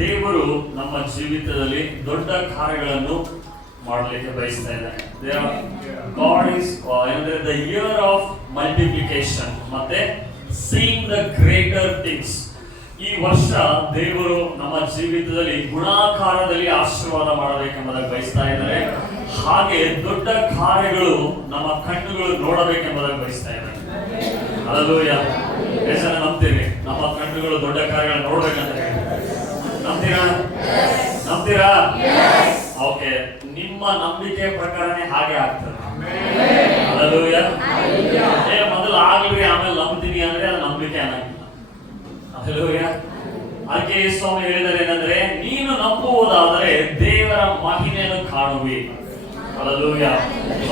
ದೇವರು ನಮ್ಮ ಜೀವಿತದಲ್ಲಿ ದೊಡ್ಡ ಕಾರ್ಯಗಳನ್ನು ಮಾಡಲಿಕ್ಕೆ ಬಯಸ್ತಾ ಇದ್ದಾನೆ. God is the year of multiplication ಮತ್ತೆ ಸೀಯಿಂಗ್ ದ ಗ್ರೇಟರ್ ಥಿಂಗ್ಸ್. ಈ ವರ್ಷ ದೇವರು ನಮ್ಮ ಜೀವಿತದಲ್ಲಿ ಗುಣಾಕಾರದಲ್ಲಿ ಆಶೀರ್ವಾದ ಮಾಡಬೇಕೆಂಬುದಾಗಿ ಬಯಸ್ತಾ ಇದ್ದಾರೆ. ಹಾಗೆ ದೊಡ್ಡ ಕಾರ್ಯಗಳು ನಮ್ಮ ಕಣ್ಣುಗಳು ನೋಡಬೇಕೆಂಬುದಾಗಿ ಬಯಸ್ತಾ ಇದ್ದಾರೆ. ಹಲ್ಲೆಲೂಯಾ. ಎಷ್ಟು ಜನ ನಂಬ್ತೀವಿ ನಮ್ಮ ಕಣ್ಣುಗಳು ದೊಡ್ಡ ಕಾರ್ಯಗಳನ್ನು ನೋಡ್ಬೇಕಂತ ಹೇಳಿ? ನಂಬ್ತೀರಾ? ಓಕೆ, ನಿಮ್ಮ ನಂಬಿಕೆ ಪ್ರಕಾರನೇ ಹಾಗೆ ಆಗ್ತದೆ. ಹಲ್ಲೆಲೂಯಾ. ಮೊದಲು ಆಗ್ಲಿ ಆಮೇಲೆ ನಂಬ್ತೀನಿ ಅಂದ್ರೆ ಅದು ನಂಬಿಕೆ ಅನ್ನಂಗಿಲ್ಲ. ಹಲ್ಲೆಲೂಯಾ. ಅದಕ್ಕೆ ಸ್ವಾಮಿ ಹೇಳಿದರೆ ಏನಂದ್ರೆ, ನೀನು ನಂಬುವುದಾದರೆ ದೇವರ ಮಹಿಮೆಯನ್ನು ಕಾಣುವಿ. ಹಲ್ಲೆಲೂಯಾ.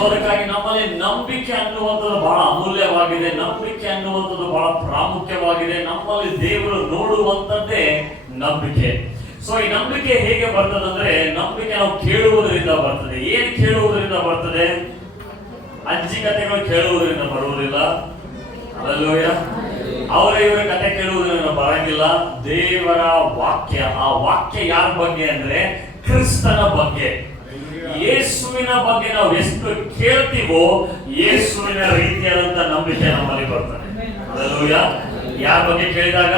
ಅದಕ್ಕಾಗಿ ನಮ್ಮಲ್ಲಿ ನಂಬಿಕೆ ಅನ್ನುವಂಥದ್ದು ಬಹಳ ಅಮೂಲ್ಯವಾಗಿದೆ. ನಂಬಿಕೆ ಅನ್ನುವಂಥದ್ದು ಬಹಳ ಪ್ರಾಮುಖ್ಯವಾಗಿದೆ. ನಮ್ಮಲ್ಲಿ ದೇವರು ನೋಡುವಂಥದ್ದೇ ನಂಬಿಕೆ. ಸೊ ಈ ನಂಬಿಕೆ ಹೇಗೆ ಬರ್ತದಂದ್ರೆ, ನಂಬಿಕೆ ನಾವು ಕೇಳುವುದರಿಂದ ಬರ್ತದೆ. ಏನ್ ಕೇಳುವುದರಿಂದ ಬರ್ತದೆ? ಅಜ್ಜಿ ಕಥೆಗಳು ಕೇಳುವುದರಿಂದ ಬರುವುದಿಲ್ಲ. ಹಲ್ಲೆಲೂಯಾ. ಅವರ ಇವರ ಕಥೆ ಕೇಳುವುದರಿಂದ ಬರಂಗಿಲ್ಲ. ದೇವರ ವಾಕ್ಯ, ಆ ವಾಕ್ಯ ಯಾರ ಬಗ್ಗೆ ಅಂದ್ರೆ ಕ್ರಿಸ್ತನ ಬಗ್ಗೆ, ಯೇಸುವಿನ ಬಗ್ಗೆ ನಾವು ಎಷ್ಟು ಕೇಳ್ತೀವೋ ಯೇಸುವಿನ ರೀತಿಯಾದಂತ ನಂಬಿಕೆ ನಮ್ಮಲ್ಲಿ ಬರ್ತದೆ. ಹಲ್ಲೆಲೂಯಾ. ಯಾರ ಬಗ್ಗೆ ಕೇಳಿದಾಗ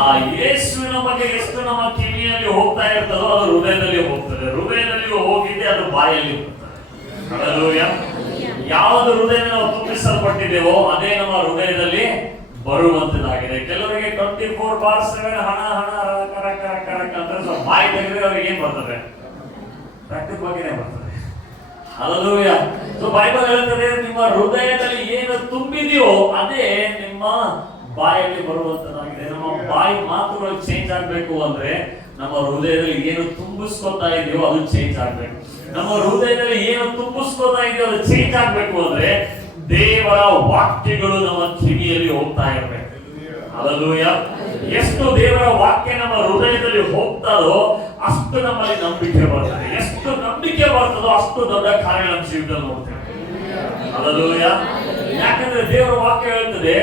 ಆ ಯೇಸುವಿನ ಬಗ್ಗೆ ಎಷ್ಟು ನಮ್ಮ ಕಿವಿಯಲ್ಲಿ ಹೋಗ್ತಾ ಇರ್ತದೋ ಅದು ಹೃದಯದಲ್ಲಿ ಹೋಗ್ತದೆ. ಹೃದಯದಲ್ಲಿ ಹೋಗಿದ್ದೆ ಅದು ಬಾಯಲ್ಲಿ ಹೋಗ್ತದೆ. ಹಲ್ಲೆಲೂಯಾ. ಯಾವುದು ಹೃದಯ ನಾವು ತುಂಬಿಸಲ್ಪಟ್ಟಿದ್ದೇವೋ ಅದೇ ನಮ್ಮ ಹೃದಯದಲ್ಲಿ ಬರುವಂತದ್ದಾಗಿದೆ. ಕೆಲವರಿಗೆ 24/7 ಹಣ ಹಣ ಕರಕ್ ಅಂತ ಬಾಯಿ ತೆಗೆದ್ರೆ ಅವ್ರಿಗೆ ಏನ್ ಬರ್ತದೆ? ರಕ್ತದ ಬಗ್ಗೆನೇ ಬರ್ತದೆ. ಹಲ್ಲೆಲೂಯಾ. ಸೊ ಬೈಬಲ್ ಹೇಳ್ತದೆ, ನಿಮ್ಮ ಹೃದಯದಲ್ಲಿ ಏನು ತುಂಬಿದೆಯೋ ಅದೇ ನಿಮ್ಮ ಬಾಯಲ್ಲಿ ಬರುವಂತದ್ದಾಗಿದೆ. ನಮ್ಮ ಬಾಯಿ ಮಾತುಗಳು ಚೇಂಜ್ ಆಗ್ಬೇಕು ಅಂದ್ರೆ ನಮ್ಮ ಹೃದಯದಲ್ಲಿ ಏನು ತುಂಬಿಸ್ಕೊತಾ ಇದೆಯೋ ಅದು ಚೇಂಜ್ ಆಗ್ಬೇಕು. ನಮ್ಮ ಹೃದಯದಲ್ಲಿ ಏನು ತುಂಬಿಸ್ಕೊತಾ ಇದೆಯೋ ಅದು ಚೇಂಜ್ ಆಗ್ಬೇಕು ಅಂದ್ರೆ ದೇವರ ವಾಕ್ಯಗಳು ನಮ್ಮ ಕಿವಿಯಲ್ಲಿ ಹೋಗ್ತಾ ಇರಬೇಕು. ಹಲ್ಲೆಲೂಯಾ. ಎಷ್ಟು ದೇವರ ವಾಕ್ಯ ನಮ್ಮ ಹೃದಯದಲ್ಲಿ ಹೋಗ್ತದೋ ಅಷ್ಟು ನಮ್ಮಲ್ಲಿ ನಂಬಿಕೆ ಬರ್ತದೆ. ಎಷ್ಟು ನಂಬಿಕೆ ಬರ್ತದೋ ಅಷ್ಟು ದೊಡ್ಡ ಕಾರ್ಯ ನಮ್ಮ ಜೀವಿತದಲ್ಲಿ ನೋಡ್ತೇವೆ. ಹಲ್ಲೆಲೂಯಾ. ಯಾಕಂದ್ರೆ ದೇವರ ವಾಕ್ಯ ಹೇಳ್ತದೆ,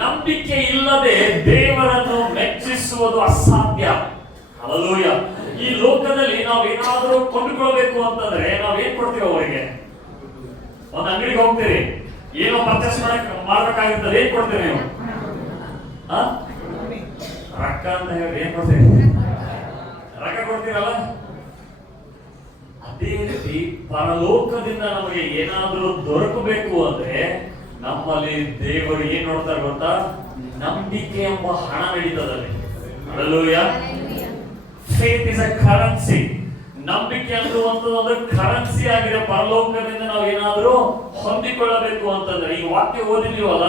ನಂಬಿಕೆ ಇಲ್ಲದೆ ದೇವರನ್ನು ಮೆಚ್ಚಿಸುವುದು ಅಸಾಧ್ಯ. ಹಲ್ಲೆಲೂಯಾ. ಈ ಲೋಕದಲ್ಲಿ ನಾವು ಏನಾದರೂ ಕೊಂಡುಕೊಳ್ಬೇಕು ಅಂತಂದ್ರೆ ನಾವ್ ಏನ್ ಕೊಡ್ತೀವಿ? ಅವರಿಗೆ ಒಂದು ಅಂಗಡಿಗೆ ಹೋಗ್ತೀರಿ, ಏನೋ ಪರ್ಚೇಸ್ ಮಾಡ್ಬೇಕಾಗಿರ್ತದೆ, ಏನ್ ಕೊಡ್ತೀರಿ ನೀವು? ರೊಕ್ಕ ಅಂತ ಹೇಳಿ ಏನ್ ಕೊಡ್ತೀರಿ? ರೊಕ್ಕ ಕೊಡ್ತೀರಲ್ಲ. ಅದೇ ರೀತಿ ಪರಲೋಕದಿಂದ ನಮಗೆ ಏನಾದರೂ ದೊರಕಬೇಕು ಅಂದ್ರೆ ನಮ್ಮಲ್ಲಿ ದೇವರು ಏನ್ ನೋಡ್ತಾರೆ ಗೊತ್ತಾ? ನಂಬಿಕೆ ಎಂಬ ಹಣ ನಡೀತದಲ್ಲಿ. Hallelujah. Faith is a currency. ನಂಬಿಕೆ ಅನ್ನುವಂಥದ್ದು ಒಂದು ಕರೆನ್ಸಿ ಆಗಿದೆ. ಪರಲೋಕದಿಂದ ನಾವು ಏನಾದರೂ ಹೊಂದಿಕೊಳ್ಳಬೇಕು ಅಂತಂದ್ರೆ, ಈ ವಾಕ್ಯ ಓದಿದೀವಲ್ಲ,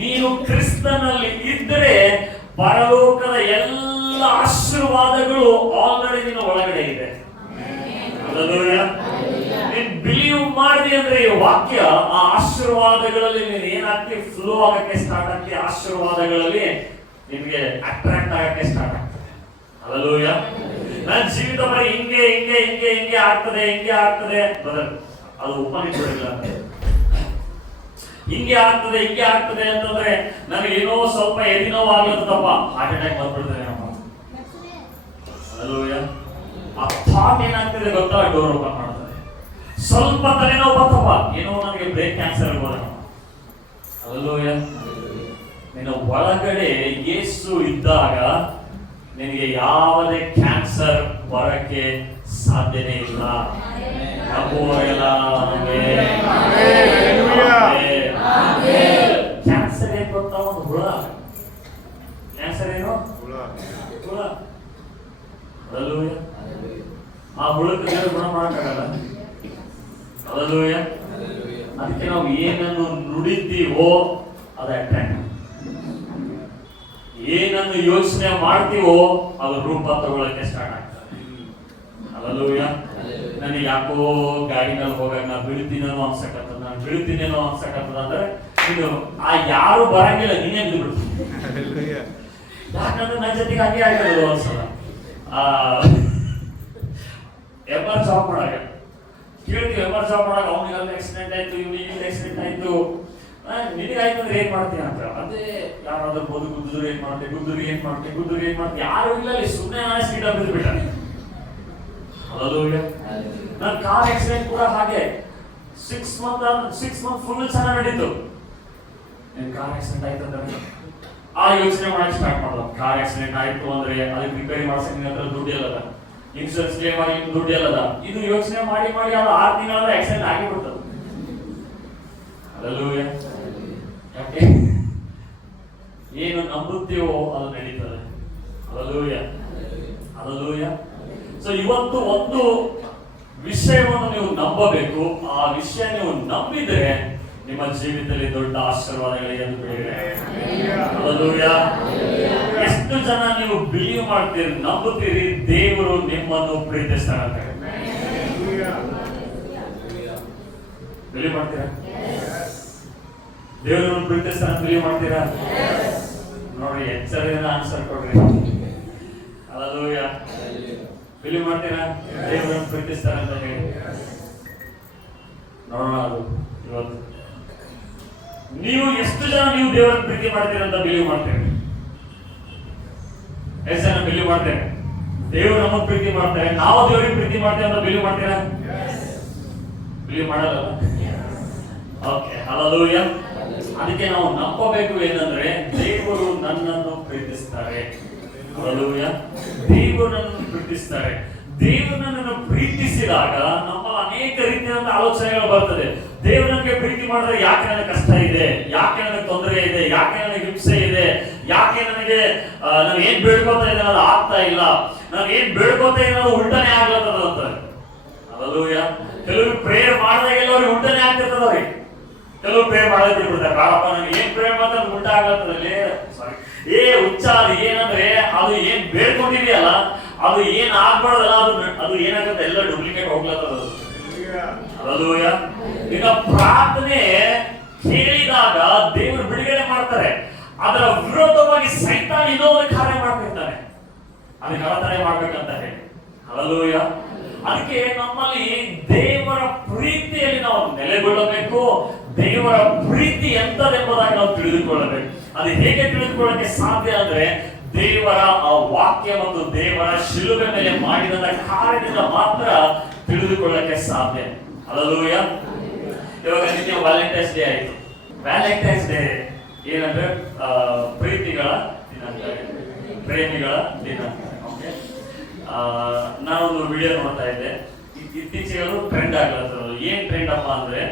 ನೀನು ಕ್ರಿಸ್ತನಲ್ಲಿ ಇದ್ದರೆ ಪರಲೋಕದ ಎಲ್ಲ ಆಶೀರ್ವಾದಗಳು ಆಲ್ರೆಡಿ ನಿನ್ನ ಒಳಗಡೆ ಇದೆ. ನೀನ್ ಬಿಲೀವ್ ಮಾಡಿದೆ ಅಂದ್ರೆ ಈ ವಾಕ್ಯ, ಆ ಆಶೀರ್ವಾದಗಳಲ್ಲಿ ನೀನು ಏನಾಗ್ತಿ? ಫ್ಲೋ ಆಗಕ್ಕೆ ಸ್ಟಾರ್ಟ್ ಆಗ್ತಿ. ಆಶೀರ್ವಾದಗಳಲ್ಲಿ ನಿನ್ಗೆ ಅಟ್ರಾಕ್ಟ್ ಆಗಕ್ಕೆ ಸ್ಟಾರ್ಟ್ ಆಗ್ತದೆ. ಹಲ್ಲೆಲೂಯಾ. ನನ್ನ ಜೀವಿತ ಬರೀ ಹಿಂಗೆ ಹಿಂಗೆ ಹಿಂಗೆ ಹಿಂಗೆ ಆಗ್ತದೆ, ಹಿಂಗೆ ಆಗ್ತದೆ ಅದು ಉಪನಿಷತ್ತಿಲ್ಲ. ಹಿಂಗೆ ಆಗ್ತದೆ ಹಿಂಗೆ ಆಗ್ತದೆ ಅಂತಂದ್ರೆ ನನಗೆ ಏನೋ ಸ್ವಲ್ಪ ಎದಿ ನೋವು ಆಗ್ಲತ್ತಪ್ಪ, ಹಾರ್ಟ್ ಅಟ್ಯಾಕ್ ಬಂದ್ಬಿಡ್ತದೆ ನಮ್ಮ. ಹಲ್ಲೆಲೂಯಾ. ಆ ಥಾಟ್ ಏನಾಗ್ತದೆ ಗೊತ್ತಾ? ಡೋರ್ ಓಪನ್ ಮಾಡ್ತದೆ. ಸ್ವಲ್ಪ ತಲೆನೋವು ಬರ್ತಪ್ಪ, ಏನೋ ನನಗೆ ಬ್ರೇಕ್ ಕ್ಯಾನ್ಸರ್ ಇರ್ಬೋದು. ಹಲ್ಲೆಲೂಯಾ. ನಿನ್ನ ಒಳಗಡೆ ಯೇಸು ಇದ್ದಾಗ ನಿನಗೆ ಯಾವುದೇ ಕ್ಯಾನ್ಸರ್ ಬರಕ್ಕೆ ಸಾಧ್ಯನೇ ಇಲ್ಲ. ನಂಬುವವರೆಲ್ಲ ಕ್ಯಾನ್ಸರ್ ಏನ್ ಗೊತ್ತಾ? ಒಂದು ಹುಳ. ಕ್ಯಾನ್ಸರ್ ಏನು? ಹುಳ. ಹಲ್ಲೆಲೂಯಾ. ಆ ಹುಳಕ್ಕೆ ಗುಣ ಮಾಡಕ್ಕಾಗಲ್ಲ. ಹಲ್ಲೆಲೂಯಾ. ಅದಕ್ಕೆ ನಾವು ಏನನ್ನು ನುಡಿತೀವೋ ಅದು ಅಟ್ರಾಕ್ಟ್. ಏನನ್ನು ಯೋಚನೆ ಮಾಡ್ತೀವೋ ಅದು ರೂಪ ತಗೊಳ್ಳಕ್ಕೆ ಸ್ಟಾರ್ಟ್ ಆಗ್ತದೆ. ಹಲ್ಲೆಲೂಯಾ. ನನಗೆ ಯಾಕೋ ಗಾಡಿನಲ್ಲಿ ಹೋಗಾಗ ನಾ ಬೀಳ್ತೀನೇನೋ ಅನ್ಸಕತ್ತದ, ನಾನು ಬೀಳ್ತೀನೇನೋ ಅನ್ಸಕತ್ತದ ಅಂದ್ರೆ ಇದು ಆ ಯಾರು ಬರಂಗಿಲ್ಲ, ನೀನೇ ಬಿಡ್ಬಿಡ್ತೀನಿ. ಯಾಕಂದ್ರೆ ನನ್ನ ಜೊತೆಗೆ ಹಂಗೆ ಆಗಿರೋದು ಒಂದ್ಸಲ. ಎಮರ್ ಜಾಬ್ ಮಾಡಾಗ ಕೇಳ್ತೀವಿ, ಎಮರ್ ಜಾಬ್ ಮಾಡಾಗ ಅವ್ನಿಗೆ ಅಲ್ಲಿ ಆಕ್ಸಿಡೆಂಟ್ ಆಯ್ತು, ಇವ್ನಿಗೆ ಆಕ್ಸಿಡೆಂಟ್ ಆಯ್ತು, ನಿನಗಾಯ್ತು ಅಂದ್ರೆ ಏನ್ ಮಾಡ್ತೀನಿ ಅಂತ. ಅದೇ ಯಾರಾದ್ರೂ ಬೋದು ಗುದ್ದುದ್ರು ಏನ್ ಮಾಡ್ತೀವಿ, ಗುದ್ದುರು ಏನ್ ಮಾಡ್ತೀವಿ, ಗುದ್ದುರು ಏನ್ ಮಾಡ್ತೀವಿ, ಯಾರು ಇಲ್ಲ ಅಲ್ಲಿ. ಸುಮ್ಮನೆ ಸಹಿತ ಬಿದ್ದುಬಿಟ್ಟ. ಹಲ್ಲೆಲೂಯಾ. ನನ್ನ ಕಾರ್ ಆಕ್ಸಿಡೆಂಟ್ ಕೂಡ ಹಾಗೆ 6 ಮಂತ್ ಫುಲ್ ಚೆನ್ನಾಗಿ ನಡೀತು. ನಿನ್ ಕಾರ್ ಆಕ್ಸಿಡೆಂಟ್ ಆಯ್ತು ಅಂತ ಆ ಯೋಚನೆ ಮಾಡಕ್ ಸ್ಟಾರ್ಟ್ ಮಾಡೋದು. ಕಾರ್ ಆಕ್ಸಿಡೆಂಟ್ ಆಯ್ತು ಅಂದ್ರೆ ಅದಕ್ಕೆ ರಿಪೇರಿ ಮಾಡ್ಸಕ್ ನಿನ್ನ ಹತ್ರ ದುಡ್ಡು ಇಲ್ಲದ, ಇನ್ಶೂರೆನ್ಸ್ ಕ್ಲೇಮ್ ಮಾಡಿ ದುಡ್ಡು ಇಲ್ಲದ. ಇದು ಯೋಚನೆ ಮಾಡಿ ಮಾಡಿ ಅದು 6 ತಿಂಗಳ ಆಕ್ಸಿಡೆಂಟ್ ಆಗಿಬಿಡ್ತದೆ. ಹಲ್ಲೆಲೂಯಾ. ಯಾಕೆ? ಏನು ನಂಬುತ್ತೀವೋ ಅದು ನಡೀತದೆ. Hallelujah, hallelujah. ಸೊ ಇವತ್ತು ಒಂದು ವಿಷಯವನ್ನು ನೀವು ನಂಬಬೇಕು. ಆ ವಿಷಯ ನೀವು ನಂಬಿದ್ರೆ ನಿಮ್ಮ ಜೀವಿತದಲ್ಲಿ ದೊಡ್ಡ ಆಶೀರ್ವಾದಗಳಿಗೆ ಎಂದು ಬಿಡಿವೆ. ಹಲ್ಲೆಲೂಯಾ. ಎಷ್ಟು ಜನ ನೀವು ಬಿಲೀವ್ ಮಾಡ್ತೀರಿ, ನಂಬುತ್ತೀರಿ ದೇವರು ನಿಮ್ಮನ್ನು ಪ್ರೀತಿಸ್ತಾರಂತೆ? ಬಿಲೀವ್ ಮಾಡ್ತೀರಾ? ದೇವರು ಪ್ರೀತಿಸ್ತಾನ ಬಿಲೀವ್ ಮಾಡ್ತೀರಾ? ನೋಡಿ, ಎಚ್ಚರದಿಂದ ಆನ್ಸರ್ ಕೊಡ್ರಿ. ಹಲ್ಲೆಲೂಯಾ. ಬಿಲೀವ್ ಮಾಡ್ತೀರಾ ದೇವರನ್ನು ಪ್ರೀತಿಸ್ತಾರೆ ಅಂತ ಹೇಳಿ? ನೋಡೋಣ ಅದು ಇವತ್ತು. ನೀವು ಎಷ್ಟು ಜನ ನೀವು ದೇವರನ್ನು ಪ್ರೀತಿ ಮಾಡ್ತೀರ ಅಂತ ಬಿಲೀವ್ ಮಾಡ್ತೀರಿ? ಎಷ್ಟು ಜನ ಬಿಲೀವ್ ಮಾಡ್ತೇವೆ ದೇವರು ನಮ್ಮನ್ನು ಪ್ರೀತಿ ಮಾಡ್ತಾರೆ, ನಾವು ದೇವರಿಗೆ ಪ್ರೀತಿ ಮಾಡ್ತೇವೆ ಅಂತ ಬಿಲೀವ್ ಮಾಡ್ತೀರಾ? ಬಿಲೀವ್ ಮಾಡಲ್ಲ. Okay, hallelujah. ಅದಕ್ಕೆ ನಾವು ನಂಬಬೇಕು ಏನಂದ್ರೆ ದೇವರು ನನ್ನನ್ನು ಪ್ರೀತಿಸ್ತಾರೆ. ಹಲ್ಲೆಲೂಯಾ. ದೇವರು ನನ್ನನ್ನು ಪ್ರೀತಿಸ್ತಾರೆ. ದೇವರು ನನ್ನನ್ನು ಪ್ರೀತಿಸಿದಾಗ ನಮ್ಮಲ್ಲಿ ಅನೇಕ ರೀತಿಯಾದ ಆಲೋಚನೆಗಳು ಬರ್ತದೆ. ದೇವರು ನನಗೆ ಪ್ರೀತಿ ಮಾಡಿದ್ರೆ ಯಾಕೆ ನನಗೆ ಕಷ್ಟ ಇದೆ, ಯಾಕೆ ನನಗೆ ತೊಂದರೆ ಇದೆ, ಯಾಕೆ ನನಗೆ ಹಿಂಸೆ ಇದೆ, ಯಾಕೆ ನನಗೆ ನಾನು ಏನ್ ಬೇಡ್ಕೋತಾ ಇದ್ದೇನೆ ಅದು ಆಗ್ತಾ ಇಲ್ಲ, ನಾನು ಏನ್ ಬೇಡ್ಕೋತಾ ಇದ್ದೇನೆ ಅದು ಉಲ್ಟನೆ ಆಗ್ಲತ್ತದ ಅಂತಾರೆ. ಹಲ್ಲೆಲೂಯಾ. ಕೆಲವು ಪ್ರೇಯರ್ ಮಾಡಿದಾಗೆಲ್ಲ ಅವ್ರಿಗೆ ಉಲ್ಟನೆ ಆಗ್ತಿರ್ತದ. ಅವ್ರಿಗೆ ಕೆಲವು ಪ್ರೇಯರ್ ಮಾಡೋದು ಬಿಟ್ಬಿಡ್ತಾರೆ. ಕಾಳಪ್ಪ ನನಗೆ ಏನ್ ಪ್ರೇಯರ್ ಮಾಡ್ತಾರೆ ಉಲ್ಟಾ ಆಗ್ಲತ್ತದಲ್ಲಿ. ಸಾರಿ, ಹುಚ್ಚ. ಅದು ಏನಂದ್ರೆ ಅದು ಏನ್ ಬೇಡ್ಕೊಂಡಿದೆಯಲ್ಲ ಅದು ಏನ್ ಆಗ್ಬಾರ್ದಲ್ಲ, ಅದು ಏನಾಗುತ್ತೆ ಎಲ್ಲ ಡೂಪ್ಲಿಕೇಟ್ ಹೋಗ್ಲತ್ತದ. ಹಲ್ಲೆಲೂಯಾ. ಈಗ ಪ್ರಾರ್ಥನೆ ಕೇಳಿದಾಗ ದೇವರು ಬಿಡುಗಡೆ ಮಾಡ್ತಾರೆ. ಅದರ ವಿರೋಧವಾಗಿ ಸೈತಾನ ಇನ್ನೊಂದು ಕಾರ್ಯ ಮಾಡ್ತಿರ್ತಾನೆ. ಅದಕ್ಕೆ ಅಳತನೆ ಮಾಡ್ಬೇಕಂತ ಹೇಳಿ. ಹಲ್ಲೆಲೂಯಾ. ಅದಕ್ಕೆ ನಮ್ಮಲ್ಲಿ ದೇವರ ಪ್ರೀತಿಯಲ್ಲಿ ನಾವು ನೆಲೆಗೊಳ್ಳಬೇಕು. ದೇವರ ಪ್ರೀತಿ ಎಂತದೆಂಬುದಾಗಿ ನಾವು ತಿಳಿದುಕೊಳ್ಳಬೇಕು. ಅದು ಹೇಗೆ ತಿಳಿದುಕೊಳ್ಳಕ್ಕೆ ಸಾಧ್ಯ ಅಂದ್ರೆ ದೇವರ ಆ ವಾಕ್ಯ ಮತ್ತು ದೇವರ ಶಿಲುಬೆ ಮೇಲೆ ಮಾಡಿದ ಕಾರ್ಯದಿಂದ ಮಾತ್ರ ತಿಳಿದುಕೊಳ್ಳಕ್ಕೆ ಸಾಧ್ಯ. ಹಲ್ಲೆಲೂಯಾ. ಇವಾಗ ನಿನ್ನೆ ವ್ಯಾಲೆಂಟೈನ್ಸ್ ಡೇ ಆಯಿತು. ವ್ಯಾಲೆಂಟೈನ್ಸ್ ಡೇ ಏನಂದ್ರೆ ಪ್ರೀತಿಗಳ ದಿನ, ಪ್ರೇಮಿಗಳ ದಿನ. ಓಕೆ, ನಾನೊಂದು ವಿಡಿಯೋ ನೋಡ್ತಾ ಇದ್ದೆ. ಇತ್ತೀಚೆಗೆ ಟ್ರೆಂಡ್ ಆಗ್ಲತ್ತದು. ಏನ್ ಟ್ರೆಂಡ್ ಅಪ್ಪ ಅಂದ್ರೆ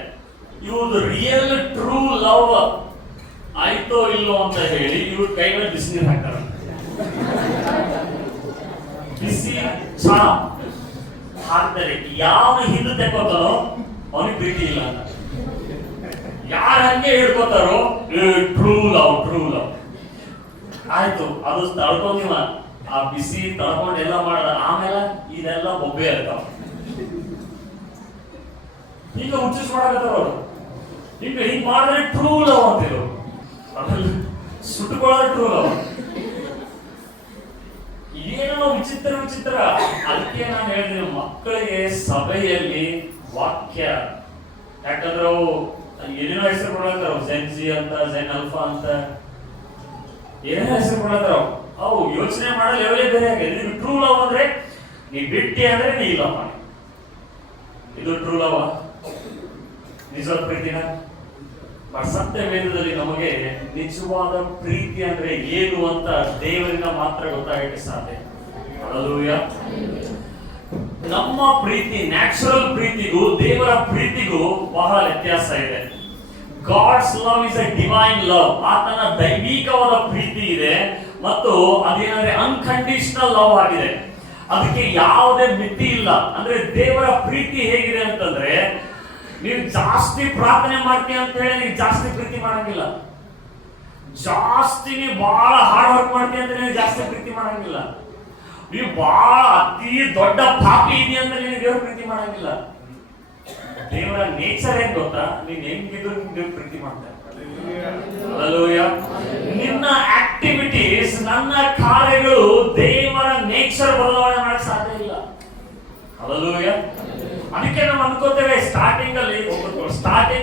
ಇವ್ರದ್ದು ರಿಯಲ್ ಟ್ರೂ ಲವ್ ಆಯ್ತೋ ಇಲ್ಲೋ ಅಂತ ಹೇಳಿ ಇವ್ರ ಕೈ ಮೇಲೆ ಬಿಸಿನೀರು ಹಾಕ್ತಾರೆ. ಬಿಸಿ ಚಾ ಹಾಕ್ತಾರೆ. ಯಾವ ಹಿಂದೆ ತೆಕ್ಕೋತಾರೋ ಅವನಿಗೆ ಪ್ರೀತಿ ಇಲ್ಲ ಅಂತ. ಯಾರ ಹಂಗೆ ಹಿಡ್ಕೋತಾರೋ ಟ್ರೂ ಲವ್, ಟ್ರೂ ಲವ್. ಆಯ್ತು, ಅದು ತಳ್ಕೊಂಡಿವ. ಆ ಬಿಸಿ ತಳ್ಕೊಂಡು ಎಲ್ಲ ಮಾಡದ ಆಮೇಲೆ ಇದೆಲ್ಲ ಬೊಬ್ಬೆ ಇರ್ತಾವ. ಈಗ ಉಚ್ಚಿಸ್ ಮಾಡಕತ್ತಾರ ಅವರು. ಈಗ ಹಿಂಗ್ ಮಾಡಿದ್ರೆ ಟ್ರೂ ಲವ್ ಅಂತಿರು. ಸುಟ್ಟುಕೊಳ್ಳೋದು ಟ್ರೂ ಲವ್. ಏನೋ ವಿಚಿತ್ರ ವಿಚಿತ್ರ. ಅದಕ್ಕೆ ನಾನು ಹೇಳಿದ್ದೀನಿ ಮಕ್ಕಳಿಗೆ ಸಭೆಯಲ್ಲಿ ವಾಕ್ಯ, ಯಾಕಂದ್ರೆ ಅವು ಏನೇನೋ ಹೆಸರು ಕೊಡತ್ತಾರ. ಜೆನ್ಜಿ ಅಂತ, ಜೆನ್ ಅಲ್ಫಾ ಅಂತ ಏನೇನೋ ಹೆಸರು ಕೊಡತ್ತಾರ. ಅವು ಯೋಚನೆ ಮಾಡಲು ಲೆವೆಲೇ ಬೇರೆ ಆಗಿದೆ. ಇದು ಟ್ರೂ ಲವ್ ಅಂದ್ರೆ ನೀ ಬಿಟ್ಟಿ ಅಂದ್ರೆ ನೀ ಇಲ್ಲ ಮಾಡಿ. ಇದು ಟ್ರೂ ಲವ್, ನಿಜವಾದ ಪ್ರೀತಿನ? ಬಟ್ ಸತ್ಯ ವೇದದಲ್ಲಿ ನಮಗೆ ನಿಜವಾದ ಪ್ರೀತಿ ಅಂದ್ರೆ ಏನು ಅಂತ ದೇವರಿಂದ ಮಾತ್ರ ಗೊತ್ತಾಗಕ್ಕೆ ಸಾಧ್ಯ. ಹಲ್ಲೆಲೂಯಾ. ನಮ್ಮ ಪ್ರೀತಿ, ನ್ಯಾಚುರಲ್ ಪ್ರೀತಿಗೂ ದೇವರ ಪ್ರೀತಿಗೂ ಬಹಳ ವ್ಯತ್ಯಾಸ ಇದೆ. God's love is a divine love. ಆತನ ದೈವಿಕವಾದ ಪ್ರೀತಿ ಇದೆ ಮತ್ತು ಅದೇನಂದ್ರೆ ಅನ್ಕಂಡೀಷನಲ್ ಲವ್ ಆಗಿದೆ. ಅದಕ್ಕೆ ಯಾವುದೇ ಮಿತಿ ಇಲ್ಲ. ಅಂದ್ರೆ ದೇವರ ಪ್ರೀತಿ ಹೇಗಿದೆ ಅಂತಂದ್ರೆ ನೀವು ಜಾಸ್ತಿ ಪ್ರಾರ್ಥನೆ ಮಾಡ್ತೀಯ ಅಂತ ಹೇಳಿ ನೀವು ಜಾಸ್ತಿ ಪ್ರೀತಿ ಮಾಡಂಗಿಲ್ಲ. ಜಾಸ್ತಿ ನೀವು ಬಹಳ ಹಾರ್ಡ್ ವರ್ಕ್ ಮಾಡ್ತೀಯ ಅಂತ ನೀವು ಜಾಸ್ತಿ ಪ್ರೀತಿ ಮಾಡಂಗಿಲ್ಲ. ನೀವು ಬಹಳ ಅತಿ ದೊಡ್ಡ ಪಾಪಿ ಇದೆಯಾ ಅಂತ ನೀವು ದೇವ್ರ ಪ್ರೀತಿ ಮಾಡಂಗಿಲ್ಲ. ದೇವರ ನೇಚರ್ ಏನ್ ಗೊತ್ತಾ? ನೀನ್ ಹೆಂಗಿದ್ರು ದೇವ್ರ ಪ್ರೀತಿ ಮಾಡ್ತಾರೆ. ಹಲ್ಲೆಲೂಯಾ. ನಿನ್ನ ಆಕ್ಟಿವಿಟೀಸ್, ನನ್ನ ಕಾರ್ಯಗಳು ದೇವರ ನೇಚರ್ ಬದಲಾವಣೆ ಮಾಡಕ್ ಸಾಧ್ಯ ಇಲ್ಲ. ಹಲ್ಲೆಲೂಯಾ. ಅದಕ್ಕೆ ನಾವು ಅನ್ಕೋತೇವೆ ಸ್ಟಾರ್ಟಿಂಗ್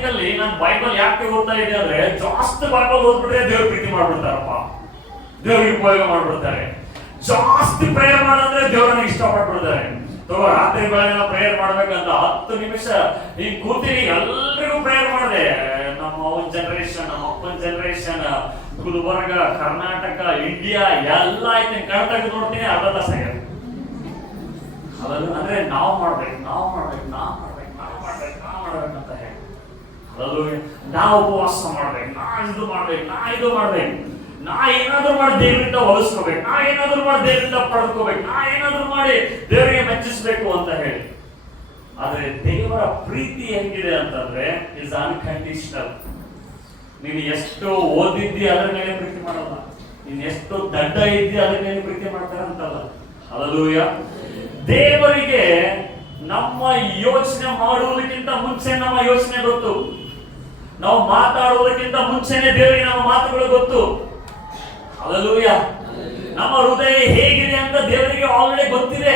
ಅಲ್ಲಿ ನಾನು ಬೈಬಲ್ ಯಾಕೆ ಓದ್ತಾ ಇದೆ ಅಂದ್ರೆ ಜಾಸ್ತಿ ಬೈಬಲ್ ಓದ್ಬಿಟ್ರೆ ದೇವ್ರ ಪ್ರೀತಿ ಮಾಡ್ಬಿಡ್ತಾರಪ್ಪ, ದೇವ್ರಿಗೆ ಉಪಯೋಗ ಮಾಡ್ಬಿಡ್ತಾರೆ. ಜಾಸ್ತಿ ಪ್ರೇಯರ್ ಮಾಡಂದ್ರೆ ದೇವರನ್ನ ಇಷ್ಟಪಟ್ಬಿಡ್ತಾರೆ. ರಾತ್ರಿ ಬೆಳಗ್ಗೆ ಪ್ರೇಯರ್ ಮಾಡ್ಬೇಕಂತ 10 ನಿಮಿಷ ನೀನ್ ಕೂತೀನಿ, ಎಲ್ರಿಗೂ ಪ್ರೇಯರ್ ಮಾಡಿದೆ. ನಮ್ಮ ಅವನ ಜನರೇಷನ್, ನಮ್ಮ ಅಪ್ಪನ ಜನರೇಷನ್, ಗುಲ್ಬರ್ಗ, ಕರ್ನಾಟಕ, ಇಂಡಿಯಾ ಎಲ್ಲ ಆಯ್ತು. ಕಣ್ ತೆಗೆದು ನೋಡ್ತೀನಿ, ಅರ್ಧ ತಾಸ ಆಗ್ಯಾರ. ಅಂದ್ರೆ ನಾವು ಮಾಡ್ಬೇಕಂತ ಹೇಳಿ ನಾವು ಉಪವಾಸ ಮಾಡ್ಬೇಕು, ನಾ ಇದು ಮಾಡ್ಬೇಕು, ನಾ ಏನಾದ್ರೂ ಮಾಡಿ ದೇವರಿಂದ ಹೊಲಿಸ್ಕೋಬೇಕು, ನಾ ಏನಾದ್ರೂ ಮಾಡಿ ದೇವರಿಂದ ಪಡ್ಕೋಬೇಕು, ನಾ ಏನಾದ್ರೂ ಮಾಡಿ ದೇವರಿಗೆ ಮೆಚ್ಚಿಸ್ಬೇಕು ಅಂತ ಹೇಳಿ. ಆದ್ರೆ ದೇವರ ಪ್ರೀತಿ ಹೆಂಗಿದೆ ಅಂತಂದ್ರೆ ಇಸ್ ಅನ್ಕಂಡೀಷನಲ್. ನೀನು ಎಷ್ಟು ಓದಿದ್ದಿ ಅದ್ರ ಮೇಲೆ ಪ್ರೀತಿ ಮಾಡಲ್ಲ, ನೀನ್ ಎಷ್ಟು ದಡ್ಡ ಇದ್ದಿ ಅದ್ರ ಮೇಲೆ ಪ್ರೀತಿ ಮಾಡ್ತಾರೆ ಅಂತಲ್ಲ. ಹಲ್ಲೆಲೂಯಾ. ದೇವರಿಗೆ ನಮ್ಮ ಯೋಚನೆ ಮಾಡುವುದಕ್ಕಿಂತ ಮುಂಚೆ ನಮ್ಮ ಯೋಚನೆ ಗೊತ್ತು. ನಾವು ಮಾತಾಡುವುದಕ್ಕಿಂತ ಮುಂಚೆನೆ ದೇವರಿಗೆ ನಮ್ಮ ಮಾತುಗಳು ಗೊತ್ತು. ಹಲ್ಲೆಲೂಯಾ. ನಮ್ಮ ಹೃದಯ ಹೇಗಿದೆ ಅಂತ ದೇವರಿಗೆ ಆಲ್ರೆಡಿ ಗೊತ್ತಿದೆ.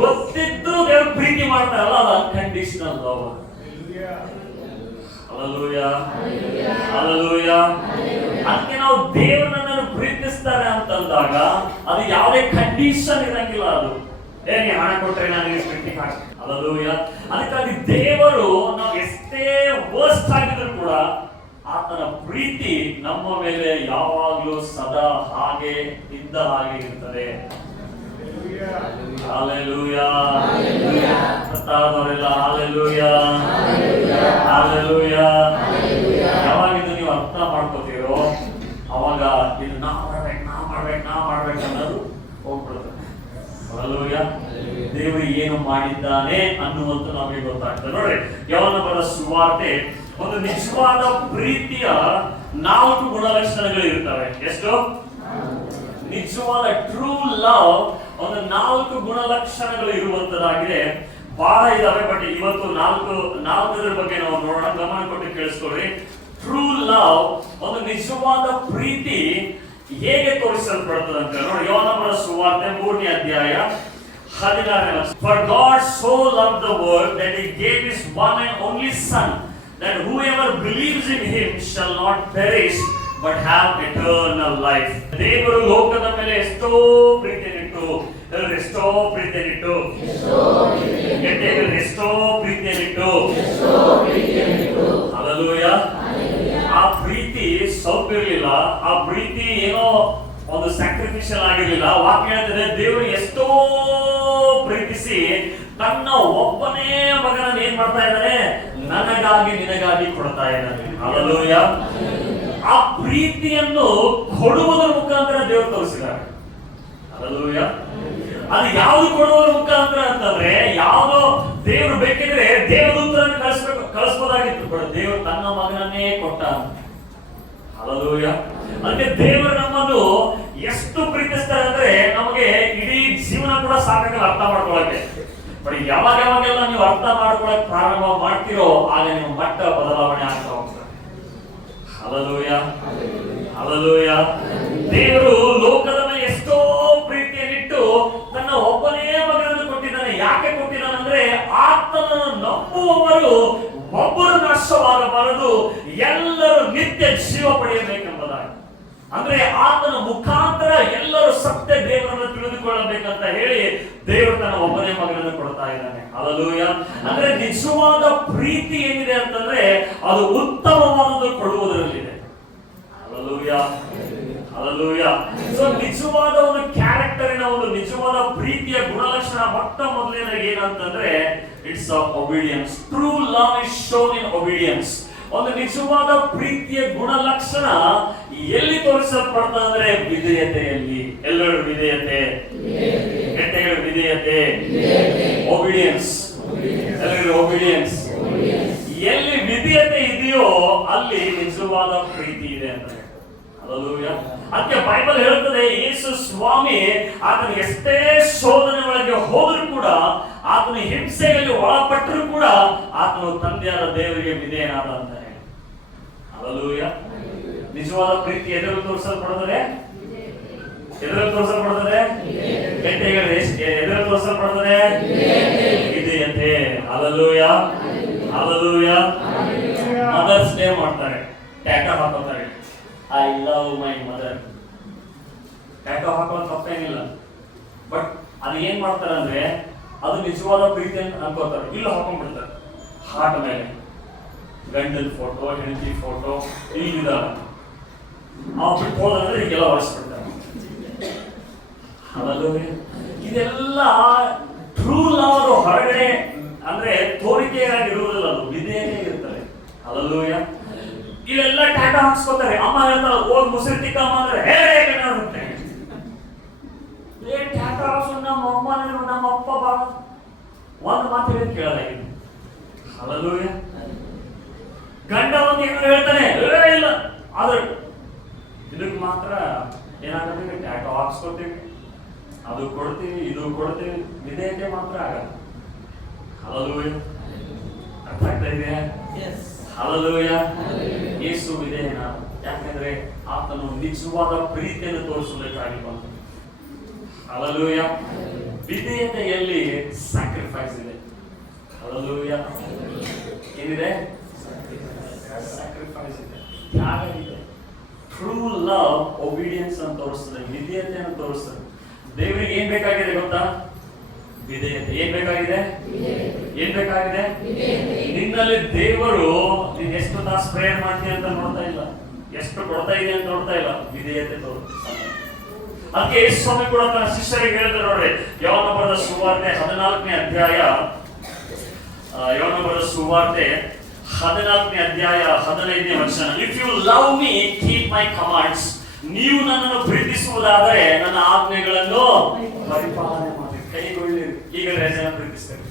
ಗೊತ್ತಿದ್ದು ದೇವರು ಪ್ರೀತಿ ಮಾಡ್ತಾರಲ್ಲ, ಅದು ಅನ್ಕಂಡೀಷನಲ್ ಲವ್. Hallelujah, hallelujah. ಅದಕ್ಕೆ ನಾವು ದೇವರನ್ನು ಪ್ರೀತಿಸ್ತಾರೆ ಅಂತಂದಾಗ ಅದು ಯಾವುದೇ ಕಂಡೀಷನ್ ಇರಂಗಿಲ್ಲ. ಅದು ನೀ ಹಣ ಕೊಟ್ರೆ ನಾನು ಪ್ರೀತಿ ಮಾಡ್ತೀನಿ. ಹಲ್ಲೆಲೂಯಾ. ಅದಕ್ಕಾಗಿ ದೇವರು ನಾವು ಎಷ್ಟೇ ವರ್ಸ್ಟ್ ಆಗಿದ್ರು ಕೂಡ ಆತನ ಪ್ರೀತಿ ನಮ್ಮ ಮೇಲೆ ಯಾವಾಗಲೂ ಸದಾ ಹಾಗೆ ಇದ್ದ ಹಾಗೆ ಇರ್ತದೆ. ಹಲ್ಲೆಲೂಯಾ. ಗೊತ್ತಾದವರೆಲ್ಲ ಹಲ್ಲೆಲೂಯಾ, ಹಲ್ಲೆಲೂಯಾ. ಯಾವಾಗ ಇದು ನೀವು ಅರ್ಥ ಮಾಡ್ಕೋತೀರೋ ಅವಾಗ ಇದು ನಾ ಮಾಡ್ಬೇಕು ಅನ್ನೋದು ಹೋಗ್ಬಿಡ್ತದೆ. ಹಲ್ಲೆಲೂಯಾ. ದೇವರು ಏನು ಮಾಡಿದ್ದಾನೆ ಅನ್ನುವಂತ ನಮಗೆ ಗೊತ್ತಾಗ್ತದೆ. ನೋಡ್ರಿ, ಯೋಹಾನನ ಬರೆದ ಸುವಾರ್ತೆ ಒಂದು ನಿಜವಾದ ಪ್ರೀತಿಯ 4 ಗುಣಲಕ್ಷಣಗಳು ಇರ್ತವೆ. ಎಷ್ಟು? ನಿಜವಾದ ಟ್ರೂ ಲವ್ ಒಂದು 4 ಗುಣಲಕ್ಷಣಗಳು ಇರುವಂತದಾಗಿದೆ. ಬಹಳ ಇದಾವೆ, ಬಟ್ ಇವತ್ತು 4 ಬಗ್ಗೆ ನಾವು ನೋಡೋಣ. ಗಮನ ಕೊಟ್ಟು ಕೇಳಿಸ್ಕೊಳ್ಳಿ. ಟ್ರೂ ಲವ್ ಒಂದು ನಿಜವಾದ ಪ್ರೀತಿ ಹೇಗೆ ತೋರಿಸಲ್ಪಡುತ್ತದೆ ಅಂತ ನೋಡಿ. ಯೋಹಾನನ ಬರೆದ ಸುವಾರ್ತೆ 3ನೇ ಅಧ್ಯಾಯ 16ನೇ ವಚನ. For God so loved the world that he gave his one and only son, that whoever believes in him shall not perish but have eternal life. ದೇವರು ಲೋಕದ ಮೇಲೆ ಎಷ್ಟೋ ಪ್ರೀತಿಯನ್ನಿಟ್ಟು, ಎಷ್ಟೋ ಪ್ರೀತಿಯನ್ನಿಟ್ಟು, ಹಲ್ಲೆಲೂಯಾ. ಆ ಪ್ರೀತಿ ಸ್ವಲ್ಪ ಇರಲಿಲ್ಲ, ಆ ಪ್ರೀತಿ ಏನೋ ಒಂದು ಸ್ಯಾಕ್ರಿಫಿಷಿಯಲ್ ಆಗಿರ್ಲಿಲ್ಲ. ವಾಕ್ಯ ಹೇಳ್ತದೆ ದೇವರು ಎಷ್ಟೋ ಪ್ರೀತಿಸಿ ತನ್ನ ಒಬ್ಬನೇ ಮಗನನ್ನು ಏನ್ ಮಾಡ್ತಾ ಇದ್ದಾನೆ? ನನಗಾಗಿ ನಿನಗಾಗಿ ಕೊಡ್ತಾ ಇದ್ದಾನೆ. ಹಲ್ಲೆಲೂಯಾ. ಆ ಪ್ರೀತಿಯನ್ನು ಕೊಡುವುದರ ಮುಖಾಂತರ ದೇವರು ತೋರಿಸಿದ್ದಾರೆ. ಹಲ್ಲೆಲೂಯಾ. ಅದು ಯಾವುದು ಕೊಡುವುದರ ಮುಖಾಂತರ ಅಂತಂದ್ರೆ, ಯಾವುದೋ ದೇವರು ಬೇಕಿದ್ರೆ ದೇವದೂತರನ್ನು ಕಳಿಸಬಹುದಾಗಿತ್ತು, ದೇವರು ತನ್ನ ಮಗನನ್ನೇ ಕೊಟ್ಟ. ಹಲ್ಲೆಲೂಯಾ. ಅದಕ್ಕೆ ದೇವರು ನಮ್ಮನ್ನು ಎಷ್ಟು ಪ್ರೀತಿಸ್ತಾರೆ ಅಂದ್ರೆ ನಮಗೆ ಇಡೀ ಜೀವನ ಕೂಡ ಸಾಕಾಗಲ್ಲ ಅರ್ಥ ಮಾಡ್ಕೊಳ್ಳಕ್ಕೆ. ಬಟ್ ಯಾವಾಗೆಲ್ಲ ನೀವು ಅರ್ಥ ಮಾಡ್ಕೊಳ್ಳಕ್ ಪ್ರಾರಂಭ ಮಾಡ್ತೀರೋ ಆಗ ನಿಮ್ಮ ಮಟ್ಟ ಬದಲಾವಣೆ ಆಗ್ತಾ ಹೋಗ್ತದೆ. Hallelujah, hallelujah. ದೇವರು ಲೋಕದ ಮೇಲೆ ಎಷ್ಟೋ ಪ್ರೀತಿಯನ್ನಿಟ್ಟು ತನ್ನ ಒಬ್ಬನೇ ಮಗನನ್ನು ಕೊಟ್ಟಿದ್ದಾನೆ. ಯಾಕೆ ಕೊಟ್ಟಿದ್ದಾನೆ ಅಂದ್ರೆ ಆತನನ್ನು ನಂಬುವವರು ಒಬ್ಬರು ನಾಶವಾಗಬಾರದು, ಎಲ್ಲರೂ ನಿತ್ಯ ಜೀವ ಪಡೆಯಬೇಕೆಂಬುದಾಗಿ. ಅಂದ್ರೆ ಆತನ ಮುಖಾಂತರ ಎಲ್ಲರೂ ಸತ್ಯ ದೇವರನ್ನು ತಿಳಿದುಕೊಳ್ಳಬೇಕಂತ ಹೇಳಿ ದೇವರು ತನ್ನ ಒಬ್ಬನೇ ಮಗನನ್ನು ಕೊಡ್ತಾ ಇದ್ದಾನೆ. ಹಲ್ಲೆಲೂಯಾ. ಅಂದ್ರೆ ನಿಜವಾದ ಪ್ರೀತಿ ಏನಿದೆ ಅಂತಂದ್ರೆ ಅದು ಉತ್ತಮವಾದದ್ದು ಕೊಡುವುದರಲ್ಲಿದೆ. Hallelujah, hallelujah. ಸೊ ನಿಜವಾದ ಒಂದು ಕ್ಯಾರೆಕ್ಟರಿನ ಒಂದು ನಿಜವಾದ ಪ್ರೀತಿಯ ಗುಣಲಕ್ಷಣ ಮೊಟ್ಟ ಮೊದಲನೇದಾಗಿ ಏನಂತಂದ್ರೆ it's obedience. True love is shown in obedience. ಒಂದು ನಿಜವಾದ ಪ್ರೀತಿಯ ಗುಣಲಕ್ಷಣ ಎಲ್ಲಿ ತೋರಿಸಲ್ಪಡ್ತದೆ ಅಂದ್ರೆ ವಿಧೇಯತೆಯಲ್ಲಿ. ಎಲ್ಲರೂ ವಿಧೇಯತೆ, ವಿಧೇಯತೆ, ಒಬಿಡಿಯನ್ಸ್. ಎಲ್ಲರೂ ಒಬಿಡಿಯನ್ಸ್. ಎಲ್ಲಿ ವಿಧೇಯತೆ ಇದೆಯೋ ಅಲ್ಲಿ ನಿಜವಾದ ಪ್ರೀತಿ ಇದೆ ಅಂತ. ಹಲ್ಲೆಲೂಯಾ. ಅದಕ್ಕೆ ಬೈಬಲ್ ಹೇಳುತ್ತದೆ ಯೇಸು ಸ್ವಾಮಿ ಆತನ ಎಷ್ಟೇ ಶೋಧನೆ ಒಳಗೆ ಹೋದರೂ ಕೂಡ, ಆತನ ಹಿಂಸೆಯಲ್ಲಿ ಒಳಪಟ್ಟರೂ ಕೂಡ ಆತನು ತಂದೆಯಾದ ದೇವರಿಗೆ ವಿಧೇಯನಾದ ಅಂತ ಹೇಳಿ. ಹಲ್ಲೆಲೂಯಾ. ನಿಜವಾದ ಪ್ರೀತಿ ಎದುರು ತೋರಿಸಲ್ಪಡುತ್ತದೆ, ಎದುರು ತೋರಿಸಲ್ಪಡುತ್ತದೆ, ಎದುರು ತೋರಿಸಲ್ಪಡುತ್ತದೆ ವಿಧೇಯತೆ. Hallelujah, hallelujah. ಮದರ್ಸ್ ಡೇ ಮಾಡ್ತಾರೆ, ಟ್ಯಾಟೂ ಹಾಕೋತಾರೆ, I love my mother. Tattoo ಹಾಕೋದು ತಪ್ಪೇನಿಲ್ಲ, ಬಟ್ ಅದು ಏನ್ ಮಾಡ್ತಾರೆ ಅಂದ್ರೆ ಅದು ನಿಜವಾದ ಪ್ರೀತಿ ಅಂತ ಅನ್ಕೋತಾರೆ, ಇಲ್ಲ ಹಾಕೊಂಡ್ಬಿಡ್ತಾರೆ ಹಾರ್ಟ್ ಮೇಲೆ ಗಂಡನ ಫೋಟೋ, ಹೆಂಡತಿ ಫೋಟೋ ಇಲ್ಲಿದ್ದಾರ ಬಿಟ್ಟು ಹೋದಂದ್ರೆ ಹೀಗೆಲ್ಲ ಹೊರಿಸ್ಬಿಡ್ತಾರೆ. ಇದೆಲ್ಲ ಟ್ರೂ ಲವ್ ಹೊರಗಡೆ ಅಂದ್ರೆ ತೋರಿಕೆಯಾಗಿರುವುದಿಲ್ಲ, ಅದು ವಿಧೇಯತೆ ಇರ್ತದೆ. ಅಲ್ಲೂಯ ಇಲ್ಲೆಲ್ಲ ಟ್ಯಾಟ ಹಾಕ್ಸ್ಕೊತಾರೆ. ಅಮ್ಮ ಹೇಳ್ತಾರ ಹೋಗಿ ಮುಸಿರು ತಿಕ್ಕಮ್ಮ ಅಂದ್ರೆ ಹೇಳುತ್ತೆ ಟ್ಯಾಟ ಹಾಕ್ಸು ನಮ್ಮ ಅಮ್ಮ ನಮ್ಮ ಅಪ್ಪ ಬಾ ಒಂದು ಮಾತು ಹೇಳಿ ಕೇಳಲಾಗಿದೆ. ಅಲ್ಲೂಯ ಗಂಡ ಒಂದು ಏನು ಹೇಳ್ತಾನೆ ಇಲ್ಲ, ಆದ್ರೆ ಇದಕ್ಕೆ ಮಾತ್ರ ಏನಾಗುತ್ತೆ ಟ್ಯಾಟ ಹಾಕ್ಸ್ಕೊತೀವಿ, ಅದು ಕೊಡ್ತೀವಿ, ಇದು ಕೊಡ್ತೀವಿ, ವಿಧೇಯತೆ ಮಾತ್ರ ಆಗಲ್ಲ. ಹಲ್ಲೆಲೂಯಾ, ಅರ್ಥ ಆಗ್ತಾ ಇದೆಯಾ? ಹಲ್ಲೆಲೂಯಾ. ಯೇಸು ವಿಧೇಯನ, ಯಾಕಂದ್ರೆ ಆತನು ನಿಜವಾದ ಪ್ರೀತಿಯನ್ನು ತೋರಿಸಬೇಕಾಗಿ ಬಂತು. ಹಲ್ಲೆಲೂಯಾ. ವಿಧೇಯತೆಯಲ್ಲಿ ಸ್ಯಾಕ್ರಿಫೈಸ್ ಇದೆ. ಹಲ್ಲೆಲೂಯಾ. ಏನಿದೆ? ಸ್ಯಾಕ್ರಿಫೈಸ್ ಇದೆ, ತ್ಯಾಗ ಇದೆ. ಟ್ರೂ ಲವ್ ಒಬಿಡಿಯನ್ಸ್ ಅಂತ ತೋರಿಸ್ತದೆ, ವಿಧೇಯತೆಯನ್ನು ತೋರಿಸ್ತದೆ. ದೇವರಿಗೆ ಏನ್ ಬೇಕಾಗಿದೆ ಗೊತ್ತಾ? ವಿಧೇಯತೆ. ಏನ್ ಬೇಕಾಗಿದೆ? ಏನ್ ಬೇಕಾಗಿದೆ? ನಿನ್ನಲ್ಲಿ ದೇವರು ನೀನ್ ಎಷ್ಟು ತಾಸು ಪ್ರೇಯರ್ ಮಾಡ್ತೀಯ ಅಂತ ನೋಡ್ತಾ ಇಲ್ಲ, ಎಷ್ಟು ಕೊಡ್ತಾ ಇದೆ ಅಂತ ನೋಡ್ತಾ ಇಲ್ಲ, ವಿಧೇಯತೆ ತೋರಿಸ್ತಾನೆ. ಅದಕ್ಕೆ ಯೇಸು ಸ್ವಾಮಿ ಕೂಡ ತನ್ನ ಶಿಷ್ಯರಿಗೆ ಹೇಳಿದ್ರು ನೋಡ್ರಿ, ಯೋಹಾನ ಬರೆದ ಸುವಾರ್ತೆ 14ನೇ ಅಧ್ಯಾಯ, ಯೋಹಾನ ಬರೆದ ಸುವಾರ್ತೆ 14ನೇ ಅಧ್ಯಾಯ 15ನೇ ವಚನ. If you love me keep my commands. ನೀವು ನನ್ನನ್ನು ಪ್ರೀತಿಸುವುದಾದರೆ ನನ್ನ ಆಜ್ಞೆಗಳನ್ನು ಪರಿಪಾಲನೆ ಮಾಡಿ ಕೈಗೊಳ್ಳಿರಿ. ಈಗಲೇ ಜನ ಪ್ರೀತಿಸ್ತಾರೆ.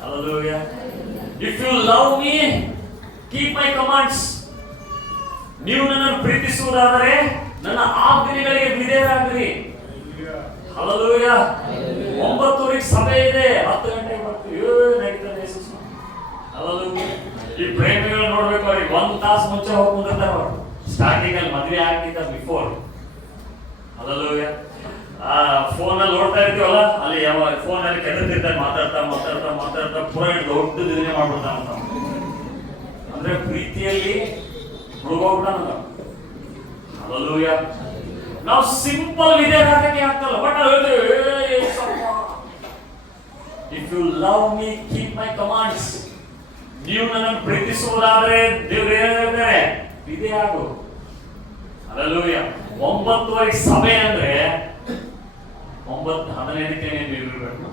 Hallelujah. If you love me keep my commands. ನೀವು ನನ್ನನ್ನು ಪ್ರೀತಿಸುವುದಾದರೆ ನನ್ನ ಆಜ್ಞೆಗಳಿಗೆ ವಿಧೇಯರಾಗಿರಿ. ಹಲ್ಲೆಲೂಯಾ. 9:00 ಸಭೆ ಇದೆ, 10 ಗಂಟೆಗೆ ಬರ್ತೀವಿ, ನಡೀತಾನೆ ಯೇಸು. ಹಲ್ಲೆಲೂಯಾ. ಈ ಪ್ರೇಮಿಗಳು ನೋಡ್ಬೇಕು, ಅವ್ರಿಗೆ 1 ತಾಸು ಮುಂಚೆ ಹೋಗಿ ಕುಂದಿರ್ತಾರೆ ಅವರು. ಸ್ಟಾರ್ಟಿಂಗ್ ಅಲ್ಲಿ ಮದುವೆ ಆಗಿದ್ದ ಬಿಫೋರ್. ಹಲ್ಲೆಲೂಯಾ. ಫೋನ್ ಅಲ್ಲಿ ನೋಡ್ತಾ ಇರ್ತೀವಲ್ಲ, ಅಲ್ಲಿ ಯಾವ ಫೋನ್ ಅಲ್ಲಿ ಕೆದರ್ತಿರ್ತಾರೆ, ಮಾತಾಡ್ತಾ ಪೂರ ದೊಡ್ಡ ಇದನ್ನೇ ಮಾಡ್ಬಿಡ್ತಾನ. ಅಂದ್ರೆ ಪ್ರೀತಿಯಲ್ಲಿ ಮುಳುಗೋಗ್ಬಿಟ್ಟ. ಹಲ್ಲೆಲೂಯಾ. ನಾವು ಸಿಂಪಲ್ ವಿಧೇಯರಾಗಕ್ಕೆ ಆಗ್ತಲ್ಲ, but if you love me keep my commands. ನೀವು ನನ್ನನ್ನು ಪ್ರೀತಿಸುವುದಾದರೆ ದೇವರು ಏನು ಹೇಳ್ತಾರೆ? ವಿಧೇಯಾಗು. ಹಲ್ಲೆಲೂಯಾ. 9:00 ಸಭೆ ಅಂದ್ರೆ 9:15ಕ್ಕೆ ನೀವು ಇರಬೇಕು,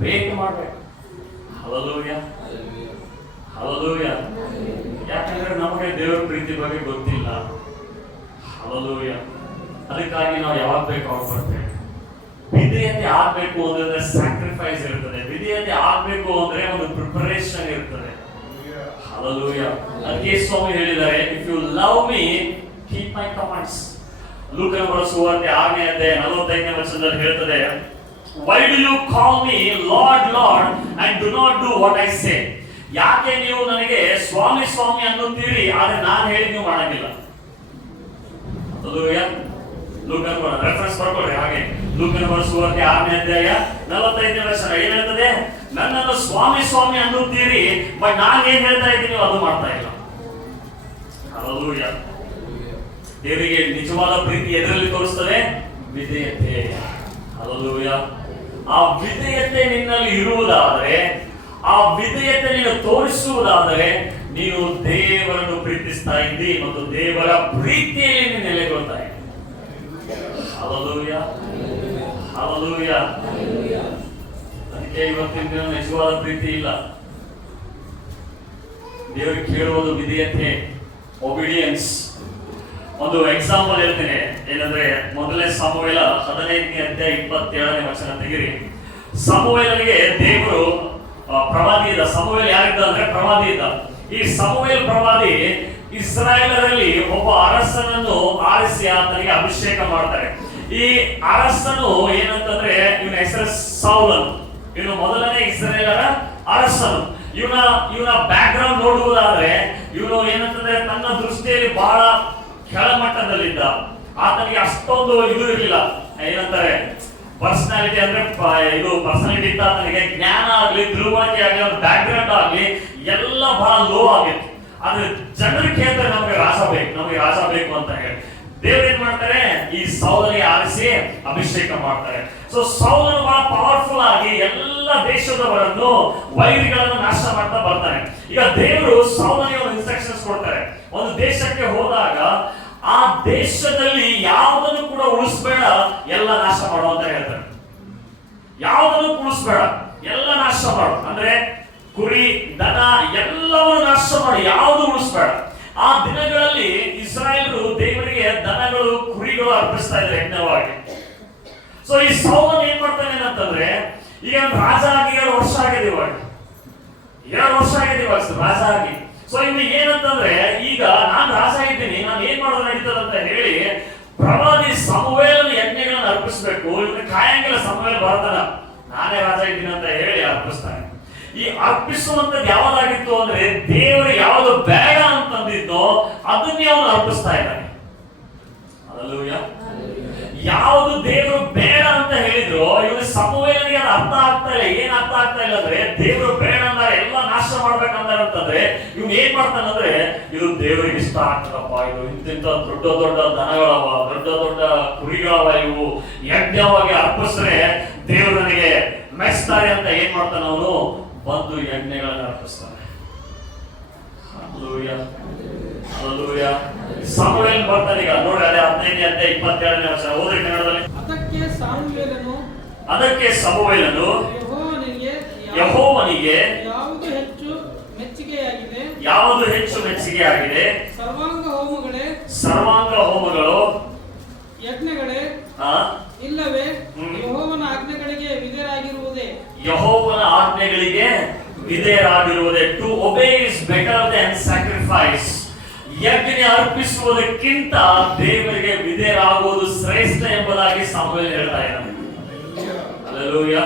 ಬೇಗ ಮಾಡ್ಬೇಕು. ಹಲ್ಲೆಲೂಯಾ. ಹಲ್ಲೆಲೂಯಾ. ಯಾಕಂದ್ರೆ ನಮಗೆ ದೇವರ ಪ್ರೀತಿ ಬಗ್ಗೆ ಗೊತ್ತಿಲ್ಲ. ಹಲ್ಲೆಲೂಯಾ. ಅದಕ್ಕಾಗಿ ನಾವು ಯಾವಾಗ ಬೇಕು ಅವಾಗ ಬರ್ತೇವೆ. ವಿಧೇಯತೆ ಆಗ್ಬೇಕು ಅಂದ್ರೆ ಸ್ಯಾಕ್ರಿಫೈಸ್ ಇರ್ತದೆ. ವಿಧೇಯತೆ ಆಗ್ಬೇಕು ಅಂದ್ರೆ ಒಂದು ಪ್ರಿಪರೇಷನ್ ಇರ್ತದೆ. ಹಲ್ಲೆಲೂಯಾ. ಅದಕ್ಕೆ ಸ್ವಾಮಿ ಹೇಳಿದ್ದಾರೆ, if you love me keep my commands. ಲೂಕನ ಬರೆದ ಸುವಾರ್ತೆ 6ನೇ ಅಧ್ಯಾಯ 45ನೇ ವಚನದಲ್ಲಿ ಹೇಳ್ತದೆ, why do you call me lord lord and do not do what I say. ಯಾಕೆ ನೀವು ನನಗೆ ಸ್ವಾಮಿ ಸ್ವಾಮಿ ಅನ್ನುತ್ತೀರಿ, ಆದ್ರೆ ನಾನು ಹೇಳಿ ನೀವು ಮಾಡಂಗಿಲ್ಲ. ಹಲ್ಲೆಲೂಯಾ. ಲೂಕನ ಬರೆದ ರೆಫರೆನ್ಸ್ ಬರ್ಕೊಳ್ಳಿ ಹಾಗೆ. ಲೂಕನ ಬರೆದ ಸುವಾರ್ತೆ 6ನೇ ಅಧ್ಯಾಯ 45ನೇ ವಚನ ಏನ್ ಹೇಳ್ತದೆ? ನನ್ನನ್ನು ಸ್ವಾಮಿ ಸ್ವಾಮಿ ಅನ್ನುತ್ತೀರಿ, ಬಟ್ ನಾನು ಏನ್ ಹೇಳ್ತಾ ಇದ್ದೀನಿ ಅದು ಮಾಡ್ತಾ ಇಲ್ಲ. ಹಲ್ಲೆಲೂಯಾ. ದೇವರಿಗೆ ನಿಜವಾದ ಪ್ರೀತಿ ಎದರಲ್ಲಿ ತೋರಿಸ್ತದೆ? ವಿಧೇಯತೆ. ಹಲ್ಲೆಲೂಯಾ. ಆ ವಿಧೇಯತೆ ನಿನ್ನಲ್ಲಿ ಇರುವುದಾದರೆ, ಆ ವಿಧೇಯತೆ ನೀನು ತೋರಿಸುವುದಾದರೆ, ನೀನು ದೇವರನ್ನು ಪ್ರೀತಿಸ್ತಾ ಇದ್ದಿ ಮತ್ತು ದೇವರ ಪ್ರೀತಿಯಲ್ಲಿ ನೀನು ನೆಲೆಗೊಳ್ತಾ ಇದ್ದಿ. ಹಲ್ಲೆಲೂಯಾ. ಹಲ್ಲೆಲೂಯಾ. ಅದಕ್ಕೆ ಇವತ್ತಿನ ದಿನ ನಿಜವಾದ ಪ್ರೀತಿ ಇಲ್ಲ. ದೇವರು ಕೇಳುವುದು ವಿಧೇಯತೆ, ಒಬಿಡಿಯನ್ಸ್. ಒಂದು ಎಕ್ಸಾಂಪಲ್ ಹೇಳ್ತೇನೆ. ಏನಂದ್ರೆ ಮೊದಲನೇ ಸಮುವೇಲ 15ನೇ ಅಧ್ಯಾಯ 27ನೇ ವಚನ ತೆಗಿರಿ. ಸಮುವೇಲನಿಗೆ ದೇವರು ಪ್ರವಾದಿ ಇದ್ದ. ಸಮುವೇಲ ಯಾರಿದ್ದ ಅಂದ್ರೆ ಪ್ರವಾದಿ ಇದ್ದ. ಈ ಸಮುವೇಲ್ ಪ್ರವಾದಿ ಇಸ್ರಾಯೇಲರಲ್ಲಿ ಒಬ್ಬ ಅರಸನನ್ನು ಆರಿಸಿ ಆತನಿಗೆ ಅಭಿಷೇಕ ಮಾಡ್ತಾರೆ. ಈ ಅರಸನು ಏನಂತಂದ್ರೆ ಇವನ ಹೆಸರು ಸೌಲನು. ಇವನು ಮೊದಲನೇ ಇಸ್ರಾಯೇಲರ ಅರಸನು. ಇವನ ಬ್ಯಾಕ್ ಗ್ರೌಂಡ್ ನೋಡುವುದಾದ್ರೆ ಇವನು ಏನಂತಂದ್ರೆ ತನ್ನ ದೃಷ್ಟಿಯಲ್ಲಿ ಬಹಳ ಕೆಳಮಟ್ಟದಲ್ಲಿದ್ದ. ಆತನಿಗೆ ಅಷ್ಟೊಂದು ಇದು ಇರಲಿಲ್ಲ, ಏನಂತಾರೆ ಪರ್ಸನಾಲಿಟಿ ಅಂದ್ರೆ ಇದು ಪರ್ಸನಾಲಿಟಿ ಇತ್ತ. ಆತನಿಗೆ ಜ್ಞಾನ ಆಗ್ಲಿ, ತಿಳುವಳಿಕೆ ಆಗ್ಲಿ, ಅವ್ರ ಬ್ಯಾಕ್ ಗ್ರೌಂಡ್ ಆಗ್ಲಿ ಎಲ್ಲ ಬಹಳ ಲೋ ಆಗಿತ್ತು. ಆದ್ರೆ ಜನರಿಗೆ ಹೇಳ್ತಾರೆ ನಮಗೆ ರಾಜ ಬೇಕು, ನಮಗೆ ರಾಜ ಬೇಕು ಅಂತ ಹೇಳಿ. ದೇವರು ಏನ್ ಮಾಡ್ತಾರೆ, ಈ ಸೌಲನಿಗೆ ಆರಿಸಿ ಅಭಿಷೇಕ ಮಾಡ್ತಾರೆ. ಸೊ ಸೌಲನು ಬಹಳ ಪವರ್ಫುಲ್ ಆಗಿ ಎಲ್ಲ ದೇಶದವರನ್ನು, ವೈರಿಗಳನ್ನು ನಾಶ ಮಾಡ್ತಾ ಬರ್ತಾನೆ. ಈಗ ದೇವರು ಸೌಲನಿಗೆ ಒಂದು ಇನ್ಸ್ಟ್ರಕ್ಷನ್ಸ್ ಕೊಡ್ತಾರೆ. ಒಂದು ದೇಶಕ್ಕೆ ಹೋದಾಗ ಆ ದೇಶದಲ್ಲಿ ಯಾವುದನ್ನು ಕೂಡ ಉಳಿಸ್ಬೇಡ, ಎಲ್ಲ ನಾಶ ಮಾಡು ಅಂತ ಹೇಳ್ತಾರೆ. ಯಾವುದನ್ನು ಉಳಿಸ್ಬೇಡ, ಎಲ್ಲ ನಾಶ ಮಾಡು ಅಂದ್ರೆ ಕುರಿ ದನ ಎಲ್ಲವನ್ನು ನಾಶ ಮಾಡಿ, ಯಾವುದು ಉಳಿಸ್ಬೇಡ. ಆ ದಿನಗಳಲ್ಲಿ ಇಸ್ರಾಯೇಲರು ದೇವರಿಗೆ ದನಗಳು ಕುರಿಗಳು ಅರ್ಪಿಸ್ತಾ ಇದ್ದಾರೆ ಯಜ್ಞವಾಗಿ. ಸೊ ಈ ಸೌಲನ್ ಏನ್ ಮಾಡ್ತಾನೆ ಅಂತಂದ್ರೆ, ಈಗ ರಾಜ ಆಗಿ 2 ವರ್ಷ ಆಗಿದೆ, ಇವಾಗ 2 ವರ್ಷ ಆಗಿದೆ ಇವಾಗ ರಾಜ ಆಗಿ. ಸೊ ಇನ್ನು ಏನಂತಂದ್ರೆ, ಈಗ ನಾನ್ ರಾಜ ಇದ್ದೀನಿ, ನಾನು ಏನ್ ಮಾಡೋದು ನಡೀತದಂತ ಹೇಳಿ ಪ್ರವಾದಿ ಸಮುವೇಲನ ಯಜ್ಞಗಳನ್ನ ಅರ್ಪಿಸ್ಬೇಕು. ಇವನು ಕಾಯಂಗಿಲ್ಲ, ಸಮುವೇಲ ಬರ್ತಾನ, ನಾನೇ ರಾಜ ಇದ್ದೀನಿ ಅಂತ ಹೇಳಿ ಅರ್ಪಿಸ್ತಾನೆ. ಈ ಅರ್ಪಿಸುವಂತದ್ದು ಯಾವ್ದಾಗಿತ್ತು ಅಂದ್ರೆ, ದೇವರು ಯಾವುದು ಬೇಡ ಅಂತಂದಿದ್ದೋ ಅದನ್ನೇ ಅವನು ಅರ್ಪಿಸ್ತಾ ಇದ್ದಾನೆ. ಹಲ್ಲೆಲೂಯಾ. ಯಾವುದು ದೇವರು ಬೇಡ ಅಂತ ಹೇಳಿದ್ರು ಇವನು ಸಮುವೇಲನಿಗೆ ಅದು ಅರ್ಥ ಆಗ್ತಾ ಇಲ್ಲ. ಏನ್ ಅರ್ಥ ಆಗ್ತಾ ಇಲ್ಲ ಅಂದ್ರೆ, ದೇವರು ಬೇಡ ಅಂದ್ರೆ ಎಲ್ಲ ನಾಶ ಮಾಡ್ಬೇಕಂತಾರೆ ಅಂತಂದ್ರೆ, ಇವ್ನು ಏನ್ ಮಾಡ್ತಾನಂದ್ರೆ, ಇದು ದೇವರಿಗೆ ಇಷ್ಟ ಆಗ್ತದಪ್ಪ, ಇದು ಇಂತಿಂತ ದೊಡ್ಡ ದೊಡ್ಡ ದನಗಳವ, ದೊಡ್ಡ ದೊಡ್ಡ ಕುರಿಗಳವ, ಇವು ಯಜ್ಞವಾಗಿ ಅರ್ಪಿಸ್ರೆ ದೇವರು ನನಗೆ ಮೆಚ್ತಾರೆ ಅಂತ ಏನ್ ಮಾಡ್ತಾನ ಅವನು, ಬಂದು ಯಜ್ಞಗಳನ್ನು ಅರ್ಪಿಸ್ತಾನೆ. Hallelujah, hallelujah. ಸಮುವೇಲ ಬರ್ತಾನೆ. ಈಗ ನೋಡಿ, ಅದೇ 15ನೇ ಅಧ್ಯಾಯ 27ನೇ ವಚನ ಓದ್ರಿ ಕನ್ನಡದಲ್ಲಿ. ಅದಕ್ಕೆ ಸಮುವೇಲನು ಯೆಹೋವನಿಗೆ ಯಾವುದು ಹೆಚ್ಚು ಮೆಚ್ಚುಗೆಯಾಗಿದೆ, ಸರ್ವಾಂಗ ಹೋಮಗಳು ಯಜ್ಞಗಳೇ ಇಲ್ಲವೇ ಯೆಹೋವನ ಆಜ್ಞೆಗಳಿಗೆ ವಿಧೇಯರಾಗಿರುವುದೇ? ಯೆಹೋವನ ಆಜ್ಞೆಗಳಿಗೆ ವಿಧೇಯರಾಗಿರುವುದೇ. To obey is better than sacrifice. ಯಜ್ಞ ಅರ್ಪಿಸುವುದಕ್ಕಿಂತ ದೇವರಿಗೆ ವಿಧೇಯರಾಗುವುದು ಶ್ರೇಷ್ಠ ಎಂಬುದಾಗಿ ಸಮುವೇಲ ಹೇಳ್ತಾ ಇದ್ದಾನೆ. ಹಲ್ಲೆಲೂಯಾ.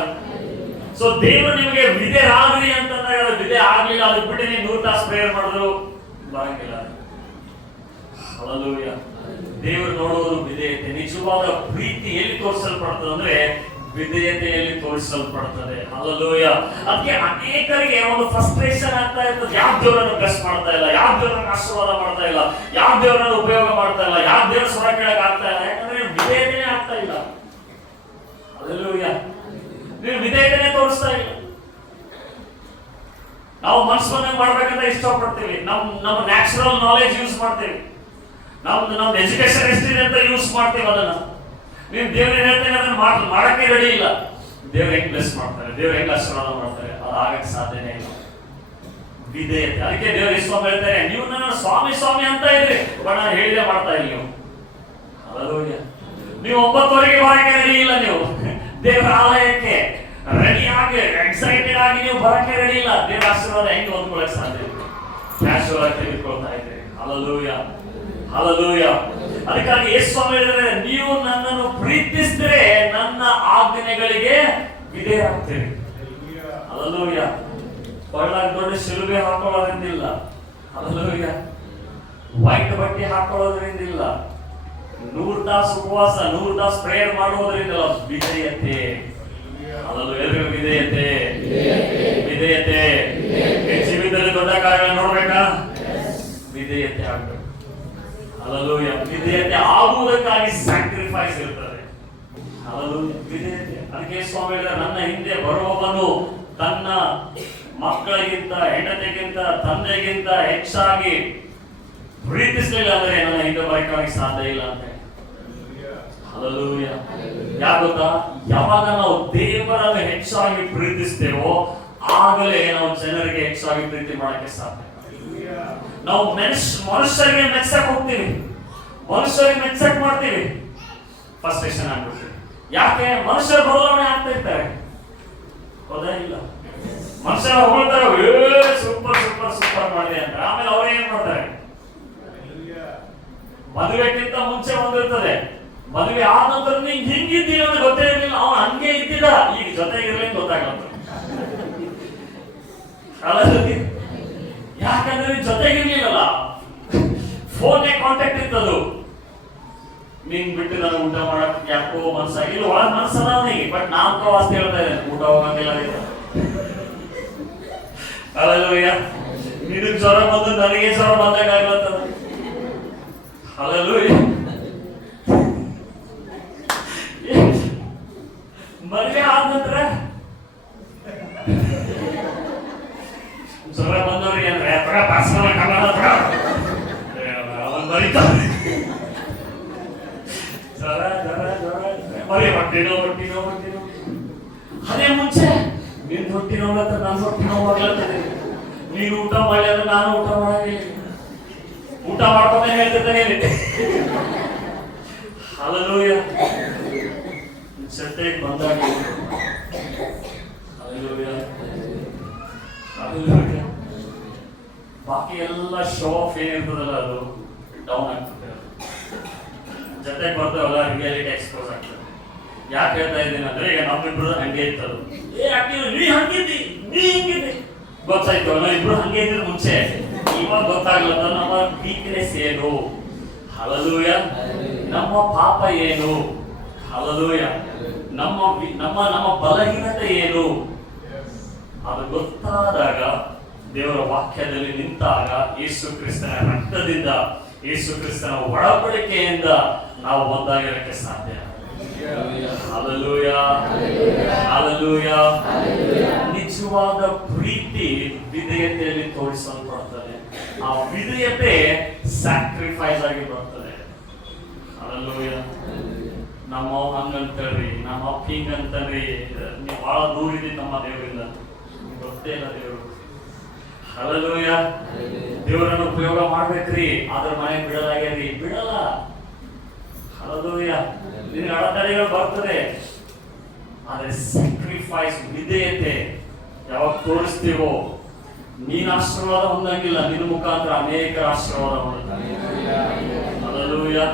ಸೊ ದೇವರು ನಿಮಗೆ ವಿಧೇಯರಾಗ್ರಿ ಅಂತಂದಾಗ ವಿಧೇಯ ಆಗ್ಲಿಲ್ಲ, ಅದಕ್ಕೆ ಬಿಟ್ಟು ನೀವು 100 ತಾಸು ಪ್ರೇಯರ್ ಮಾಡಿದ್ರು ಬರಂಗಿಲ್ಲ. ಹಲ್ಲೆಲೂಯಾ. ದೇವರು ನೋಡುವುದು ವಿಧೇಯತೆ. ನಿಜವಾದ ಪ್ರೀತಿ ಎಲ್ಲಿ ತೋರಿಸಲ್ಪಡ್ತದೆ ಅಂದ್ರೆ ವಿಧೇಯತೆಯಲ್ಲಿ ತೋರಿಸಲ್ಪಡ್ತದೆ. ಹಲ್ಲೆಲೂಯಾ. ಅದಕ್ಕೆ ಅನೇಕರಿಗೆ ಒಂದು ಫ್ರಸ್ಟ್ರೇಷನ್ ಆಗ್ತಾ ಇರ್ತದೆ, ಯಾವ ದೇವರನ್ನು ಬ್ಲೆಸ್ ಮಾಡ್ತಾ ಇಲ್ಲ, ಯಾವ ದೇವರನ್ನು ಆಶೀರ್ವಾದ ಮಾಡ್ತಾ ಇಲ್ಲ, ಯಾವ ದೇವರನ್ನು ಉಪಯೋಗ ಮಾಡ್ತಾ ಇಲ್ಲ, ಯಾವ ದೇವರ ಸ್ವರ ಕೇಳಕ್ ಆಗ್ತಾ ಇಲ್ಲ. ಯಾಕಂದ್ರೆ ವಿಧೇಯತೆನೇ ಆಗ್ತಾ ಇಲ್ಲ. ಹಲ್ಲೆಲೂಯಾ. ನೀವು ವಿಧೇಯತೆನೇ ತೋರಿಸ್ತಾ ಇಲ್ಲ. ನಾವು ಮನಸ್ಸನ್ನ ಮಾಡ್ಬೇಕಂತ ಇಷ್ಟಪಡ್ತೀವಿ, ನಮ್ಮ ನ್ಯಾಚುರಲ್ ನಾಲೆಜ್ ಯೂಸ್ ಮಾಡ್ತೀವಿ, ನಮ್ದು ಎಜುಕೇಶನ್ ಎಷ್ಟಿದೆ ಅಂತ ಯೂಸ್ ಮಾಡ್ತೀವಿ. ಅದನ್ನ ನೀವು ದೇವ್ರ ಹೇಳ್ತೇನೆ ಅದನ್ನ ಮಾಡಕ್ಕೆ ರೆಡಿ ಇಲ್ಲ. ದೇವ್ರ ಹೆಂಗ್ ಬ್ಲೆಸ್ ಮಾಡ್ತಾರೆ, ದೇವ್ರ ಹೆಂಗ್ ಆಶೀರ್ವಾದ ಮಾಡ್ತಾರೆ, ಅದು ಆಗಕ್ಕೆ ಸಾಧ್ಯನೇ ಇಲ್ಲ. ವಿಧೇಯತೆ. ಅದಕ್ಕೆ ದೇವ್ರ ಸ್ವಾಮಿ ಹೇಳ್ತಾರೆ, ನೀವು ನನ್ನ ಸ್ವಾಮಿ ಸ್ವಾಮಿ ಅಂತ ಇದ್ರಿ, ಬಟ್ ನಾನು ಹೇಳಿದೆ ಮಾಡ್ತಾ ಇಲ್ಲ ನೀವು. ಹಲ್ಲೆಲೂಯಾ. ನೀವು 9 ಬರಕ್ಕೆ ರೆಡಿ ಇಲ್ಲ, ನೀವು ದೇವರ ಆಲಯಕ್ಕೆ ರೆಡಿ ಆಗಿ ಎಕ್ಸೈಟೆಡ್ ಆಗಿ ನೀವು ಬರಕ್ಕೆ ರೆಡಿ ಇಲ್ಲ. ದೇವರ ಆಶೀರ್ವಾದ ಹೆಂಗ್ ಹೊಂದ್ಕೊಳ್ಳಕ್ ಸಾಧ್ಯ? ಕ್ಯಾಶುವಲ್ ಆಗಿ ತೆಗೆದುಕೊಳ್ತಾ ಇದ್ದೀರಿ. Hallelujah, hallelujah. ಅದಕ್ಕಾಗಿ ಯೇಸು ಸ್ವಾಮಿ ಹೇಳಿದರೆ, ನೀವು ನನ್ನನ್ನು ಪ್ರೀತಿಸಿದ್ರೆ ನನ್ನ ಆಜ್ಞೆಗಳಿಗೆ ವಿಧೇಯರಾಗ್ತೀರಿ. ಹಲ್ಲೆಲೂಯಾ. ಕೊಳ್ಳಾಗ ದೊಡ್ಡ ಶಿಲುಬೆ ಹಾಕೊಳ್ಳೋದ್ರಿಂದಿಲ್ಲ. ಹಲ್ಲೆಲೂಯಾ. ವೈಟ್ ಬಟ್ಟೆ ಹಾಕೊಳ್ಳೋದ್ರಿಂದಿಲ್ಲ. 100 ತಾಸು ಉಪವಾಸ, 100 ತಾಸು ಪ್ರೇಯರ್ ಮಾಡುವುದರಿಂದ ವಿಧೇಯತೆ. ಹಲ್ಲೆಲೂಯಾ. ವಿಧೇಯತೆ, ವಿಧೇಯತೆ. ಜೀವಿತದಲ್ಲಿ ದೊಡ್ಡ ಕಾರ್ಯಗಳನ್ನು ನೋಡ್ಬೇಕಾ? ವಿಧೇಯತೆ ಆಗ್ಬೇಕು. ಹಲ್ಲೆಲೂಯಾ. ವಿಧೇಯತೆ ಆಗುವುದಕ್ಕಾಗಿ ಸ್ಯಾಕ್ರಿಫೈಸ್ ಇರ್ತದೆ. ಹಲ್ಲೆಲೂಯಾ. ವಿಧೇಯತೆ. ಅದಕ್ಕೆ ಸ್ವಾಮಿ ಹೇಳಿದ, ನನ್ನ ಹಿಂದೆ ಬರುವವನು ತನ್ನ ಮಕ್ಕಳಿಗಿಂತ, ಹೆಂಡತಿಗಿಂತ, ತಂದೆಗಿಂತ ಹೆಚ್ಚಾಗಿ ಪ್ರೀತಿಸಲಿಲ್ಲ ಅಂದ್ರೆ ನನ್ನ ಹಿಂದೆ ಬರಕ್ಕಾಗಿ ಸಾಧ್ಯ ಇಲ್ಲ ಅಂತ. ಹಲ್ಲೆಲೂಯಾ. ಯಾಕೆ ಗೊತ್ತಾ? ಯಾವಾಗ ನಾವು ದೇವರನ್ನು ಹೆಚ್ಚಾಗಿ ಪ್ರೀತಿಸ್ತೇವೋ ಆಗಲೇ ನಾವು ಜನರಿಗೆ ಹೆಚ್ಚಾಗಿ ಪ್ರೀತಿ ಮಾಡಕ್ಕೆ ಸಾಧ್ಯ. ನಾವು ಮನುಷ್ಯರಿಗೆ ಮೆಚ್ಚಕ್ ಹೋಗ್ತೀವಿ, ಮನುಷ್ಯರಿಗೆ ಮೆಚ್ಚಕ್ ಮಾಡ್ತೀವಿ, ಫ್ರಸ್ಟ್ರೇಷನ್ ಆಗ್ಬಿಡ್ತೀವಿ. ಯಾಕೆ? ಮನುಷ್ಯರು ಬದಲಾವಣೆ ಆಗ್ತಾ ಇರ್ತಾರೆ, ಹೌದಾ ಇಲ್ಲ? ಮನುಷ್ಯರ ಹೊಗಳ್ತಾರೆ, ಸೂಪರ್ ಸೂಪರ್ ಸೂಪರ್ ಮಾಡಿದೆ ಅಂತ. ಆಮೇಲೆ ಅವ್ರು ಏನ್ ಮಾಡ್ತಾರೆ? ಮದುವೆಗಿಂತ ಮುಂಚೆ ಒಂದಿರ್ತದೆ, ಮದುವೆ ಆದ ನಂತರ ನೀನ್ ಹಿಂಗಿದ್ದೀವಿ ಅಂತ ಗೊತ್ತೇ ಇರಲಿಲ್ಲ, ಅವನು ಹಂಗೆ ಇದ್ದಿದ್ದ, ಈಗ ಜೊತೆಗಿರ್ಲಿ ಗೊತ್ತಾಗಲ್ಲ. ಯಾಕಂದ್ರೆ ಜೊತೆಗಿರ್ಲಿಲ್ಲಲ್ಲ, ಫೋನ್ ಕಾಂಟ್ಯಾಕ್ಟ್ ಇತ್ತದು. ನಿನ್ ಬಿಟ್ಟು ನಾನು ಊಟ ಮಾಡಕ್ ಯಾಕೋ ಮನ್ಸಾಗಿಲ್ಲ, ಒಳಗ್ ಮನ್ಸದ ಅವನಿಗೆ, ಬಟ್ ನಾನ್ ಪ್ರವಾಸ ಹೇಳ್ತಾ ಇದ್ದೇನೆ, ಊಟ ಹೋಗಂಗಿಲ್ಲ. ಹಲ್ಲೆಲೂಯಾ. ನಿನಗ್ ಜ್ವರ ಬಂದು ನನಗೆ ಜ್ವರ ಬಂದಾಗ ಆಗ್ಲತ್ತದ. ಹಲ್ಲೆಲೂಯಾ. ಮದುವೆ ಆದ ನಂತರ ಜೊರ ಬಂದವ್ರಿಗೆ ಅಂದ್ರೆ ಪರ್ಸನಲ್ ಅವನ್ ಬರೀತಾರೆ ಜ್ವರ ಬರೀ ಹೊಟ್ಟಿನೋ ಅದೇ ಮುಂಚೆ ನಿನ್ ಹೊಟ್ಟಿ ನೋಡ್ಲತ್ತ ನಾನು ಹೊಟ್ಟಿ ನೋವಾಗ್ಲತ್ತದೆ. ನೀನು ಊಟ ಮಾಡಿ ಅಂದ್ರೆ ನಾನು ಊಟ ಮಾಡಂಗಿಲ್ಲ. ಊಟ ಮಾಡ್ಕೊಂಡೆ ಹೇಳ್ತಿದ್ದಾನೆ ಹಲ್ಲೆಲೂಯಾ. ಸತ್ಯಕ್ಕೆ ಬಂದಾಗ ಹಲ್ಲೆಲೂಯಾ ಹಲ್ಲೆಲೂಯಾ. ಬಾಕಿ ಎಲ್ಲ ಶೋ ಆಫ್ ಏನಿರ್ತದಲ್ಲ ಅದು ಡೌನ್ ಆಗ್ತದೆ. ಜೊತೆಗೆ ಬರ್ತಾವಲ್ಲ ರಿಯಾಲಿಟಿ ಎಕ್ಸ್ಪೋಸ್ ಆಗ್ತದೆ. ಯಾಕೆ ಹೇಳ್ತಾ ಇದ್ದೀನಿ ಅಂದ್ರೆ ಈಗ ನಮ್ಮಿಬ್ರು ಹಂಗೆ ಇರ್ತದೆ. ನೀ ಹಂಗಿದ್ದಿ ನೀ ಹಿಂಗಿದ್ದಿ ಗೊತ್ತಾಯ್ತು. ನಾವಿಬ್ರು ಹಂಗೆ ಇದ್ದಿದ್ದು ಮುಂಚೆ, ಇವಾಗ ಗೊತ್ತಾಗ್ಲತ್ತ ನಮ್ಮ ವೀಕ್ನೆಸ್ ಏನು, ಹಲ್ಲೆಲೂಯಾ, ನಮ್ಮ ಪಾಪ ಏನು, ಹಲ್ಲೆಲೂಯಾ, ನಮ್ಮ ನಮ್ಮ ನಮ್ಮ ಬಲಹೀನತೆ ಏನು. ಅದು ಗೊತ್ತಾದಾಗ, ದೇವರ ವಾಕ್ಯದಲ್ಲಿ ನಿಂತಾಗ, ಯೇಸು ಕ್ರಿಸ್ತನ ರಕ್ತದಿಂದ, ಯೇಸು ಕ್ರಿಸ್ತನ ಒಡಂಬಡಿಕೆಯಿಂದ ನಾವು ಒಂದಾಗಿರಕ್ಕೆ ಸಾಧ್ಯ. Hallelujah hallelujah. ನಿಜವಾದ ಪ್ರೀತಿ ವಿಧೇಯತೆಯಲ್ಲಿ ತೋರಿಸಲ್ಪಡುತ್ತದೆ. ಆ ವಿಧೇಯತೆ ಸ್ಯಾಕ್ರಿಫೈಸ್ ಆಗಿ ಬರ್ತದೆ. ಹಲ್ಲೆಲೂಯಾ. ನಮ್ಮ ಹಂಗಂತಲ್ರಿ, ನಮ್ಮ ಅಪ್ಪ ಹಿಂಗಂತಲ್ರಿ, ನೀವು ಬಹಳ ದೂರ ಇದ್ದೀವಿ ನಮ್ಮ ದೇವರಿಂದ, ಗೊತ್ತೇ ಇಲ್ಲ ದೇವರು. ಹಲ್ಲೆಲೂಯಾ. ದೇವರನ್ನು ಉಪಯೋಗ ಮಾಡ್ಬೇಕ್ರಿ, ಆದ್ರ ಮನೆ ಬಿಡಲಾಗ್ಯಾರಿ, ಬಿಡಲ್ಲ. ಹಲ್ಲೆಲೂಯಾ. ನಿನ್ನ ಅಡೆತಡೆಗಳು ಬರ್ತದೆ, ಆದ್ರೆ ಸ್ಯಾಕ್ರಿಫೈಸ್ ವಿಧೇಯತೆ ಯಾವಾಗ ತೋರಿಸ್ತೀವೋ, ನೀನ್ ಆಶೀರ್ವಾದ ಹೊಂದಂಗಿಲ್ಲ, ನಿನ್ನ ಮುಖಾಂತರ ಅನೇಕರ ಆಶೀರ್ವಾದ ಹೊಂದುತ್ತಾರೆ. ಹಲ್ಲೆಲೂಯಾ.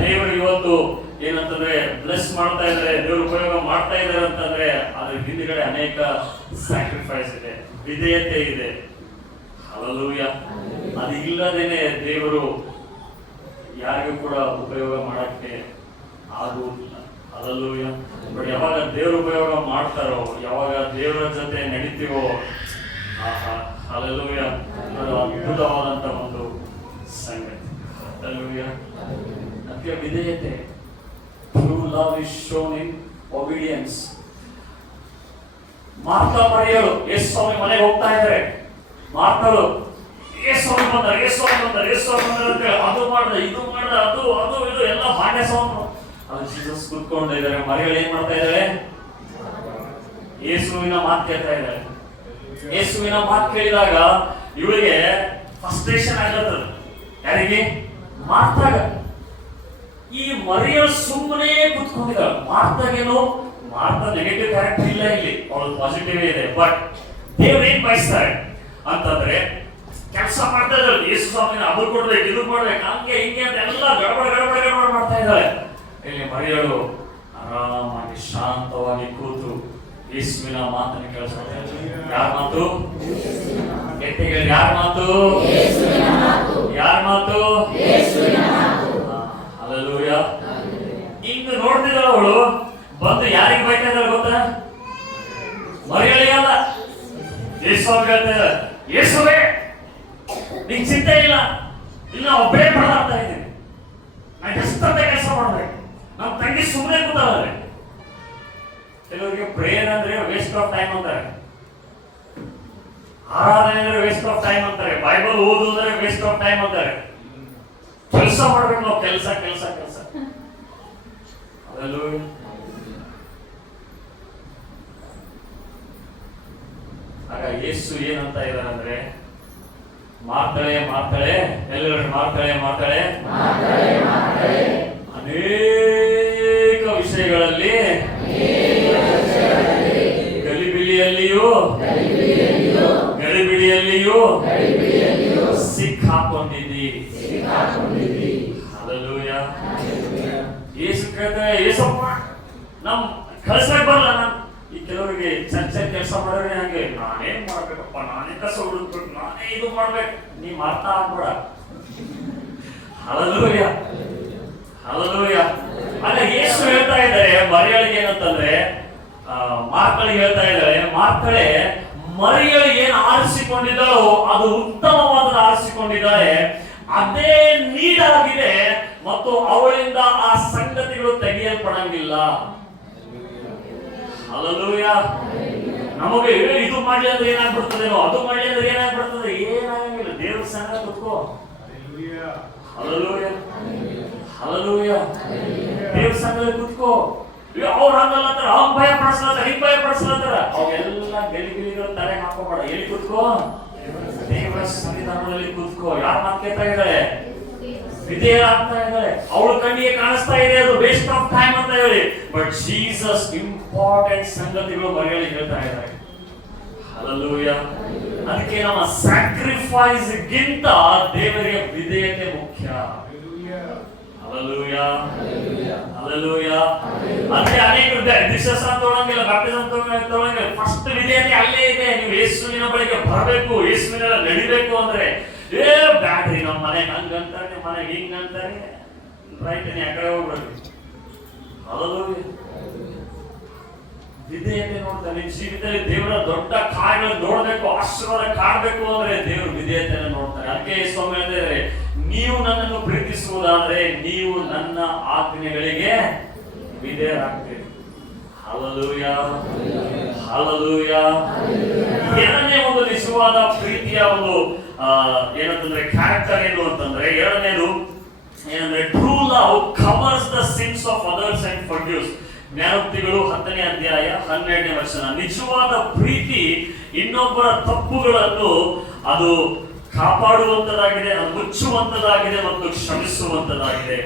ದೇವರು ಇವತ್ತು ಏನಂತಂದ್ರೆ ಬ್ಲೆಸ್ ಮಾಡ್ತಾ ಇದ್ದಾರೆ, ದೇವರು ಉಪಯೋಗ ಮಾಡ್ತಾ ಇದ್ದಾರೆ ಅಂತಂದ್ರೆ ಅದ್ರ ಹಿಂದುಗಡೆ ಅನೇಕ ಸ್ಯಾಕ್ರಿಫೈಸ್ ಇದೆ, ವಿಧೇಯತೆ ಇದೆ. ಹಲ್ಲೆಲೂಯಾ. ಅದು ಇಲ್ಲದೇನೆ ದೇವರು ಯಾರಿಗೂ ಕೂಡ ಉಪಯೋಗ ಮಾಡಕ್ಕೆ ಆಗುವುದಿಲ್ಲ. ಹಲ್ಲೆಲೂಯಾ. ಬಟ್ ಯಾವಾಗ ದೇವರು ಉಪಯೋಗ ಮಾಡ್ತಾರೋ, ಯಾವಾಗ ದೇವರ ಜೊತೆ ನಡೀತೀವೋ, ಹಲ್ಲೆಲೂಯಾ, ಅದು ಅದ್ಭುತವಾದಂತ ಒಂದು ಸಂಗತಿ. ಹಲ್ಲೆಲೂಯಾ. ಅದಕ್ಕೆ ವಿಧೇಯತೆ, true love is shown in obedience. ಮಾರ್ತಾ ಮರಿಯಳು ಯೇಸು ಸ್ವಾಮಿ ಮನೆಗೆ ಹೋಗ್ತಾ ಇದ್ದಾರೆ. ಮಾರ್ತಳು ಯೇಸು ಸ್ವಾಮಿ ಬಂದರು ಅಂತ ಅದು ಮಾಡ್ದ, ಇದು ಮಾಡ್ದ, ಅದು ಇದು ಎಲ್ಲ ಭಾಂಡೆ ಸ್ವಾಮಿ. ಅದು ಜೀಸಸ್ ಕೂತ್ಕೊಂಡು ಇದ್ದಾರೆ. ಮರಿಯಳು ಏನ್ ಮಾಡ್ತಾ ಇದ್ದಾಳೆ? ಯೇಸುವಿನ ಮಾತು ಕೇಳ್ತಾ ಇದ್ದಾಳೆ. ಯೇಸುವಿನ ಮಾತು ಕೇಳಿದಾಗ ಇವಳಿಗೆ ಫ್ರಸ್ಟ್ರೇಷನ್ ಆಗತ್ತದ. ಯಾರಿಗೆ? ಮಾರ್ತಾಗ. ಈ ಮರಿಯಳು ಸುಮ್ಮನೆ ಕೂತ್ಕೊಂಡಿದ್ದಾಳೆ. ಮಾರ್ತಾಗೇನು, ಮಾರ್ತಾ ನೆಗೆಟಿವ್ ಕ್ಯಾರೆಕ್ಟರ್ ಇಲ್ಲ ಇಲ್ಲಿ, ಅವಳು ಪಾಸಿಟಿವ್ ಇದೆ. ಬಟ್ ದೇವ್ರು ಏನ್ ಬಯಸ್ತಾರೆ ಅಂತಂದ್ರೆ, ಕೆಲಸ ಮಾಡ್ತಾ ಇದ್ದಾಳೆ. ಯೇಸು ಸ್ವಾಮಿನ ಅದು ಕೊಡ್ಬೇಕು, ಇದು ಕೊಡ್ಬೇಕು, ಹಂಗೆ ಹಿಂಗೆ ಅಂತ ಎಲ್ಲ ಗಡಬಡ ಮಾಡ್ತಾ ಇದ್ದಾಳೆ. ಇಲ್ಲಿ ಮರಿಯಳು ಆರಾಮಾಗಿ ಶಾಂತವಾಗಿ ಕೂತು ಯೇಸುವಿನ ಮಾತನ್ನು ಕೇಳಿಸ್ಕೊಳ್ತಾ ಇದ್ದಾಳೆ. ಯಾರ ಮಾತು? ಗಟ್ಟಿಗೆ ಯಾರ ಮಾತು? ಯಾರ ಮಾತು? ಹಲ್ಲೆಲೂಯಾ. ಹಿಂಗ ನೋಡ್ತಿದ್ದಾಳ ಅವಳು. ಬಂದು ಯಾರಿಗೆ ಬೈತಾ ಇದ್ದಾಳೆ ಗೊತ್ತಾ? ಮರಿಯಳಿಗಲ್ಲ, ಯೇಸು ಹೇಳ್ತಾ ಇದ್ದಾಳೆ, ಯೇಸುವೇ ನಿಂಗೆ ಚಿಂತೆ ಇಲ್ಲ, ಇಲ್ಲ ಒಬ್ಬರೇ ಪರದಾಡ್ತಾ ಇದ್ದೀನಿ, ನಾನು ಎಷ್ಟಂತ ಕೆಲಸ ಮಾಡ್ಬೇಕು, ನಮ್ಮ ತಂಗಿ ಸುಮ್ಮನೆ ಕೂತಾಳೆ. ಕೆಲವರಿಗೆ ಪ್ರೇಯರ್ ಅಂದ್ರೆ ವೇಸ್ಟ್ ಆಫ್ ಟೈಮ್ ಅಂತಾರೆ, ಆರಾಧನೆ ಅಂದ್ರೆ ವೇಸ್ಟ್ ಆಫ್ ಟೈಮ್ ಅಂತಾರೆ, ಬೈಬಲ್ ಓದು ಅಂದ್ರೆ ವೇಸ್ಟ್ ಆಫ್ ಟೈಮ್ ಅಂತಾರೆ. ಕೆಲಸ ಮಾಡ್ಬೇಕು ನಾವು, ಕೆಲಸ ಕೆಲಸ ಕೆಲಸ. ಹಲ್ಲೆಲೂಯಾ. ಆಗ ಯೇಸು ಏನಂತ ಇದ್ದಾರೆ ಅಂದ್ರೆ, ಮಾರ್ತಾಳೆ ಮಾರ್ತಾಳೆ, ಎಲ್ಲರೂ ಮಾರ್ತಾಳೆ ಅನೇಕ ವಿಷಯಗಳಲ್ಲಿ ಗಲಿಬಿಲಿಯಲ್ಲಿಯೂ ಸಿಕ್ಕಾಕೊಂಡಿದ್ದಿ. ಹಲ್ಲೆಲೂಯಾ. ಯೇಸು ಕೇಳ್ತಾರೆ, ಯೇಸಪ್ಪ ನಮ್ ಕಳ್ಸಕ್ ಬರಲ್ಲ. ನಾನು ಈ ಕೆಲವರಿಗೆ ಚರ್ಚೆ ಕೆಲಸ ಮಾಡೋರೆ ಹಂಗೆ, ನಾನೇನ್ ಮಾಡ್ಬೇಕಪ್ಪ, ನಾನೇ ಕಸ ಹುಡುಕ್ಬೇಕು, ನಾನೇ ಇದು ಮಾಡ್ಬೇಕು. ನೀ ಮಾರ್ತಾ ಆಗ್ಬೇಡ. Hallelujah hallelujah. ಅಲ್ಲ, ಯೇಸು ಹೇಳ್ತಾ ಇದ್ದಾರೆ ಮರಿಯಳಿಗೆ ಏನಂತಂದ್ರೆ, ಮಾರ್ಕಳಿಗೆ ಹೇಳ್ತಾ ಇದ್ದಾರೆ, ಮಾರ್ಕಳೆ ಮರಿಯಳು ಏನು ಆರಿಸಿಕೊಂಡಿದ್ದಾಳೋ ಅದು ಉತ್ತಮವಾದ ಆರಿಸಿಕೊಂಡಿದ್ದಾಳೆ, ಅದೇ ನೀಡಾಗಿದೆ ಮತ್ತು ಅವಳಿಂದ ಆ ಸಂಗತಿಗಳು ತೆಗೆಯಲ್ಪಡಂಗಿಲ್ಲ. ಹಲ್ಲೆಲೂಯ. ನಮಗೆ ಇದು ಮಾಡ್ಲಿ ಅಂದ್ರೆ ಏನಾಗ್ಬಿಡ್ತದೇನೋ, ಅದು ಮಾಡ್ಲಿ ಅಂದ್ರೆ ಏನಾಗ್ಬಿಡ್ತದೆ, ಏನಾಗಂಗಿಲ್ಲ. ದೇವ್ರ ಸಂಗ ಕೂತ್ಕೋ. Hallelujah, hallelujah. ದೇವ್ರ ಸಂಘದಲ್ಲಿ ಕೂತ್ಕೋ. ಅವ್ರು ಹಂಗಲ್ಲ ಅಂತಾರ, ಅವ್ನ್ ಭಯ ಪಡಿಸ್ಲತ್ತಾರ, ಹಿಂಗ್ ಭಯ ಪಡಿಸ್ಲತ್ತಾರ, ಅವೆಲ್ಲ ಗೆಲಿಗಿಲಿಗಳು ತಲೆ ಹಾಕೋಬೇಡ. ಎಲ್ಲಿ ಕೂತ್ಕೋ? ದೇವರ ಸನ್ನಿಧಾನದಲ್ಲಿ ಕೂತ್ಕೋ. ಯಾರ ಮಾತು ಕೇಳ್ತಾ ಇದ್ದಾಳೆ? ವಿಧೇಯ ಆಗ್ತಾ ಇದ್ದಾಳೆ. ಅವಳ ಕಣ್ಣಿಗೆ ಕಾಣಿಸ್ತಾ ಇದೆ ಅದು ವೇಸ್ಟ್ ಆಫ್ ಟೈಮ್ ಅಂತ ಹೇಳಿ, ಬಟ್ ಜೀಸಸ್ ಇಂಪಾರ್ಟೆಂಟ್ ಸಂಗತಿಗಳು ಮರೆಯಲಿ ಹೇಳ್ತಾ ಇದ್ದಾರೆ. ಹಲ್ಲೆಲೂಯ. ಅದಕ್ಕೆ ನಮ್ಮ ಸ್ಯಾಕ್ರಿಫೈಸ್ ಗಿಂತ ದೇವರಿಗೆ ವಿಧೇಯತೆ ಮುಖ್ಯ. Hallelujah, hallelujah. ಅಂದ್ರೆ ಅನೇಕ ದಿಶಾಸ್ತ್ರ ತೊಗೊಳಂಗಿಲ್ಲ, ಬ್ಯಾಪ್ಟಿಸಂ ತೊಗೊಳಂಗಿಲ್ಲ. ಫಸ್ಟ್ ವಿಧೇಯತೆ ಅಲ್ಲೇ ಇದೆ. ನೀವು ಯೇಸುವಿನ ಬಳಿಗೆ ಬರಬೇಕು, ಯೇಸುವಿನೆಲ್ಲ ನಡಿಬೇಕು ಅಂದ್ರೆ ಬ್ಯಾಡ್ರಿ ನಮ್ಮ ಮನೆಗೆ ಹಂಗಂತಾರೆ, ನಿಮ್ಮ ಮನೆಗೆ ಹಿಂಗಂತಾರೆ, ರೈಟ್ ನೀ ಆ ಕಡೆ ಹೋಗ್ಬೇಡ್ರಿ. ಹಲ್ಲೆಲೂಯ. ವಿಧೇಯತೆ ನೋಡ್ತಾರೆ. ನಿಮ್ ಜೀವಿತದಲ್ಲಿ ದೇವರ ದೊಡ್ಡ ಕಾರ್ಯಗಳನ್ನು ನೋಡ್ಬೇಕು, ಆಶೀರ್ವಾದ ಕಾಣಬೇಕು ಅಂದ್ರೆ ದೇವರು ವಿಧೇಯತೆಯನ್ನು ನೋಡ್ತಾರೆ. ಅದಕ್ಕೆ ಸ್ವಾಮಿ ಹೇಳಿದ್ರೆ, ನೀವು ನನ್ನನ್ನು ಪ್ರೀತಿಸುವುದಾದ್ರೆ ನೀವು ನನ್ನ ಆಜ್ಞೆಗಳಿಗೆ ವಿಧೇಯರಾಗ್ತೀರಿ. Hallelujah, hallelujah. ಎರಡನೇ ಒಂದು ನಿಜವಾದ ಪ್ರೀತಿಯ ಒಂದು ಏನಂತಂದ್ರೆ ಕ್ಯಾರೆಕ್ಟರ್ ಏನು ಅಂತಂದ್ರೆ, ಎರಡನೇದು ಏನಂದ್ರೆ true love covers the sins of others and forgives. ಜ್ಞಾನೋಕ್ತಿಗಳು 10ನೇ ಅಧ್ಯಾಯ 12ನೇ ವಚನ. ನಿಜವಾದ ಪ್ರೀತಿ ಇನ್ನೊಬ್ಬರ ತಪ್ಪುಗಳನ್ನು ಅದು ಕಾಪಾಡುವಂತದಾಗಿದೆ, ಅದು ಮುಚ್ಚುವಂತದಾಗಿದೆ ಮತ್ತು ಕ್ಷಮಿಸುವಂತದಾಗಿದೆ.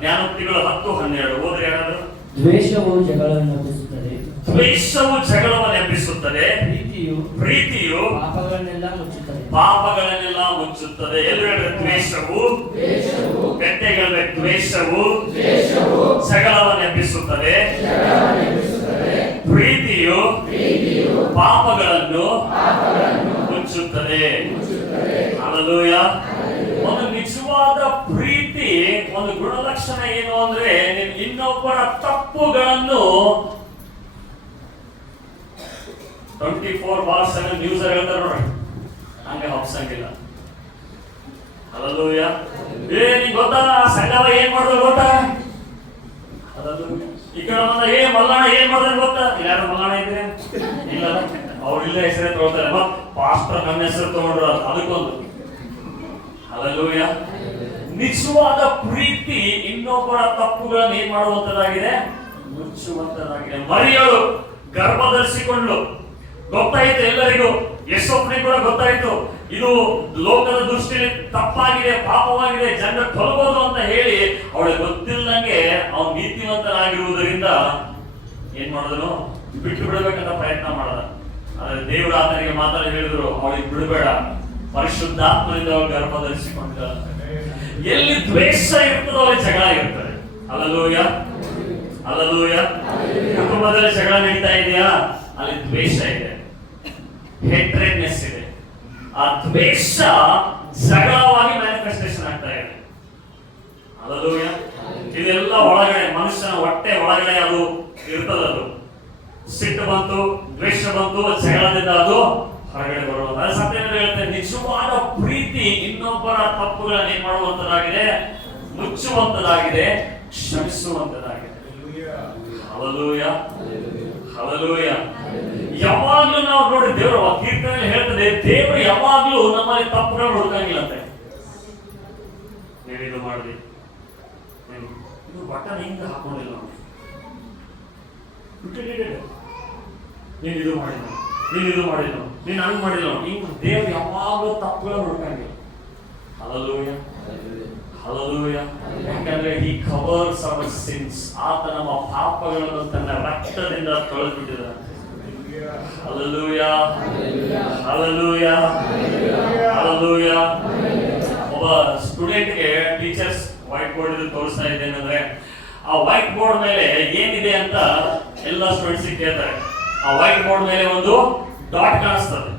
ಜ್ಞಾನೋಕ್ತಿಗಳು 10:12 ಓದ್ರೆ ಯಾರಾದ್ರೂ? ದ್ವೇಷವು ಜಗಳವನ್ನು ಎಬ್ಬಿಸುತ್ತದೆ, ದ್ವೇಷವು ಜಗಳವನ್ನು ಎಬ್ಬಿಸುತ್ತದೆ, ಪ್ರೀತಿಯು ಪಾಪಗಳನ್ನೆಲ್ಲ ಮುಚ್ಚುತ್ತದೆ, ಪಾಪಗಳನ್ನೆಲ್ಲ ಮುಚ್ಚುತ್ತದೆ. ಎಲ್ಲರೂ ದ್ವೇಷವು ಗಟ್ಟಿಗಳ ದ್ವೇಷವು ಜಗಳವನ್ನು ಎಬ್ಬಿಸುತ್ತದೆ, ಪ್ರೀತಿಯು ಪಾಪಗಳನ್ನು ಮುಚ್ಚುತ್ತದೆ. ಹಲ್ಲೆಲೂಯ. ಒಂದು ನಿಜವಾದ ಪ್ರೀತಿ ಒಂದು ಗುಣಲಕ್ಷಣ ಏನು ಅಂದ್ರೆ, ಇನ್ನೊಬ್ಬರ ತಪ್ಪುಗಳನ್ನು 24/7 ನ್ಯೂಸ್ ಹೇಳ್ತಾರೆ ನೋಡ್ರಿ, ಹಂಗೆ ಹೊಪ್ಸಂಗಿಲ್ಲ. ಹಲ್ಲೆಲೂಯ. ನಿಂಗೆ ಗೊತ್ತಾ ಸಂಗವ ಏನ್ ಮಾಡಿದ್ರು ಗೊತ್ತಾ? ಈ ಕಡೆ ಬಂದ ಮಲ್ಲಣ್ಣ ಏನ್ ಮಾಡಿದ್ರೆ ಗೊತ್ತಾ? ಯಾರು ಮಲ್ಲಣ್ಣ ಇದ್ರೆ ಇಲ್ಲ, ಅವ್ರಿಲ್ಲ ಹೆಸರೇ ತಗೊಳ್ತಾರೆ. ಪಾಸ್ಟರ್ ನನ್ನ ಹೆಸರು ತಗೊಂಡ್ರು, ಅದಕ್ಕೊಂದು. ಹಲ್ಲೆಲೂಯ. ನಿಜವಾದ ಪ್ರೀತಿ ಇನ್ನೊಬ್ಬರ ತಪ್ಪುಗಳನ್ನು ಏನ್ ಮಾಡುವಂತದಾಗಿದೆ, ಮುಚ್ಚುವಂತದಾಗಿದೆ. ಮರಿಯಳು ಗರ್ಭ ಧರಿಸಿಕೊಂಡು ಗೊತ್ತಾಯಿತು ಎಲ್ಲರಿಗೂ, ಯೇಸಪ್ಪನಿಗೆ ಕೂಡ ಗೊತ್ತಾಯಿತು ಇದು ಲೋಕದ ದೃಷ್ಟಿಯಲ್ಲಿ ತಪ್ಪಾಗಿದೆ, ಪಾಪವಾಗಿದೆ, ಜನರು ತೊಲಬಹುದು ಅಂತ ಹೇಳಿ ಅವಳಿಗೆ ಗೊತ್ತಿಲ್ಲದಂಗೆ ಅವನು ನೀತಿವಂತನಾಗಿರುವುದರಿಂದ ಏನ್ ಮಾಡಿದನು, ಬಿಟ್ಟು ಬಿಡಬೇಕಂತ ಪ್ರಯತ್ನ ಮಾಡದ. ಆದ್ರೆ ದೇವರು ಆತನಿಗೆ ಮಾತಾಡಿ ಹೇಳಿದ್ರು, ಅವಳಿಗೆ ಬಿಡಬೇಡ, ಪರಿಶುದ್ಧಾತ್ಮದಿಂದ ಅವಳು ಗರ್ಭ ಧರಿಸಿಕೊಂಡಿದ್ದಾಳೆ. ಎಲ್ಲಿ ದ್ವೇಷ ಇರ್ತದೋ ಅಲ್ಲಿ ಜಗಳ ಇರ್ತದೆ. Hallelujah, hallelujah. ಕುಟುಂಬದಲ್ಲಿ ಜಗಳ ನಡೀತಾ ಇದೆಯಾ, ಅಲ್ಲಿ ದ್ವೇಷ ಇದೆ, ಹೇಟ್ರೆಡ್ನೆಸ್ ಇದೆ. ಆ ದ್ವೇಷ ಜಗಳವಾಗಿ ಮ್ಯಾನಿಫೆಸ್ಟೇಷನ್ ಆಗ್ತಾ ಇದೆ. ಹಲ್ಲೆಲೂಯ. ಇದೆಲ್ಲ ಒಳಗಡೆ ಮನುಷ್ಯನ ಹೊಟ್ಟೆ ಒಳಗಡೆ ಅದು ಇರ್ತದದು. ಸಿಟ್ಟು ಬಂತು, ದ್ವೇಷ ಬಂತು, ಜಗಳದಿಂದ ಅದು ಹೊರಗಡೆ ಬರುವುದು. ಅದು ಸತ್ಯದಲ್ಲಿ ಹೇಳ್ತೇನೆ, ನಿಜವಾದ ಪ್ರೀತಿ ಇನ್ನೊಬ್ಬರ ತಪ್ಪುಗಳನ್ನು ಏನ್ ಮಾಡುವಂತದಾಗಿದೆ, ಮುಚ್ಚುವಂತದಾಗಿದೆ, ಕ್ಷಮಿಸುವಂತದಾಗಿದೆ. Hallelujah, hallelujah. ಯಾವಾಗ್ಲೂ ನಾವು ನೋಡಿ ದೇವರು ಕೀರ್ತನೆಯಲ್ಲಿ ಹೇಳ್ತದೆ, ದೇವರು ಯಾವಾಗ್ಲೂ ನಮ್ಮಲ್ಲಿ ತಪ್ಪುಗಳನ್ನು ಹುಡುಕಂಗಿಲ್ಲಂತೆ. ನೀವಿದು ಮಾಡಿದ್ರಿ, ಇದು ಬಟನ್ ಹಿಂಗ ಹಾಕೊಂಡಿಲ್ಲ, ನೀನ್ ಇದು ಮಾಡಿಲ್ಲ, ನೀನ್ ಇದು ಮಾಡಿಲ್ಲ, ನೀನ್ ಹಂಗ್ ಮಾಡಿಲ್ಲ, ಹಿಂಗ್ ದೇವ್ರು ಯಾವಾಗಲೂ ತಪ್ಪುಗಳನ್ನು ಹುಡುಕಂಗಿಲ್ಲ. Hallelujah, hallelujah. ಯಾಕಂದ್ರೆ he covers our sins. ಆತ ನಮ್ಮ ಪಾಪಗಳನ್ನು ತನ್ನ ರಕ್ತದಿಂದ ತೊಳೆದುಬಿಟ್ಟಿದ್ದಾನೆ. Hallelujah, hallelujah, hallelujah. ಒಬ್ಬ ಸ್ಟೂಡೆಂಟ್ಗೆ ಟೀಚರ್ಸ್ ವೈಟ್ ಬೋರ್ಡ್ ತೋರಿಸ್ತಾ ಇದ್ದೇನೆಂದ್ರೆ, ಆ ವೈಟ್ ಬೋರ್ಡ್ ಮೇಲೆ ಏನಿದೆ ಅಂತ ಎಲ್ಲ ಸ್ಟೂಡೆಂಟ್ಸ್ ಕೇಳ್ತಾರೆ. ಆ ವೈಟ್ ಬೋರ್ಡ್ ಮೇಲೆ ಒಂದು ಡಾಟ್ ಕಾಣಿಸ್ತದೆ.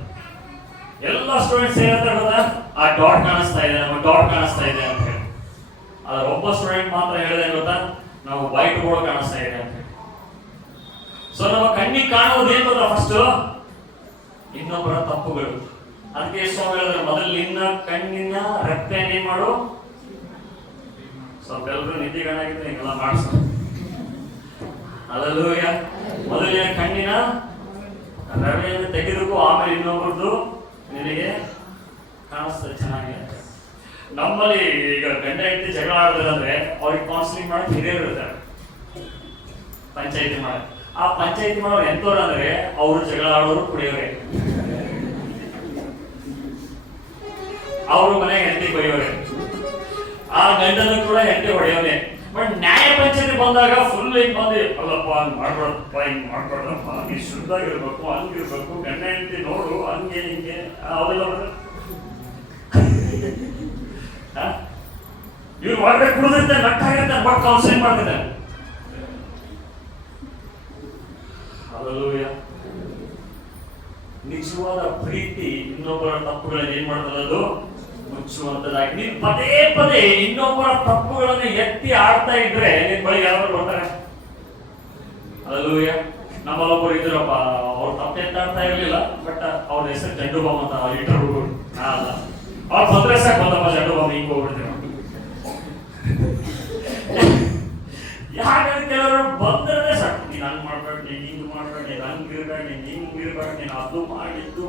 ಎಲ್ಲ ಸ್ಟೂಡೆಂಟ್ಸ್ ಹೇಳ್ತಾರೆ ಗೊತ್ತಾ, ಆ ಡಾಟ್ ಕಾಣಿಸ್ತಾ ಇದೆ, ನಮ್ಮ ಡಾಟ್ ಕಾಣಿಸ್ತಾ ಇದೆ ಅಂತ ಹೇಳಿ. ಆದ್ರೆ ಒಬ್ಬ ಸ್ಟೂಡೆಂಟ್ ಮಾತ್ರ ಹೇಳಿದೆ ಗೊತ್ತಾ, ನಾವು ವೈಟ್ ಬೋರ್ಡ್ ಕಾಣಿಸ್ತಾ ಇದೆ ಅಂತ ಹೇಳಿ. ಸೊ ನಮ್ಮ ಕಣ್ಣಿಗೆ ಕಾಣುವುದು ಏನ್ ಗೊತ್ತಾ, ಫಸ್ಟ್ ಇನ್ನೊಬ್ಬರ ತಪ್ಪುಗಳು. ಅದಕ್ಕೆ ಸ್ವಾಮಿ ಹೇಳಿದ್ರೆ, ಮೊದಲು ನಿನ್ನ ಕಣ್ಣಿನ ರೆಪ್ಪೆ ಏನ್ ಮಾಡು. ಸ್ವಲ್ಪ ಎಲ್ಲರೂ ನಿದ್ದೆ ಕಾಣಾಗಿದ್ರೆ ಹಿಂಗೆಲ್ಲ ಮಾಡಿಸ. ಹಲ್ಲೆಲೂಯ. ಮೊದಲಿನ ಕಣ್ಣಿನ ರವೆಯನ್ನು ತೆಗೆದಕ್ಕೂ ಆಮೇಲೆ ಇನ್ನೊಬ್ಬರದ್ದು ನಿನಗೆ ಕಾಣಿಸ್ತದೆ ಚೆನ್ನಾಗಿ. ನಮ್ಮಲ್ಲಿ ಈಗ ಗಂಡ ಹೆಂಡತಿ ಜಗಳ ಆಡಿದ್ರೆ ಅವ್ರಿಗೆ ಕೌನ್ಸಿಲಿಂಗ್ ಮಾಡಕ್ ಹಿರಿಯರು ಇರ್ತಾರೆ, ಪಂಚಾಯತಿ ಮಾಡ. ಆ ಪಂಚಾಯತಿ ಮಾಡೋರು ಎಂತವ್ರು ಅಂದ್ರೆ ಅವರು ಜಗಳ ಆಡೋರು ಕುಡಿಯೋರೆ, ಅವರು ಮನೆಗೆ ಹೆಂಡತಿ ಬೈಯೋರೆ, ಆ ಗಂಡನು ಕೂಡ ಹೆಂಡತಿ ಹೊಡೆಯೋನೆ. ಬಟ್ ನ್ಯಾಯ ಪಂಚಾಯತಿ ಬಂದಾಗ ಫುಲ್ ಹಿಂಗ್ ಬಂದು ಅಲ್ಲಪ್ಪ ಹಂಗ್ ಮಾಡ್ಬಾರ್ದಪ್ಪ, ಹಿಂಗ್ ಮಾಡ್ಬಾರ್ದಪ್ಪ, ನೀ ಶುದ್ಧಾಗಿರ್ಬೇಕು, ಹಂಗಿರ್ಬೇಕು, ಗಂಡ ಹೆಂಡತಿ ನೋಡು ಹಂಗೆ ಹಿಂಗೆ ಅವೆಲ್ಲ ಇವ್ರು ಹೊರಗಡೆ ಕುಡಿದಿರ್ತಾರೆ, ನಟ್ಟಾಗಿರ್ತಾರೆ, ಬಟ್ ಕೌನ್ಸಿಲಿಂಗ್ ಮಾಡ್ತಿದ್ದಾರೆ. ಹಲ್ಲೆಲೂಯಾ. ನಿಜವಾದ ಪ್ರೀತಿ ಇನ್ನೊಬ್ಬರ ತಪ್ಪುಗಳನ್ನು ಏನ್ ಮಾಡ್ತದೆ, ಅದು ಮುಚ್ಚುವಂತದಾಗಿ. ನೀನ್ ಪದೇ ಪದೇ ಇನ್ನೊಬ್ಬರ ತಪ್ಪುಗಳನ್ನು ಎತ್ತಿ ಆಡ್ತಾ ಇದ್ರೆ ನಿನ್ ಬಳಿ ಯಾರು ಬರ್ತಾರೆ? ಹಲ್ಲೆಲೂಯಾ. ನಮ್ಮಲ್ಲೊಬ್ಬರು ಇದ್ರಪ್ಪ, ಅವ್ರು ತಪ್ಪು ಎತ್ತಾಡ್ತಾ ಇರ್ಲಿಲ್ಲ, ಬಟ್ ಅವ್ರ ಹೆಸರು ಜಂಡು ಬಾಮ್ ಅಂತ ಇಟ್ಟರು ಹುಡುಗರು. ಅಲ್ಲ, ಅವ್ರು ಬಂದ್ರೆ ಸಾಕು, ಬಂದಪ್ಪ ಜಂಡು ಬಾಮ್ ಹಿಂಗ್ ಹೋಗ್ಬಿಡ್ತೀವಿ. ಯಾಕಂದ್ರೆ ಕೆಲವರು ಬಂದ್ರೆ ಸಾಕು, ನೀನ್ ಹಂಗ್ ಮಾಡ್ಬೇಡ, ನೀನ್ ಹಿಂಗ್ ಮಾಡ್ಬೇಡ, ನೀನ್ ಹಂಗ್ ಇರ್ಬೇಡ, ನೀನ್ ಹಿಂಗ್ ಇರ್ಬೇಡ, ನೀನ್ ಅದು ಮಾಡಿದ್ದು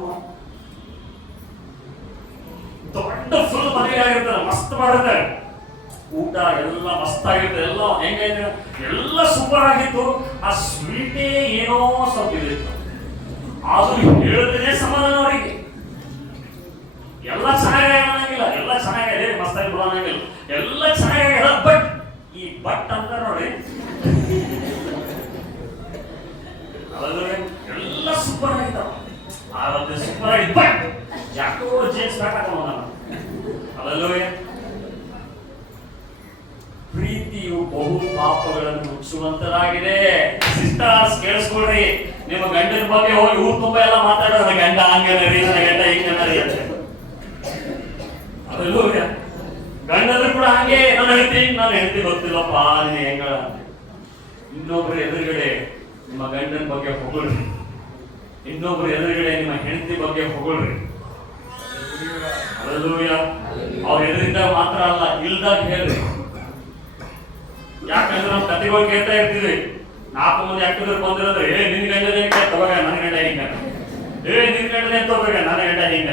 ದೊಡ್ಡ ಫುಲ್ ಮನೆಗೆ ಆಗಿರ್ತಾರೆ, ಮಸ್ತ್ ಮಾಡಿರ್ತಾರೆ, ಊಟ ಎಲ್ಲ ಮಸ್ತ್ ಆಗಿರ್ತದೆ, ಎಲ್ಲ ಹೆಂಗಾಯ್ತು, ಎಲ್ಲ ಸೂಪರ್ ಆಗಿತ್ತು. ಆ ಸ್ವೀಟೇ ಏನೋ ಸ್ವಲ್ಪ ಇದಿತ್ತು, ಅದು ಹೇಳಿದ್ರೆ ಸಮಾಧಾನ ಅವರಿಗೆ. ಎಲ್ಲ ಚೆನ್ನಾಗಿ ಅನ್ನಂಗಿಲ್ಲ, ಎಲ್ಲ ಚೆನ್ನಾಗಿದೆ ಮಸ್ತಾಗಿ ಬಿಡ ಅನ್ನಂಗಿಲ್ಲ, ಎಲ್ಲ ಚೆನ್ನಾಗಿಲ್ಲ. ಬಟ್ ಈ ಬಟ್ ಅಂತ ನೋಡಿ, ಎಲ್ಲ ಸೂಪರ್ ಆಗಿದ್ದಾವ, ಆರೋಗ್ಯ ಸೂಪರ್ ಆಗಿದೆ, ಬಟ್ ಯಾಕೋ ಜೇನ್ಸ್ ಬೇಕಾಗವ ನಾನು. ಹಲ್ಲೆಲೂಯಾ. ಪ್ರೀತಿಯು ಬಹು ಪಾಪಗಳನ್ನು ಮುಚ್ಚುವಂತದಾಗಿದೆ. ಸಿಸ್ಟರ್ಸ್ ಕೇಳಿಸ್ಕೊಳ್ರಿ, ನಿಮ್ಮ ಗಂಡನ ಬಗ್ಗೆ ಹೋಗಿ ಊರು ತುಂಬಾ ಎಲ್ಲ ಮಾತಾಡೋದು, ಗಂಡ ಹಂಗನರಿ, ನನ್ನ ಗಂಡ ಹಿಂಗನರಿ ಅಂತ. ಹಲ್ಲೆಲೂಯಾ. ಗಂಡದ್ರು ಕೂಡ ಹಂಗೆ, ನಾನು ಹೇಳ್ತಿ ಗೊತ್ತಿಲ್ಲಪ್ಪ ನೀನು ಹೆಂಗ. ಇನ್ನೊಬ್ರು ಎದುರುಗಡೆ ನಿಮ್ಮ ಗಂಡನ ಬಗ್ಗೆ ಹೊಗಳ್ರಿ, ಇನ್ನೊಬ್ರು ಎದುರುಗಡೆ ನಿಮ್ಮ ಹೆಂಡತಿ ಬಗ್ಗೆ ಹೊಗಳ್ರಿ. ಹಲ್ಲೆಲೂಯಾ. ಅವ್ರ ಎದುರಿಂದ ಮಾತ್ರ ಅಲ್ಲ, ಇಲ್ದಾಗ ಹೇಳ್ರಿ. ಯಾಕಂದ್ರೆ ನಾವು ಕಥೆಗಳು ಕೇಳ್ತಾ ಇರ್ತೀವಿ, 4 ಮಂದಿ ಅಕ್ಕದ್ರು ಬಂದಿರೋದ್ರೆ, ನಿನ್ ಗಂಡನೇ ತಗೋಗ, ನನ್ನ ಗಂಡ ಹಿಂಗ, ನಿನ್ ಗಂಡನೇ ತಗೋಗ, ನನ್ನ ಗಂಡ ಹಿಂಗ.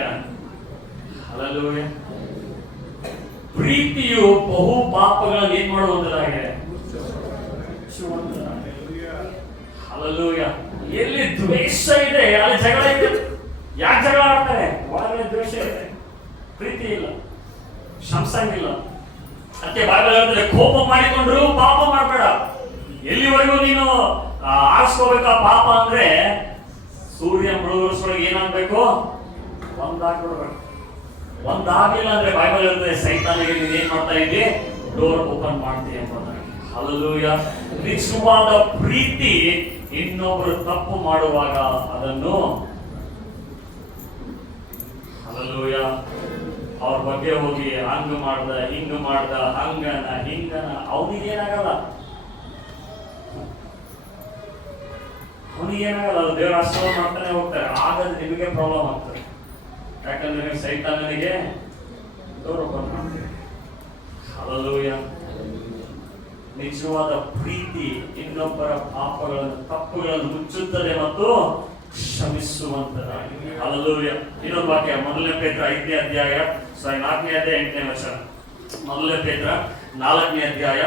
ಹಲ್ಲೆಲೂಯಾ. ಪ್ರೀತಿಯು ಬಹು ಪಾಪಗಳನ್ನು ಏನ್ ಮಾಡುವಂತದಾಗಿದೆ. ಹಲ್ಲೆಲೂಯಾ. ಎಲ್ಲಿ ದ್ವೇಷ ಇದೆ ಅಲ್ಲಿ ಜಗಳ ಇದೆ. ಯಾಕೆ ಜಗಳ ಆಡ್ತಾರೆ? ಒಳಗಡೆ ದ್ವೇಷ ಇದೆ, ಪ್ರೀತಿ ಇಲ್ಲ, ಶಂಸಂಗಿಲ್ಲ. ಅದಕ್ಕೆ ಬೈಬಲ್ ಹೇಳ್ತಾರೆ, ಕೋಪ ಮಾಡಿಕೊಂಡ್ರು ಪಾಪ ಮಾಡಬೇಡ. ಎಲ್ಲಿವರೆಗೂ ನೀನು ಆರಿಸ್ಕೋಬೇಕಾ ಪಾಪ ಅಂದ್ರೆ, ಸೂರ್ಯ ಮುಳುಗಿಸೊಳಗೆ ಏನಾಗಬೇಕು, ಒಂದಾಗ್ಬಿಡ್ಬೇಕು. ಒಂದಾಗಿಲ್ಲ ಅಂದ್ರೆ ಬೈಬಲ್ ಹೇಳ್ತದೆ, ಸೈತಾನಿಗೆ ನೀನ್ ಏನ್ ಮಾಡ್ತಾ ಇದ್ದಿ, ಡೋರ್ ಓಪನ್ ಮಾಡ್ತೀಯ ಎಂಬುದಾಗಿ. ಹಲ್ಲೆಲೂಯಾ. ನಿಜವಾದ ಪ್ರೀತಿ ಇನ್ನೊಬ್ರು ತಪ್ಪು ಮಾಡುವಾಗ ಅದನ್ನು, ಹಲ್ಲೆಲೂಯಾ, ಅವ್ರ ಬಗ್ಗೆ ಹೋಗಿ ಹಂಗ ಮಾಡ್ದ, ಹಿಂಗ ಮಾಡ್ದ, ಹಂಗನ ಹಿಂಗನ, ಅವನಿಗೇನಾಗಲ್ಲ, ಅವನಿಗೇನಾಗಲ್ಲ, ಅದು ದೇವರ ಆಶೀರ್ವಾದ ಮಾಡ್ತಾನೆ ಹೋಗ್ತಾರೆ. ಆಗದು ನಿಮಗೆ ಪ್ರಾಬ್ಲಮ್ ಆಗ್ತದೆ. ಯಾಕಂದ್ರೆ ನೀವು ಸೈತಾನನಿಗೆ ಡೋರ್ ಓಪನ್ ಮಾಡ್ತೀರಿ. ಹಲ್ಲೆಲೂಯಾ. ನಿಜವಾದ ಪ್ರೀತಿ ಇನ್ನೊಬ್ಬರ ಪಾಪಗಳನ್ನು, ತಪ್ಪುಗಳನ್ನು ಮುಚ್ಚುತ್ತದೆ ಮತ್ತು ಕ್ಷಮಿಸುವಂತದಾಗಿದೆ. ಹಲ್ಲೆಲೂಯಾ. ಇನ್ನೊಂದು ವಾಕ್ಯ, 1 ಪೇತ್ರ 5ನೇ ಅಧ್ಯಾಯ 4ನೇ ಅಧ್ಯಾಯ 8ನೇ ವಚನ. 1 ಪೇತ್ರ 4ನೇ ಅಧ್ಯಾಯ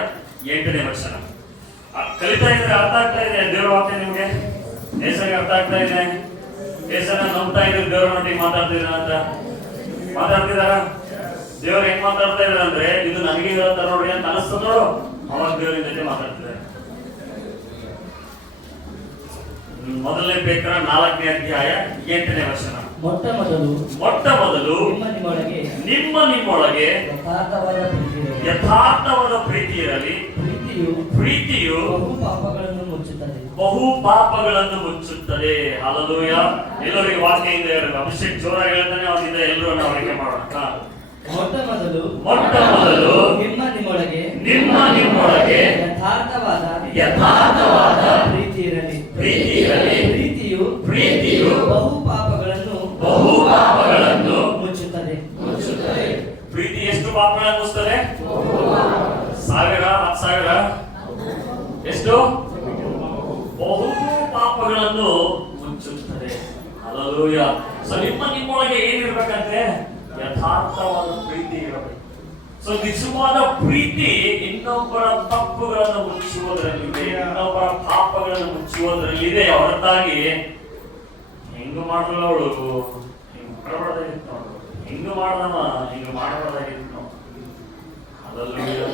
8ನೇ ವಚನ. ಕಲಿತಾ ಇದ್ರೆ ಅರ್ಥ ಆಗ್ತಾ ಇದೆ ದೇವರ ವಾಕ್ಯ ನಿಮ್ಗೆ? ಏಸನಿಗೆ ಅರ್ಥ ಆಗ್ತಾ ಇದೆ? ಏಸನ ನಂಬ್ತಾ ಇದ್ರೆ ದೇವರ ಮಟ್ಟಿಗೆ ಮಾತಾಡ್ತಿದ್ರ ಅಂತ ಮಾತಾಡ್ತಿದಾರ? ದೇವ್ರು ಹೆಂಗ್ ಮಾತಾಡ್ತಾ ಇದ್ರ ಅಂದ್ರೆ, ಇದು ನನಗೆ ಹೇಳ್ತಾರ ನೋಡ್ರಿ ಅಂತ ಅನಿಸ್ತು ನೋಡು, ಅವಾಗ ದೇವರಿನ ಜೊತೆ ಮಾತಾಡ್ತಿದ್ದಾರೆ. 1 ಪೇತ್ರ 4ನೇ ಅಧ್ಯಾಯ 8ನೇ ವಚನ. ಮೊಟ್ಟ ಮೊದಲು ನಿಮ್ಮೊಳಗೆ ಯಥಾರ್ಥವಾದ ಪ್ರೀತಿ ಇರಲಿ. ಪ್ರೀತಿಯು ಬಹು ಪಾಪಗಳನ್ನು ಮುಚ್ಚುತ್ತದೆ. ಹಲ್ಲೆಲೂಯಾ. ಎಲ್ಲರಿಗೆ ವಾಕ್ಯದಿಂದ ಹೇಳಬೇಕು. ಅಭಿಷೇಕ್ ಜೋರಾಗಿ ಹೇಳ್ತಾನೆ, ಅವನಿಂದ ಎಲ್ಲರೂ ನಾವು ಆಯ್ಕೆ ಮಾಡೋಣ. ಮೊಟ್ಟ ಮೊದಲು ನಿಮ್ಮೊಳಗೆ ಯಥಾರ್ಥವಾದ ಪ್ರೀತಿ ಇರಲಿ. ಪ್ರೀತಿಯು ಬಹು ಪಾಪಗಳನ್ನು ಮುಚ್ಚುತ್ತದೆ. ಪ್ರೀತಿ ಎಷ್ಟು ಪಾಪಗಳನ್ನು ಮುಚ್ಚುತ್ತದೆ? 1000 10,000 ಎಷ್ಟು? ಬಹು ಪಾಪ ಮುಚ್ಚುತ್ತದೆ. ಹಲ್ಲೆಲೂಯಾ. ಸೊ ನಿಮ್ಮೊಳಗೆ ಏನಿರ್ಬೇಕಂತೆ? ಯಥಾರ್ಥವಾದ ಪ್ರೀತಿ ಇರಬೇಕು. ಸೊ ನಿಜವಾದ ಪ್ರೀತಿ ಇನ್ನೊಬ್ಬರ ತಪ್ಪುಗಳನ್ನು ಮುಚ್ಚುವುದರಲ್ಲಿದೆ, ಇನ್ನೊಬ್ಬರ ಪಾಪಗಳನ್ನು ಮುಚ್ಚುವುದರಲ್ಲಿದೆ ಹೊರತಾಗಿ ಹೆಂಗ ಮಾಡಿದ್ರು ಅವಳು ಹಿಂಗ ಮಾಡಬಾರ್ದಾಗಿತ್ತು, ಅವಳು ಹಿಂಗ ಮಾಡ್ದವ ಹಿಂಗ ಮಾಡಬಾರ್ದಾಗಿತ್ತು ನಾವು. ಹಲ್ಲೆಲೂಯಾ.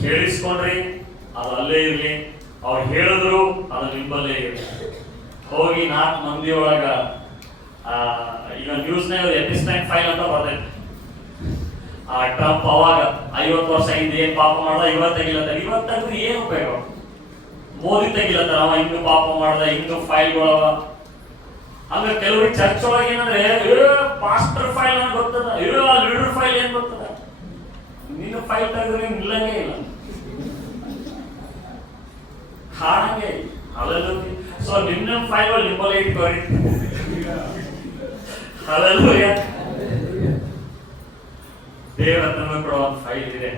ಕೇಳಿಸ್ಕೊಂಡ್ರಿ, ಅದು ಅಲ್ಲೇ ಇರ್ಲಿ. ಅವ್ರು ಹೇಳಿದ್ರು, ಅದು ನಿಮ್ಮಲ್ಲೇ ಇರಲಿ. ಹೋಗಿ 4 ಮಂದಿ ಒಳಗ ಈಗ ನ್ಯೂಸ್ನಾಗ ಎಪಿಸ್ಟೈನ್ ಫೈಲ್ ಅಂತ ಬರ್ತೈತಿ. ಟ್ರಂಪ್ ಅವಾಗ 50 ವರ್ಷ ಹಿಂದೆ ಏನ್ ಪಾಪ ಮಾಡ್ದ ಇವತ್ತು ತೆಗಿಲತ್ತಾರ. ಇವತ್ತು ತೆಗೆದ್ರೆ ಏನು ಉಪಯೋಗ? ಮೋದಿ ತೆಗಿಲತ್ತಾರ, ಅವ ಹಿಂಗ ಪಾಪ ಮಾಡ್ದ, ಹಿಂಗ ಫೈಲ್ಗಳವ. ಅಂದ್ರೆ ಕೆಲವ್ರಿಗೆ ಚರ್ಚ್ ಒಳಗೆ ಏನಂದ್ರೆ ಪಾಸ್ಟರ್ ಫೈಲ್ ಅಂತ ಗೊತ್ತದ, ಲೀಡರ್ ಫೈಲ್ ಏನ್ ಗೊತ್ತದ? ನಿನ್ನ ಫೈಲ್ ತೆಗೆದ್ರೆ ನಿಲ್ಲಂಗೇ ಇಲ್ಲ, ಕಾಣಂಗೆ ಇಲ್ಲ. ಹಲ್ಲೆಲೂಯಾ. ಸೊ ನಿಮ್ಮ ಫೈಲ್ ನಿಮ್ಮಲ್ಲೇ ಇಟ್ಕೋರಿ. ಹಲ್ಲೆಲೂಯಾ. ದೇವರ ಹತ್ರ ಕೂಡ ಒಂದು ಫೈಲ್ ಇದೆ.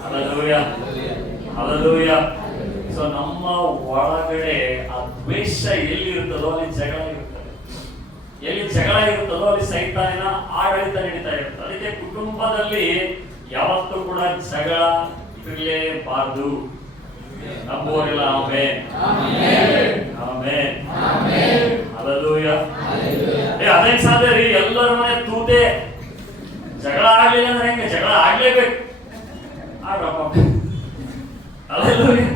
ಹಲ್ಲೆಲೂಯಾ. ಹಲ್ಲೆಲೂಯಾ. ಸೊ ನಮ್ಮ ಒಳಗಡೆ ಆ ದ್ವೇಷ ಎಲ್ಲಿ ಇರ್ತದೋ ಅಲ್ಲಿ ಜಗಳ ಇರ್ತದೆ, ಎಲ್ಲಿ ಜಗಳ ಇರುತ್ತದೋ ಅಲ್ಲಿ ಸೈತಾನಿನ ಆಡಳಿತ ನಡೀತಾ ಇರುತ್ತೆ. ಅದಕ್ಕೆ ಕುಟುಂಬದಲ್ಲಿ ಯಾವತ್ತೂ ಕೂಡ ಜಗಳ ಇರಲೇಬಾರದು. ನಂಬುವರಿಲ್ಲ. ಆಮೆನ್. ಆಮೆನ್. ಹಲ್ಲೆಲೂಯಾ. ಅದೇನ್ ಸಾಧ್ಯ ರೀ? ಎಲ್ಲರ ಮನೆ ತೂತೆ. ಜಗಳ ಆಗ್ಲಿಲ್ಲ ಅಂದ್ರೆ ಹೆಂಗೆ? ಜಗಳ ಆಗ್ಲೇಬೇಕು. ಆಡ್ರಪ್ಪ. ಹಲ್ಲೆಲೂಯಾ.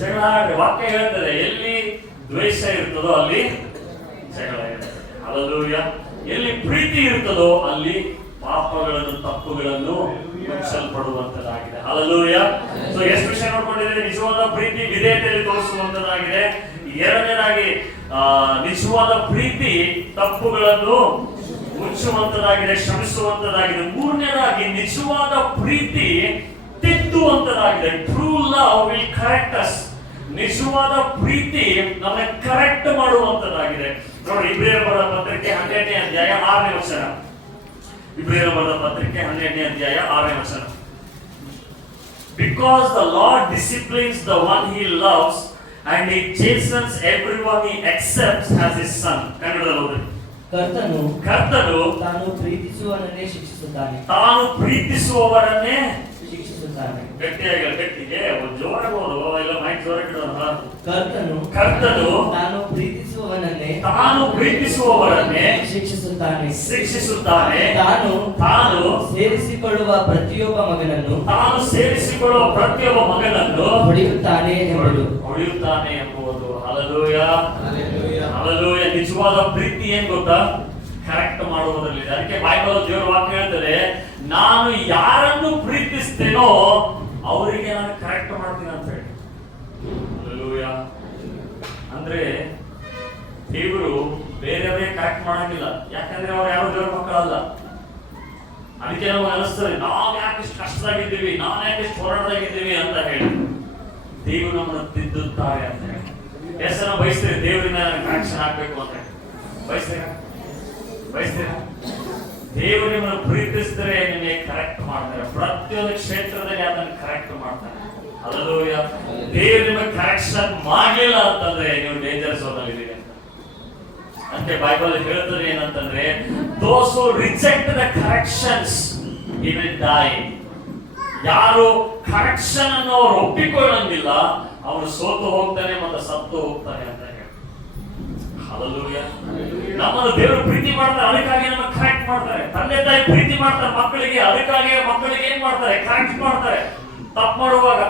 ಜಗಳ ಆಡ್ರಿ. ವಾಕ್ಯ ಹೇಳ್ತದೆ, ಎಲ್ಲಿ ದ್ವೇಷ ಇರ್ತದೋ ಅಲ್ಲಿ ಜಗಳ ಇರ್ತದೆ. ಹಲ್ಲೆಲೂಯಾ. ಎಲ್ಲಿ ಪ್ರೀತಿ ಇರ್ತದೋ ಅಲ್ಲಿ ಪಾಪಗಳನ್ನು ತಪ್ಪುಗಳನ್ನು ಮುಚ್ಚಲ್ಪಡುವಂತದಾಗಿದೆ. ಹಲ್ಲೆಲೂಯಾ. ಸೊ ಎಷ್ಟು ವಿಷಯ ನೋಡ್ಕೊಂಡಿದ್ರೆ, ನಿಜವಾದ ಪ್ರೀತಿ ವಿಧೇಯತೆಯಲ್ಲಿ ತೋರಿಸುವಂತದಾಗಿದೆ. ಎರಡನೇದಾಗಿ ನಿಜವಾದ ಪ್ರೀತಿ ತಪ್ಪುಗಳನ್ನು ಮುಚ್ಚುವಂತದಾಗಿದೆ, ಶ್ರಮಿಸುವಂತದಾಗಿದೆ. ಮೂರನೇದಾಗಿ ನಿಜವಾದ ಪ್ರೀತಿ ತಿದ್ದುವಂತದಾಗಿದೆ. True love will correct us. ನಿಜವಾದ ಪ್ರೀತಿ ನಮಗೆ ಕರೆಕ್ಟ್ ಮಾಡುವಂತದಾಗಿದೆ. ನೋಡಿ, ಇಬ್ರಿಯರ ಬರೆದ ಪತ್ರಿಕೆ 12ನೇ ಅಧ್ಯಾಯ 6ನೇ ವಚನ. ಇಬ್ರಿಯರ ಬರೆದ ಪತ್ರಿಕೆ 12ನೇ ಅಧ್ಯಾಯ 6ನೇ ವಚನ. Because the Lord disciplines the one he loves and he chastens everyone he accepts as his son. ಕನ್ನಡದಲ್ಲಿ ಓದಿ. ಕರ್ತನು ತಾನು ಪ್ರೀತಿಸುವವರನ್ನೇ ಶಿಕ್ಷಿಸುತ್ತಾನೆ. ತಾನು ಪ್ರೀತಿಸುವವರನ್ನೇ ಶಿಕ್ಷಿಸುತ್ತಾನೆ. ಗಟ್ಟಿಗೆ ಜೋರಾಗೋದು ಇಲ್ಲ, ಮೈಕ್ ಜೋರಾಗಿಡೋಣ. ಕರ್ತನು ತಾನು ಪ್ರೀತಿಸುವವರನ್ನೇ ಶಿಕ್ಷಿಸುತ್ತಾನೆ. ತಾನು ಸೇರಿಸಿಕೊಳ್ಳುವ ಪ್ರತಿಯೊಬ್ಬ ಮಗನನ್ನು ಹೊಡೆಯುತ್ತಾನೆ ಎಂಬುದು. ಹಲ್ಲೆಲೂಯಾ. ಹಲ್ಲೆಲೂಯಾ. ನಿಜವಾದ ಪ್ರೀತಿ ಏನ್ ಗೊತ್ತಾ? ಕರೆಕ್ಟ್ ಮಾಡುವುದರಲ್ಲಿದೆ. ಅದಕ್ಕೆ ಬೈಬಲ್ ದೇವರ ವಾಕ್ಯ ಹೇಳ್ತದೆ, ನಾನು ಯಾರನ್ನು ಪ್ರೀತಿಸ್ತೇನೋ ಅವರಿಗೆ ನಾನು ಕರೆಕ್ಟ್ ಮಾಡ್ತೀನಿ ಅಂತ ಹೇಳಿ. ಹಲ್ಲೆಲೂಯಾ. ಅಂದ್ರೆ ದೇವರು ಬೇರೆಯವರೇ ಕರೆಕ್ಟ್ ಮಾಡಂಗಿಲ್ಲ. ಯಾಕಂದ್ರೆ ಅವ್ರು ಯಾರು ದೇವರ ಮಕ್ಕಳಲ್ಲ. ಅದಕ್ಕೆ ನಮಗೆ ಅನಿಸ್ತದೆ, ನಾವು ಯಾಕೆ ಇಷ್ಟು ಕಷ್ಟದಾಗಿದ್ದೀವಿ, ನಾವು ಯಾಕೆ ಇಷ್ಟು ಹೋರಾಟದಾಗಿದ್ದೀವಿ ಅಂತ ಹೇಳಿ ದೇವರು ನಮ್ಮನ್ನು ತಿದ್ದುತ್ತಾರೆ ಅಂತ ಹೇಳಿ. ಎಷ್ಟು ಜನ ಬಯಸ್ತೀರಿ ದೇವರಿಂದ ಕರೆಕ್ಷನ್ ಆಗ್ಬೇಕು ಅಂತ ಹೇಳಿ? ಬಯಸ್ತೀರಾ? ದೇವರು ನಿಮ್ಮನ್ನು ಪ್ರೀತಿಸಿದ್ರೆ ನಿಮಗೆ ಕರೆಕ್ಟ್ ಮಾಡ್ತಾರೆ. ಪ್ರತಿಯೊಂದು ಕ್ಷೇತ್ರದಲ್ಲಿ ಅದನ್ನು ಕರೆಕ್ಟ್ ಮಾಡ್ತಾರೆ. ಹಲ್ಲೆಲೂಯಾ. ದೇವರು ನಿಮಗೆ ಕರೆಕ್ಷನ್ ಮಾಡಲಿಲ್ಲ ಅಂತಂದ್ರೆ ನೀವು ಡೇಂಜರ್ ಝೋನ್ ಅಲ್ಲಿ ಇದ್ದೀರಿ ಅಂತ. ಅಂದ್ರೆ ಬೈಬಲ್ ಹೇಳ್ತದೆ ಏನಂತಂದ್ರೆ, those who reject the corrections he will die. ಯಾರು ಕರೆಕ್ಷನ್ ಅನ್ನು ಅವರು ಒಪ್ಪಿಕೊಳ್ಳಂಗಿಲ್ಲ ಅವನು ಸೋತು ಹೋಗ್ತಾನೆ ಮತ್ತು ಸತ್ತು ಹೋಗ್ತಾನೆ ಅಂತ ಹೇಳಿ. ಹಲ್ಲೆಲೂಯಾ. ನಮ್ಮನ್ನು ದೇವರು ಪ್ರೀತಿ ಮಾಡ್ತಾರೆ, ಅದಕ್ಕಾಗಿ ನಮಗೆ ಕರೆಕ್ಟ್ ಮಾಡ್ತಾರೆ. ತಂದೆ ತಾಯಿ ಪ್ರೀತಿ ಮಾಡ್ತಾರೆ ಮಕ್ಕಳಿಗೆ, ಅದಕ್ಕಾಗಿ ಮಕ್ಕಳಿಗೆ ಏನ್ ಮಾಡ್ತಾರೆ? ಕರೆಕ್ಟ್ ಮಾಡ್ತಾರೆ. ತಪ್ಪು ಮಾಡುವಾಗ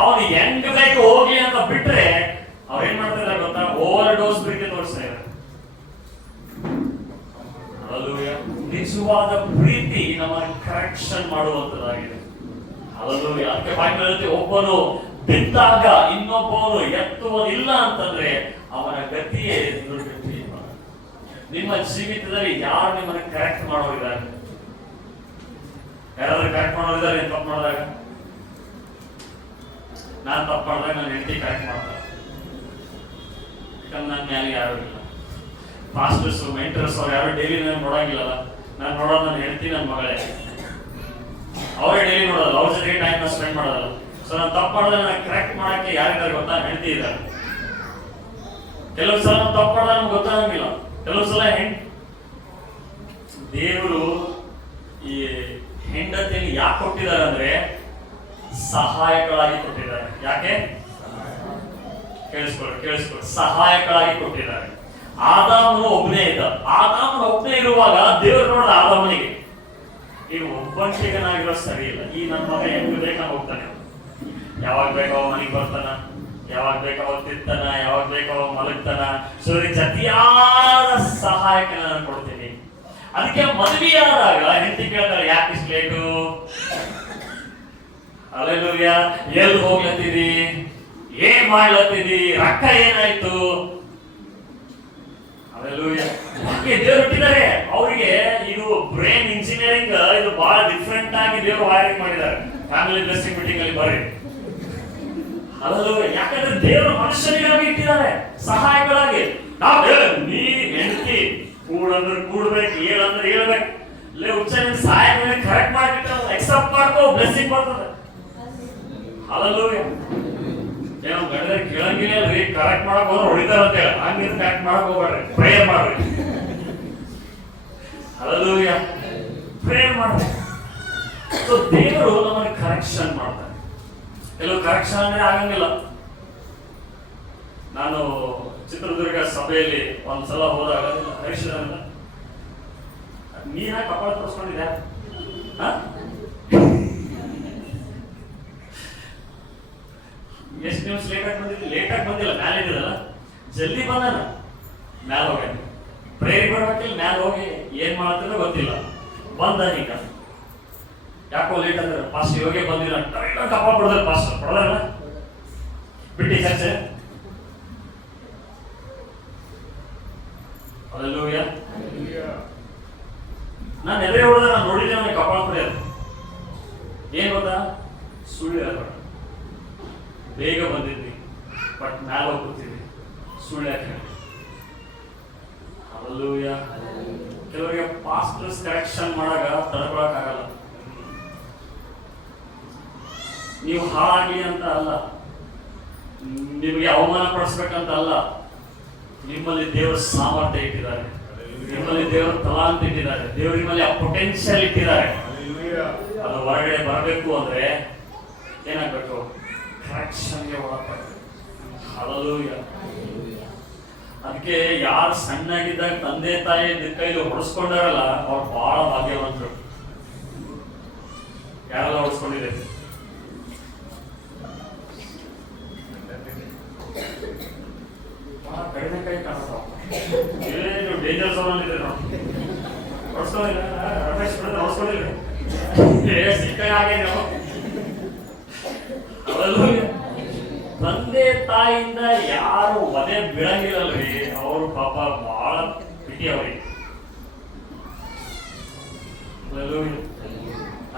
ಅವನು ಹೆಂಗ್ ಬೇಕು ಹೋಗ್ಲಿ ಅಂತ ಬಿಟ್ರೆ ಅವ್ರು ಏನ್ ಮಾಡ್ತಾರೆ ಗೊತ್ತಾ? ಓವರ್ ಡೋಸ್ ಪ್ರೀತಿ ತೋರಿಸ್ತಾರೆ. ಹಲ್ಲೆಲೂಯಾ. ನಿಜವಾದ ಪ್ರೀತಿ ನಮ್ಮನ್ನು ಕರೆಕ್ಷನ್ ಮಾಡುವಂತದಾಗಿದೆ. ಹಲ್ಲೆಲೂಯಾ. ಅದಕ್ಕೆ ಬೈಬಲ್ ಹೇಳುತ್ತೆ, ಒಬ್ಬನು ಬಿದ್ದಾಗ ಇನ್ನೊಬ್ಬನು ಎತ್ತುವುದಿಲ್ಲ ಅಂತಂದ್ರೆ ಅವನ ಗತಿಯೇ ದುರ್ಗತಿ. ನಿಮ್ಮ ಜೀವಿತದಲ್ಲಿ ಯಾರು ನಿಮ್ಮನ್ನು ಕರೆಕ್ಟ್ ಮಾಡೋರಿದ್ದಾರೆ? ಯಾರಾದ್ರೂ ಕರೆಕ್ಟ್ ಮಾಡೋರಿದ್ದಾರೆ? ತಪ್ಪು ಮಾಡಿದಾಗ ನಾನು ತಪ್ಪು ಮಾಡಿದಾಗ ನನ್ನ ಹೆಂಡತಿ ಕರೆಕ್ಟ್ ಮಾಡ್ತಾರೆ. ಯಾಕಂದ್ರೆ ನನ್ನ ಮ್ಯಾಲೆ ಯಾರು ಇಲ್ಲ. ಪಾಸ್ಟರ್ಸ್ ಮೆಂಟರ್ಸ್ ಅವ್ರು ಯಾರು ಡೈಲಿ ನಾನು ನೋಡಂಗಿಲ್ಲಲ್ಲ. ನಾನು ನೋಡೋದು ನನ್ನ ಹೆಂಡತಿ, ನನ್ನ ಮಗಳೇ. ಅವರೇ ಡೈಲಿ ನೋಡೋಲ್ಲ, ಅವ್ರ ಜೊತೆಗೆ ಟೈಮ್ ಸ್ಪೆಂಡ್ ಮಾಡೋದಲ್ಲ. ಸೊ ನಾನು ತಪ್ಪು ಮಾಡಿದ್ರೆ ನನಗೆ ಕರೆಕ್ಟ್ ಮಾಡಕ್ಕೆ ಯಾರಿದ್ದಾರೆ ಗೊತ್ತಾ? ಹೆಂಡತಿ ಇದ್ದಾರೆ. ಕೆಲವು ಸಲ ನಾವು ತಪ್ಪು ಮಾಡಿದಾಗ ನಮ್ಗೆ ಗೊತ್ತಾಗಂಗಿಲ್ಲ. ಕೆಲವು ಸಲ ದೇವರು ಈ ಹೆಂಡತಿಯನ್ನು ಯಾಕೆ ಕೊಟ್ಟಿದ್ದಾರೆ ಅಂದ್ರೆ ಸಹಾಯಕಳಾಗಿ ಕೊಟ್ಟಿದ್ದಾರೆ. ಯಾಕೆ? ಕೇಳಿಸ್ಕೊಳ್ಳಿ, ಸಹಾಯಕಳಾಗಿ ಕೊಟ್ಟಿದ್ದಾರೆ. ಆದಾಮನು ಒಬ್ಬನೇ ಇದ್ದ. ಆದಾಮನು ಒಬ್ಬನೇ ಇರುವಾಗ ದೇವರು ನೋಡಿದ ಆದಾಮನಿಗೆ, ಈಗ ಒಬ್ಬಂಟಿಗನಾಗಿರೋ ಸರಿ ಇಲ್ಲ. ಈ ನನ್ನ ಮಗ ಹೆಂಗ್ ಬೇಕಾಗ ಹೋಗ್ತಾನೆ, ಯಾವಾಗ ಬೇಕಾವ ಮನೆಗೆ ಬರ್ತಾನ, ಯಾವಾಗ ಬೇಕಾವ ತಿಂತಾನ, ಯಾವಾಗ ಬೇಕಾವ ಮಲಗ್ತಾನ. ಸೊ ಜತಿಯಾದ ಸಹಾಯಕನ ನಾನು ಕೊಡ್ತೀನಿ. ಅದಕ್ಕೆ ಮದುವೆಯಾದಾಗ ಹೆಂಡತಿ ಕೇಳ್ತಾರೆ, ಯಾಕೆ ಇಷ್ಟು ಲೇಟು? ಅಲ್ಲೆಲ್ಲೂಯ್ಯ, ಎಲ್ಲಿ ಹೋಗ್ಲತ್ತಿದಿ, ಏನ್ ಮಾಡ್ಲತ್ತಿದಿ, ರೊಕ್ಕ ಏನಾಯ್ತು? ಅಲ್ಲೆಲ್ಲೂಯ್ಯ. ದೇವ್ರು ಇಟ್ಟಿದ್ದಾರೆ ಅವರಿಗೆ. ಇದು ಬ್ರೈನ್ ಇಂಜಿನಿಯರಿಂಗ್, ಇದು ಬಹಳ ಡಿಫ್ರೆಂಟ್ ಆಗಿ ದೇವರು ವೈರಿಂಗ್ ಮಾಡಿದ್ದಾರೆ. ಫ್ಯಾಮಿಲಿ ಬ್ಲೆಸ್ಸಿಂಗ್ ಮೀಟಿಂಗ್ ಅಲ್ಲಿ ಬರ್ರಿ. ಅಲ್ಲೆಲ್ಲೂಯ್ಯ. ಯಾಕಂದ್ರೆ ದೇವರು ಮನುಷ್ಯನಿಗಾಗಿ ಇಟ್ಟಿದ್ದಾರೆ ಸಹಾಯಕರಾಗಿ. ನೀ ಹೆಂಡತಿ ಕೂಡಂದ್ರೆ ಕೂಡ್ಬೇಕು, ಹೇಳಂದ್ರೆ ಹೇಳ್ಬೇಕು. ಇಲ್ಲೇ ಉಚ್ಚ ಸಹಾಯ ಕರೆಕ್ಟ್ ಮಾಡ್ಬಿಟ್ಟು ಎಕ್ಸೆಪ್ಟ್ ಮಾಡ್ಕೋ, ಬ್ಲೆಸ್ಸಿಂಗ್ ಬರ್ತದೆ. ಅಲ್ಲೆಲ್ಲೂಯ್ಯ. ಏನೋ ಗಂಡದ ಕೇಳಂಗಿಲ್ಲ ಅಲ್ರಿ, ಕರೆಕ್ಟ್ ಮಾಡಕ್ ಹೋದ್ರೆ ಹೊಡಿತಾರ ಅಂತ ಹೇಳಿ ಹಂಗಿದ್ ಕರೆಕ್ಟ್ ಮಾಡಕ್ ಹೋಗ್ಬೇಡ್ರಿ, ಪ್ರೇಯರ್ ಮಾಡ್ರಿ. ಹಲ್ಲೆಲೂಯಾ, ಪ್ರೇಯರ್ ಮಾಡ್ರಿ. ಸೊ ದೇವರು ನಮಗೆ ಕರೆಕ್ಷನ್ ಮಾಡ್ತಾರೆ. ಕೆಲವು ಕರೆಕ್ಷನ್ ಅಂದ್ರೆ ಆಗಂಗಿಲ್ಲ. ನಾನು ಚಿತ್ರದುರ್ಗ ಸಭೆಯಲ್ಲಿ ಒಂದ್ಸಲ ಹೋದಾಗ ಹರೀಶ್ವರನ್ನ ನೀನ ಕಪಾಳ ತೋರಿಸ್ಕೊಂಡಿದ್ಯಾ? ಎಷ್ಟು ನಿಮಿಷ ಲೇಟಾಗಿ ಬಂದಿಲ್ಲ, ಮ್ಯಾಲೆ ಇದ್ದಿದ್ದಲ್ಲ, ಜಲ್ದಿ ಬಂದಾನ. ಮ್ಯಾಲ ಹೋಗಿ ಪ್ರೇಯರ್ ಬರ್ಬೇಕಿಲ್ಲ, ಮ್ಯಾಲ ಹೋಗಿ ಏನ್ ಮಾಡ್ತಿಲ್ಲ ಗೊತ್ತಿಲ್ಲ, ಬಂದ. ಈಗ ಯಾಕೋ ಲೇಟ್ ಅಂದ್ರೆ ಪಾಸ್ಟ್ ಇವಾಗೆ ಬಂದಿಲ್ಲ, ಕಪಾಳ ಕೊಡೋದ್ರ ಪಾಸ್ಟ್ ಕೊಡೋದಲ್ಲ ಬಿಟ್ಟಿ ಚರ್ಚೆ. ಹಲ್ಲೆಲೂಯಾ. ನಾನು ಎದುರೇ ಹೊಡೆದ್ರೆ ನಾನು ನೋಡಿದ್ದೆ ಅವನಿಗೆ ಕಪಾಳ ಕೊಡೋದು. ಏನ್ ಗೊತ್ತಾ? ಸುಳ್ಳು ಹೇಳ್ಬೇಡ. ಬೇಗ ಬಂದಿದ್ವಿ, ಬಟ್ ಮ್ಯಾಲ ಹೋಗ್ತಿದ್ವಿ, ಸುಳ್ಳು ಯಾಕೆ? ಹಲ್ಲೆಲೂಯಾ. ಕೆಲವರಿಗೆ ಪಾಸ್ಟರ್ಸ್ ಕರೆಕ್ಷನ್ ಮಾಡಾಗ ತಡ್ಕೊಳಕ್ ಆಗಲ್ಲ. ನೀವು ಹಾಳಾಗ್ಲಿ ಅಂತ ಅಲ್ಲ, ನಿಮಗೆ ಅವಮಾನ ಪಡಿಸ್ಬೇಕಂತ ಅಲ್ಲ. ನಿಮ್ಮಲ್ಲಿ ದೇವರ ಸಾಮರ್ಥ್ಯ ಇಟ್ಟಿದ್ದಾರೆ, ನಿಮ್ಮಲ್ಲಿ ದೇವರ ತಲಾಂತ ಇಟ್ಟಿದ್ದಾರೆ, ದೇವ್ರ ನಿಮ್ಮಲ್ಲಿ ಆ ಪೊಟೆನ್ಷಿಯಲ್ ಇಟ್ಟಿದ್ದಾರೆ. ಅದು ಹೊರಗಡೆ ಬರಬೇಕು ಅಂದ್ರೆ ಏನಾಗಬೇಕು? ಕರೆಕ್ಷನ್ಗೆ ಒಳಪಡಬೇಕು. ಹಲ್ಲೆಲೂಯಾ. ಅದಕ್ಕೆ ಯಾರು ಸಣ್ಣಾಗಿದ್ದಾಗ ತಂದೆ ತಾಯಿ ಕೈಲಿ ಹೊಡೆಸ್ಕೊಂಡಾರಲ್ಲ ಅವ್ರು ಬಹಳ ಭಾಗ್ಯವಂತರು. ಯಾರೆಲ್ಲ ಹೊಡೆಸ್ಕೊಂಡಿದೆ? ಬಹಳ ಕಡಿಮೆ ಕೈ ಕಾಣುತ್ತಾವ. ಏನು ಡೇಂಜರ್ ಝೋನ್ ಇದ್ರೆ ನಾವು ಹೊಡೆಸ್ಕೊಂಡಿಲ್ಲ. ರಮೇಶ್ ಬಿಡಿದ್ರೆ ಹೊಡೆಸ್ಕೊಂಡಿಲ್ಲ, ಸಿಕ್ಕ ಹಾಗೆ ನಾವು. ತಂದೆ ತಾಯಿಯಿಂದ ಯಾರು ಒದೆ ಬೀಳಂಗಿಲ್ಲಲ್ರಿ, ಅವರು ಪಾಪ ಬಹಳ ಪಿಟಿ ಅವ್ರಿಗೆ.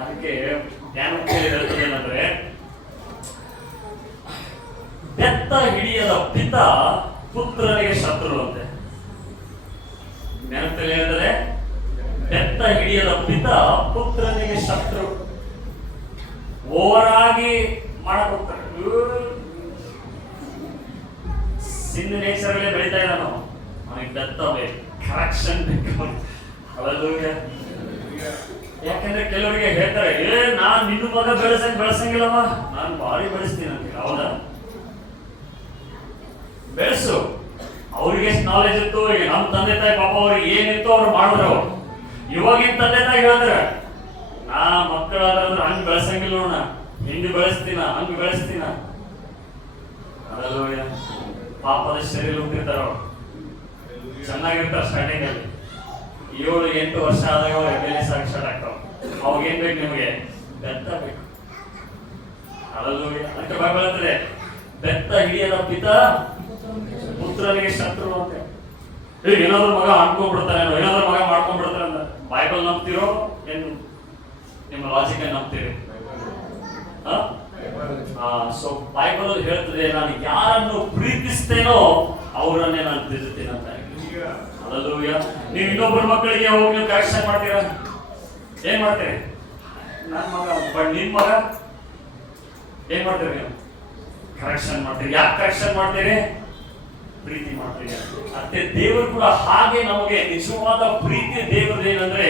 ಅದಕ್ಕೆ ಏನಂದ್ರೆ ಬೆತ್ತ ಹಿಡಿಯದ ಪಿತ ಪುತ್ರನಿಗೆ ಶತ್ರು ಅಂತೆ. ನೆನಪಲ್ಲಿ ಹೇಳಿದ್ರೆ ಬೆತ್ತ ಹಿಡಿಯದ ಪಿತ ಪುತ್ರನಿಗೆ ಶತ್ರು. ಓವರ್ ಆಗಿ ಮಾಡಕ್ ಹೋಗ್ತಾರೆ. ಸಿಂಧು ನೇಚರ್ ಅಲ್ಲೇ ಬೆಳೀತಾ ಇದ್ದ ನಾವು. ಅವನಿಗೆ ಬೆತ್ತ ಬೇಕು, ಕರೆಕ್ಷನ್ ಬೇಕು. ಹಲ್ಲೆಲೂಯಾ. ಯಾಕಂದ್ರೆ ಕೆಲವರಿಗೆ ಹೇಳ್ತಾರೆ, ನಾನ್ ನಿನ್ನ ಮಗ ಬೆಳೆಸಂಗಿಲ್ಲವ, ನಾನು ಭಾರಿ ಬೆಳೆಸ್ತೀನಿ ಅಂತ. ಹೌದಾ? ಬೆಳೆಸು. ಅವ್ರಿಗೆ ಎಷ್ಟು ನಾಲೆಜ್ ಇತ್ತು. ಈಗ ನಮ್ಮ ತಂದೆ ತಾಯಿ ಪಾಪ ಅವ್ರಿಗೆ ಏನಿತ್ತು ಅವ್ರು ಮಾಡಿದ್ರು. ಅವ್ರು ಇವಾಗಿನ ತಂದೆ ತಾಯಿ ಹೇಳಿದ್ರೆ, ನಾ ಮಕ್ಕಳಾದ್ರೆ ಹಂಗ್ ಬೆಳೆಸಂಗಿಲ್ಲ ನೋಡ, ಹಿಂಗ್ ಬೆಳೆಸ್ತೀನ, ಹಂಗ್ ಬೆಳೆಸ್ತೀನ. ಹಲ್ಲೆಲೂಯಾ. ಪಾಪದ ಶರೀರ ಹುಟ್ಟಿರ್ತಾರ, ಅವ್ರು ಚೆನ್ನಾಗಿರ್ತಾರ. ಸ್ಟಾರ್ಟಿಂಗ್ ಅಲ್ಲಿ 7-8 ವರ್ಷ ಆದಾಗ ಅವ್ರು ಎಮ್ಮೆಲ್ಯೆ ಸ್ಟಾರ್ಟ್ ಆಗ್ತಾವ. ಅವಾಗ ಏನ್ ಬೇಕು ನಿಮಗೆ? ಬೆತ್ತ ಬೇಕು. ಹಲ್ಲೆಲೂಯಾ. ಅದಕ್ಕೆ ಬೈಬಲ್ ಹೇಳ್ತದೆ, ಬೆತ್ತ ಹಿಡಿಯದ ಪಿತ ಪುತ್ರನಿಗೆ ಶತ್ರು ಅಂತ. ಏನಾದ್ರು ಮಗ ಅನ್ಕೊಂಡ್ಬಿಡ್ತಾನೆ, ಏನಾದ್ರು ಮಗ ಮಾಡ್ಕೊಂಡ್ಬಿಡ್ತಾರೆ ಅಂತ. ಬೈಬಲ್ ನಂಬ್ತಿರೋ ಏನು ನಿಮ್ಮ ಲಾಜಿಕ್ ನಂಬ್ತೀರಿ? ಸೊ ಬೈಬಲ್ ಹೇಳ್ತದೆ, ನಾನು ಯಾರನ್ನು ಪ್ರೀತಿಸ್ತೇನೋ ಅವರನ್ನೇ ನಾನು ಪ್ರೀತಿಸ್ತೀನಿ ಅಂತ. ಹಲ್ಲೆಲೂಯಾ. ನೀವು ಇನ್ನೊಬ್ಬರ ಮಕ್ಕಳಿಗೆ ಹೋಗಿ ನೀವು ಕರೆಕ್ಷನ್ ಮಾಡ್ತೀರಾ? ಏನ್ ಮಾಡ್ತೀರಿ? ನನ್ನ ಮಗ ನಿಮ್ ಮಗ ಏನ್ ಮಾಡ್ತೀರಿ? ನೀವು ಕರೆಕ್ಷನ್ ಮಾಡ್ತೀರಿ. ಯಾಕೆ ಕರೆಕ್ಷನ್ ಮಾಡ್ತೀರಿ? ಪ್ರೀತಿ ಮಾಡ್ತೀವಿ. ಮತ್ತೆ ದೇವರು ಕೂಡ ಹಾಗೆ ನಮಗೆ ನಿಜವಾದ ಪ್ರೀತಿ ದೇವರು ಏನಂದ್ರೆ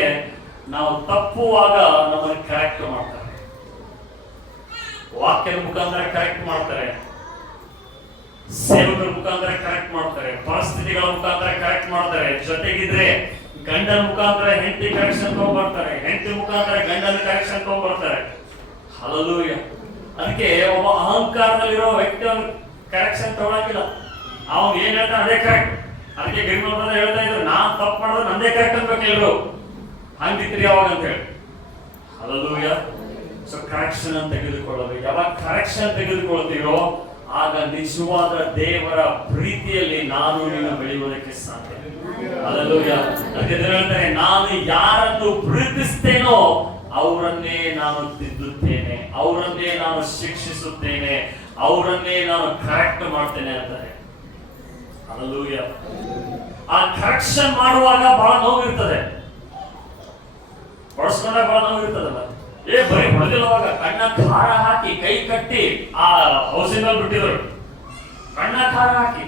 ನಾವು ತಪ್ಪುವಾಗ ನಮ್ಮನ್ನು ಕರೆಕ್ಟ್ ಮಾಡ್ತಾರೆ, ವಾಕ್ಯದ ಮುಖಾಂತರ ಕರೆಕ್ಟ್ ಮಾಡ್ತಾರೆ, ಸೇವಕರ ಮುಖಾಂತರ ಕರೆಕ್ಟ್ ಮಾಡ್ತಾರೆ, ಪರಿಸ್ಥಿತಿಗಳ ಮುಖಾಂತರ ಕರೆಕ್ಟ್ ಮಾಡ್ತಾರೆ. ಜೊತೆಗಿದ್ರೆ ಗಂಡನ ಮುಖಾಂತರ ಹೆಂಡತಿ ಕರೆಕ್ಷನ್ ತಗೊಂಡ್ಬರ್ತಾರೆ, ಹೆಂಡತಿ ಮುಖಾಂತರ ಗಂಡನ ಕರೆಕ್ಷನ್ ತಗೊಂಡ್ಬರ್ತಾರೆ. ಹಲ್ಲೆಲೂಯಾ. ಅದಕ್ಕೆ ಒಬ್ಬ ಅಹಂಕಾರದಲ್ಲಿರೋ ವ್ಯಕ್ತಿ ಅವನು ಕರೆಕ್ಷನ್ ತಗೊಳಂಗಿಲ್ಲ. ಅವನು ಏನ್ ಹೇಳ್ತಾನೆ ಅದೇ ಕರೆಕ್ಟ್. ಅದಕ್ಕೆ ಗಿರಿಮಂತ್ರ ಹೇಳ್ತಾ ಇದ್ರು, ನಾನ್ ತಪ್ಪು ಮಾಡೋದು ನಂದೇ ಕರೆಕ್ಟ್ ಅನ್ಬೇಕು ಎಲ್ರು, ಹಂಗಿತ್ರಿ ಯಾವಾಗ ಅಂತ ಹೇಳಿ. ಹಲ್ಲೆಲೂಯಾ. ಸೊ ಕರೆಕ್ಷನ್ ಅಂತ ತೆಗೆದುಕೊಳ್ಳಬೇಕು. ಯಾವಾಗ ಕರೆಕ್ಷನ್ ತೆಗೆದುಕೊಳ್ತೀರೋ ಆಗ ನಿಜವಾದ ದೇವರ ಪ್ರೀತಿಯಲ್ಲಿ ನಾನು ನೀನು ಬೆಳೆಯುವುದಕ್ಕೆ ಸಾಧ್ಯ. ಹಲ್ಲೆಲೂಯಾ. ಅದಕ್ಕೆ ಹೇಳ್ತಾರೆ, ನಾನು ಯಾರನ್ನು ಪ್ರೀತಿಸ್ತೇನೋ ಅವರನ್ನೇ ನಾನು ತಿದ್ದುತ್ತೇನೆ, ಅವರನ್ನೇ ನಾನು ಶಿಕ್ಷಿಸುತ್ತೇನೆ, ಅವರನ್ನೇ ನಾನು ಕರೆಕ್ಟ್ ಮಾಡ್ತೇನೆ ಅಂತಾರೆ. ಹಲ್ಲೆಲೂಯಾ. ಆ ಕರೆಕ್ಷನ್ ಮಾಡುವಾಗ ಬಹಳ ನೋವು ಇರ್ತದೆ, ಬಳಸ್ಕೊಂಡಾಗ ಬಹಳ ನೋವು ಇರ್ತದಲ್ಲ. ಬರೀ ಹೊಡೆದಿಲ್ಲವಾಗ ಕಣ್ಣ ಖಾರ ಹಾಕಿ ಕೈ ಕಟ್ಟಿ ಆ ಹೌಸಿಂಗ್ ಅಲ್ಲಿ ಬಿಟ್ಟಿದ್ರು. ಕಣ್ಣ ಖಾರ ಹಾಕಿ,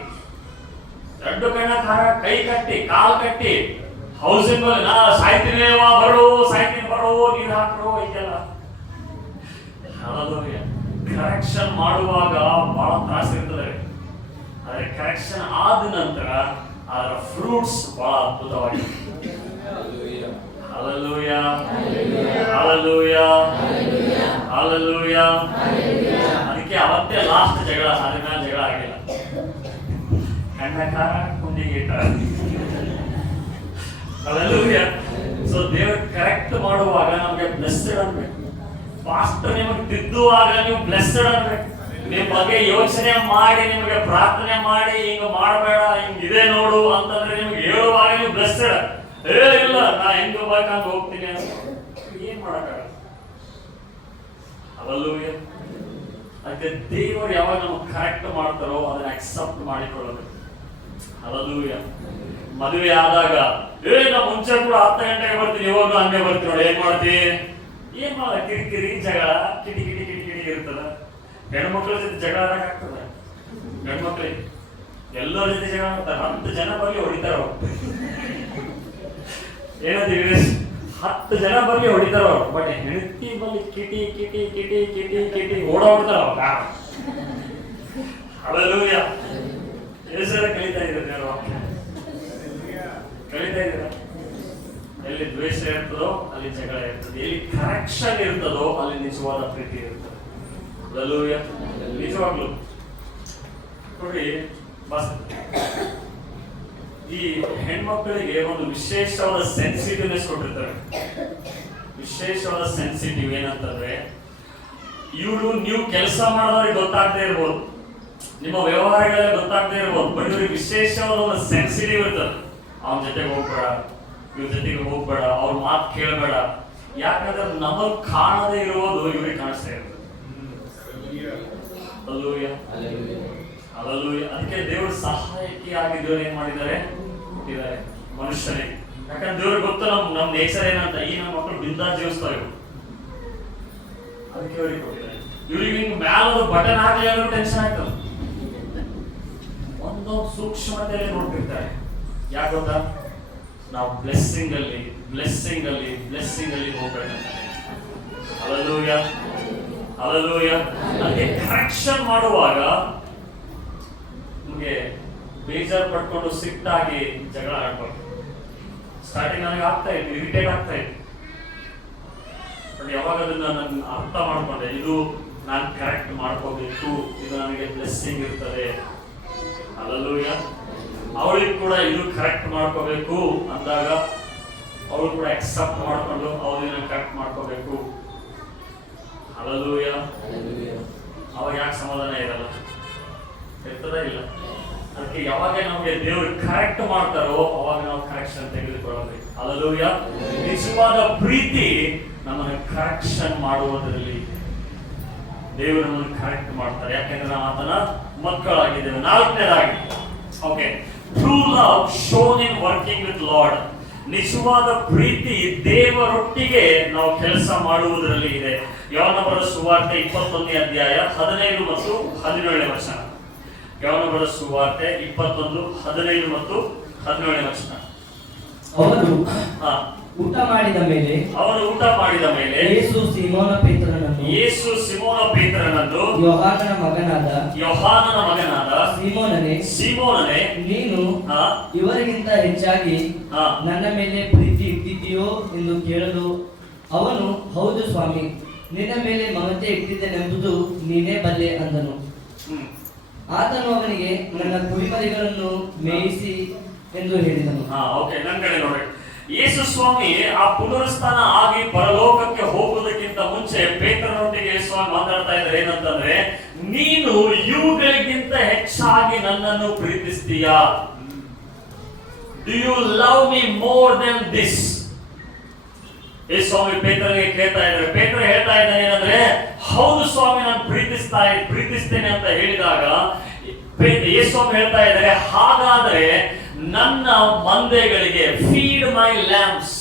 ಎರಡು ಕಣ್ಣ ಖಾರ, ಕೈ ಕಟ್ಟಿ, ಕಾಲ್ ಕಟ್ಟಿ ಹೌಸಿಂಗ್ ಅಲ್ಲಿ ನಾ ಸಾಯ್ತೀನಿ ಬರೋ, ಸಾಯ್ತೀನಿ ಬರೋ, ನೀರು ಹಾಕ್ರೋ ಇದೆಲ್ಲ. ಕರೆಕ್ಷನ್ ಮಾಡುವಾಗ ಬಹಳ ತ್ರಾಸ ಇರ್ತದೆ. ಆದ್ರೆ ಕರೆಕ್ಷನ್ ಆದ ನಂತರ ಅದರ ಫ್ರೂಟ್ಸ್ ಬಹಳ ಅದ್ಭುತವಾಗಿದೆ. Hallelujah, hallelujah, hallelujah. ಅದಕ್ಕೆ ಅವತ್ತೇ ಲಾಸ್ಟ್ ಜಗಳ, ಅದ್ರ ಮೇಲೆ ಜಗಳ ಆಗಿಲ್ಲ. ಕಣ್ಣ ಖಾರ ಕುಂದಿಗೆ ಇಟ್ಟ. ಹಲ್ಲೆಲೂಯಾ. ಸೊ ದೇವರು ಕರೆಕ್ಟ್ ಮಾಡುವಾಗ ನಮಗೆ ಬ್ಲೆಸ್ಸೆಡ್ ಅನ್ಬೇಕು. ಪಾಸ್ಟರ್ ನಿಮಗೆ ತಿದ್ದುವಾಗ ನೀವು ಬ್ಲೆಸ್ಸೆಡ್ ಅನ್ಬೇಕು. ನಿಮ್ ಬಗ್ಗೆ ಯೋಚನೆ ಮಾಡಿ, ನಿಮಗೆ ಪ್ರಾರ್ಥನೆ ಮಾಡಿ, ಹಿಂಗ ಮಾಡಬೇಡ, ಹಿಂಗಿದೆ ನೋಡು ಅಂತಂದ್ರೆ ನಿಮ್ಗೆ ಹೇಳುವಾಗ ನೀವು ಬ್ಲೆಸ್ಸೆಡ್. ಇಲ್ಲ ನಾ ಹೆಂಗ ಬೇಕಂತ ಹೋಗ್ತೀನಿ ಅಂತ ಏನ್ ಮಾಡಕ್ಕಾಗಲ್ಲ. ಹಲ್ಲೆಲೂಯಾ. ಅದಕ್ಕೆ ದೇವರು ಯಾವಾಗ ನಮಗೆ ಕರೆಕ್ಟ್ ಮಾಡ್ತಾರೋ ಅದನ್ನ ಅಕ್ಸೆಪ್ಟ್ ಮಾಡಿಕೊಳ್ಳಬೇಕು. ಹಲ್ಲೆಲೂಯಾ. ಮದುವೆ ಆದಾಗ ನಾ ಮುಂಚೆ ಕೂಡ 10 ಗಂಟೆಗೆ ಬರ್ತೀನಿ, ಇವಾಗ ಹಂಗೆ ಬರ್ತೀನಿ ನೋಡಿ, ಏನ್ ಮಾಡ್ತಿ? ಏನ್ ಮಾಡ ಕಿರಿಕಿರಿ ಜಗಳ ಕಿಟಿ ಕಿಟಿ ಕಿಟಿ ಕಿಟಿ ಇರ್ತದ. ಹೆಣ್ಮಕ್ಳ ಜೊತೆ ಜಗಳ ಆಡಕ್ಕಾಗ್ತದ? ಗಂಡ್ಮಕ್ಳಿಗೆ ಎಲ್ಲರ ಜೊತೆ ಜಗಳ ಮಾಡ್ತಾರೆ. 10 ಜನ ಬರ್ಲಿ ಹೊಡಿತಾರ ಅವ್ರು. ಏನಂತೀವಿ? 10 ಜನ ಬರ್ಲಿ ಹೊಡಿತಾರ ಅವ್ರು. ಬಟ್ ಹೆಂಡತಿ ಬರ್ಲಿ ಕಿಟಿ ಕಿಟಿ ಕಿಟಿ ಕಿಟಿ ಕಿಟಿ ಓಡಾಡ್ತಾರ ಅವಾಗ. ಹಲ್ಲೆಲೂಯಾ. ಹೆಸರ ಕಲಿತಾ ಇದ್ದಾರೆ ವಾಕ್ಯ, ಕಲಿತಾ ಇದ್ದೀರ. ಎಲ್ಲಿ ದ್ವೇಷ ಇರ್ತದೋ ಅಲ್ಲಿ ಜಗಳ ಇರ್ತದೆ, ಎಲ್ಲಿ ಕರೆಕ್ಷನ್ ಇರ್ತದೋ ಅಲ್ಲಿ ನಿಜವಾದ ಪ್ರೀತಿ ಇರ್ತದೆ. ಹಲ್ಲೆಲೂಯಾ. ನಿಜವಾಗ್ಲು ನೋಡಿ, ಬಸ್ ಈ ಹೆಣ್ಮಕ್ಕಳಿಗೆ ಒಂದು ವಿಶೇಷವಾದ ಸೆನ್ಸಿಟಿವ್ನೆಸ್ ಕೊಟ್ಟಿರ್ತಾರೆ. ವಿಶೇಷವಾದ ಸೆನ್ಸಿಟಿವ್ ಏನಂತಂದ್ರೆ, ಇವರು ನೀವು ಕೆಲಸ ಮಾಡೋದ್ರಿಗೆ ಗೊತ್ತಾಗದೇ ಇರ್ಬೋದು, ನಿಮ್ಮ ವ್ಯವಹಾರಗಳಲ್ಲಿ ಗೊತ್ತಾಗದೇ ಇರ್ಬೋದು, ಬಟ್ ಇವ್ರಿಗೆ ವಿಶೇಷವಾದ ಒಂದು ಸೆನ್ಸಿಟಿವ್ ಇರ್ತದೆ. ಅವನ ಜೊತೆಗೆ ಹೋಗ್ಬೇಡ, ಇವ್ರ ಜೊತೆಗೆ ಹೋಗ್ಬೇಡ, ಅವ್ರ ಮಾತು ಕೇಳಬೇಡ. ಯಾಕಂದ್ರೆ ನಮಗ್ ಕಾಣದೇ ಇರೋದು ಇವ್ರಿಗೆ ಕಾಣಿಸ್ತಾ ಇರ್ತದೆ. Hallelujah, hallelujah. ಅದಕ್ಕೆ ದೇವರು ಸಹಾಯಕಿ ಆಗಿದ್ರು ಏನ್ ಮಾಡಿದ್ದಾರೆ, ಕೊಟ್ಟಿದ್ದಾರೆ ಮನುಷ್ಯನಿಗೆ. ಯಾಕಂದ್ರೆ ದೇವ್ರಿಗೆ ಗೊತ್ತು ನಮ್ ನೇಚರ್ ಏನಂತ. ಈ ನಮ್ಮ ಮಕ್ಕಳು ಬಿಂದಾಸ್ ಜೀವಿಸ್ತಾವ ಇವ್ರು, ಅದಕ್ಕೆ ಅವ್ರಿಗೆ ಕೊಟ್ಟಿದ್ದಾರೆ. ಇವ್ರಿಗೆ ಹಿಂಗ್ ಮ್ಯಾಲ ಬಟನ್ ಹಾಕಲಿ ಅನ್ನೋ ಟೆನ್ಷನ್ ಆಗ್ತದೆ. ಒಂದೊಂದು ಸೂಕ್ಷ್ಮತೆಯಲ್ಲಿ ನೋಡ್ತಿರ್ತಾರೆ. ಯಾಕೆ ಗೊತ್ತಾ? ನಾವು ಬ್ಲೆಸ್ಸಿಂಗ್ ಅಲ್ಲಿ ಬ್ಲೆಸ್ಸಿಂಗ್ ಅಲ್ಲಿ ಬ್ಲೆಸ್ಸಿಂಗ್ ಅಲ್ಲಿ ಹೋಗ್ಬೇಕಂತ. Hallelujah, hallelujah. ಅದಕ್ಕೆ ಕರೆಕ್ಷನ್ ಮಾಡುವಾಗ ನಿಮಗೆ ಬೇಜಾರು ಪಡ್ಕೊಂಡು ಸಿಟ್ಟಾಗಿ ಜಗಳ ಆಡ್ಬಾರ್ದು. ಸ್ಟಾರ್ಟಿಂಗ್ ನನಗೆ ಆಗ್ತಾ ಇತ್ತು, ಇರಿಟೇಟ್ ಆಗ್ತಾ ಇತ್ತು. ಬಟ್ ಯಾವಾಗ ಅದನ್ನ ನಾನು ಅರ್ಥ ಮಾಡ್ಕೊಂಡೆ, ಇದು ನಾನು ಕರೆಕ್ಟ್ ಮಾಡ್ಕೋಬೇಕು, ಇದು ನನಗೆ ಬ್ಲೆಸ್ಸಿಂಗ್ ಇರ್ತದೆ. ಹಲ್ಲೆಲೂಯಾ. ಅವಳಿಗೆ ಕೂಡ ಇದು ಕರೆಕ್ಟ್ ಮಾಡ್ಕೋಬೇಕು ಅಂದಾಗ ಅವಳು ಕೂಡ ಅಕ್ಸೆಪ್ಟ್ ಮಾಡ್ಕೊಂಡು ಅವಳನ್ನ ಕರೆಕ್ಟ್ ಮಾಡ್ಕೋಬೇಕು. ಹಲ್ಲೆಲೂಯಾ. ಅವಾಗ ಯಾಕೆ ಸಮಾಧಾನ ಇರಲ್ಲ? ಇರ್ತದ ಇಲ್ಲ? ಅದಕ್ಕೆ ಯಾವಾಗ ನಮಗೆ ದೇವರು ಕರೆಕ್ಟ್ ಮಾಡ್ತಾರೋ ಅವಾಗ ನಾವು ಕರೆಕ್ಷನ್ ತೆಗೆದುಕೊಳ್ಳಬೇಕು. ಹಲ್ಲೆಲೂಯಾ. ನಿಜವಾದ ಪ್ರೀತಿ ನಮ್ಮನ್ನು ಕರೆಕ್ಷನ್ ಮಾಡುವುದರಲ್ಲಿ ದೇವರು ನಮ್ಮನ್ನು ಕರೆಕ್ಟ್ ಮಾಡ್ತಾರೆ. ಯಾಕೆಂದ್ರೆ ನಾವು ಆತನ ಮಕ್ಕಳಾಗಿದ್ದೇವೆ. 4ನೇದಾಗಿ, okay, true love shown in working with lord. ನಿಜವಾದ ಪ್ರೀತಿ ದೇವರೊಟ್ಟಿಗೆ ನಾವು ಕೆಲಸ ಮಾಡುವುದರಲ್ಲಿ ಇದೆ. ಯೋಹಾನ ಬರೆದ ಸುವಾರ್ತೆ 21ನೇ ಅಧ್ಯಾಯ 15 ಮತ್ತು 17ನೇ ವಚನ. ಯೋಹಾನ ಬರೆದ ಸುವಾರ್ತೆ 21:15 ಮತ್ತು 17 ವಚನ. ಅವರು ಹಾ, ಊಟ ಮಾಡಿದ ಮೇಲೆ ಅವನು ಊಟ ಮಾಡಿದ ಮೇಲೆ ಯೇಸು ಸಿಮೋನ ಪೇತ್ರನನ್ನು ಯೋಹಾನನ ಮಗನಾದ ಸೀಮೋನನೇ ನೀನು ಹಾ, ಇವರಿಗಿಂತ ಹೆಚ್ಚಾಗಿ ಹಾ, ನನ್ನ ಮೇಲೆ ಪ್ರೀತಿ ಇಟ್ಟಿದ್ದೀಯೋ ಎಂದು ಕೇಳಲು ಅವನು ಹೌದು ಸ್ವಾಮಿ, ನಿನ್ನ ಮೇಲೆ ಮಮತೆ ಇಟ್ಟಿದ್ದೇನೆಂಬುದು ನೀನೇ ಬಲ್ಲೆ ಅಂದನು. ಹ್ಮ್. ಆತನು ಅವನಿಗೆ ನನ್ನ ಕುರಿಮರಿಗಳನ್ನು ಮೇಯಿಸಿ ಎಂದು ಹೇಳಿದನು. ಓಕೆ, ನನ್ನ ಕಡೆ ನೋಡಿ. ಯೇಸು ಸ್ವಾಮಿ ಆ ಪುನರುತ್ಥಾನ ಆಗಿ ಪರಲೋಕಕ್ಕೆ ಹೋಗುವುದಕ್ಕಿಂತ ಮುಂಚೆ ಪೇತ್ರನೊಟ್ಟಿಗೆ ಯೇಸು ಸ್ವಾಮಿ ಮಾತಾಡ್ತಾ ಇದ್ದಾರೆ ಏನಂತಂದ್ರೆ, ನೀನು ಇವುಗಳಿಗಿಂತ ಹೆಚ್ಚಾಗಿ ನನ್ನನ್ನು ಪ್ರೀತಿಸ್ತೀಯಾ? Do you love me more than this? ಯೇಸು ಸ್ವಾಮಿ ಪೇತ್ರನಿಗೆ ಕೇಳ್ತಾ ಇದ್ದಾರೆ. ಪೇತ್ರ ಹೇಳ್ತಾ ಇದ್ದಾನೆ ಏನಂದ್ರೆ, ಹೌದು ಸ್ವಾಮಿ, ನಾನು ಪ್ರೀತಿಸ್ತೇನೆ ಅಂತ ಹೇಳಿದಾಗ ಯೇಸು ಸ್ವಾಮಿ ಹೇಳ್ತಾ ಇದ್ದಾರೆ, ಹಾಗಾದ್ರೆ ನನ್ನ ಮಂದೆಗಳಿಗೆ ಫೀಡ್ ಮೈ ಲ್ಯಾಂಪ್ಸ್.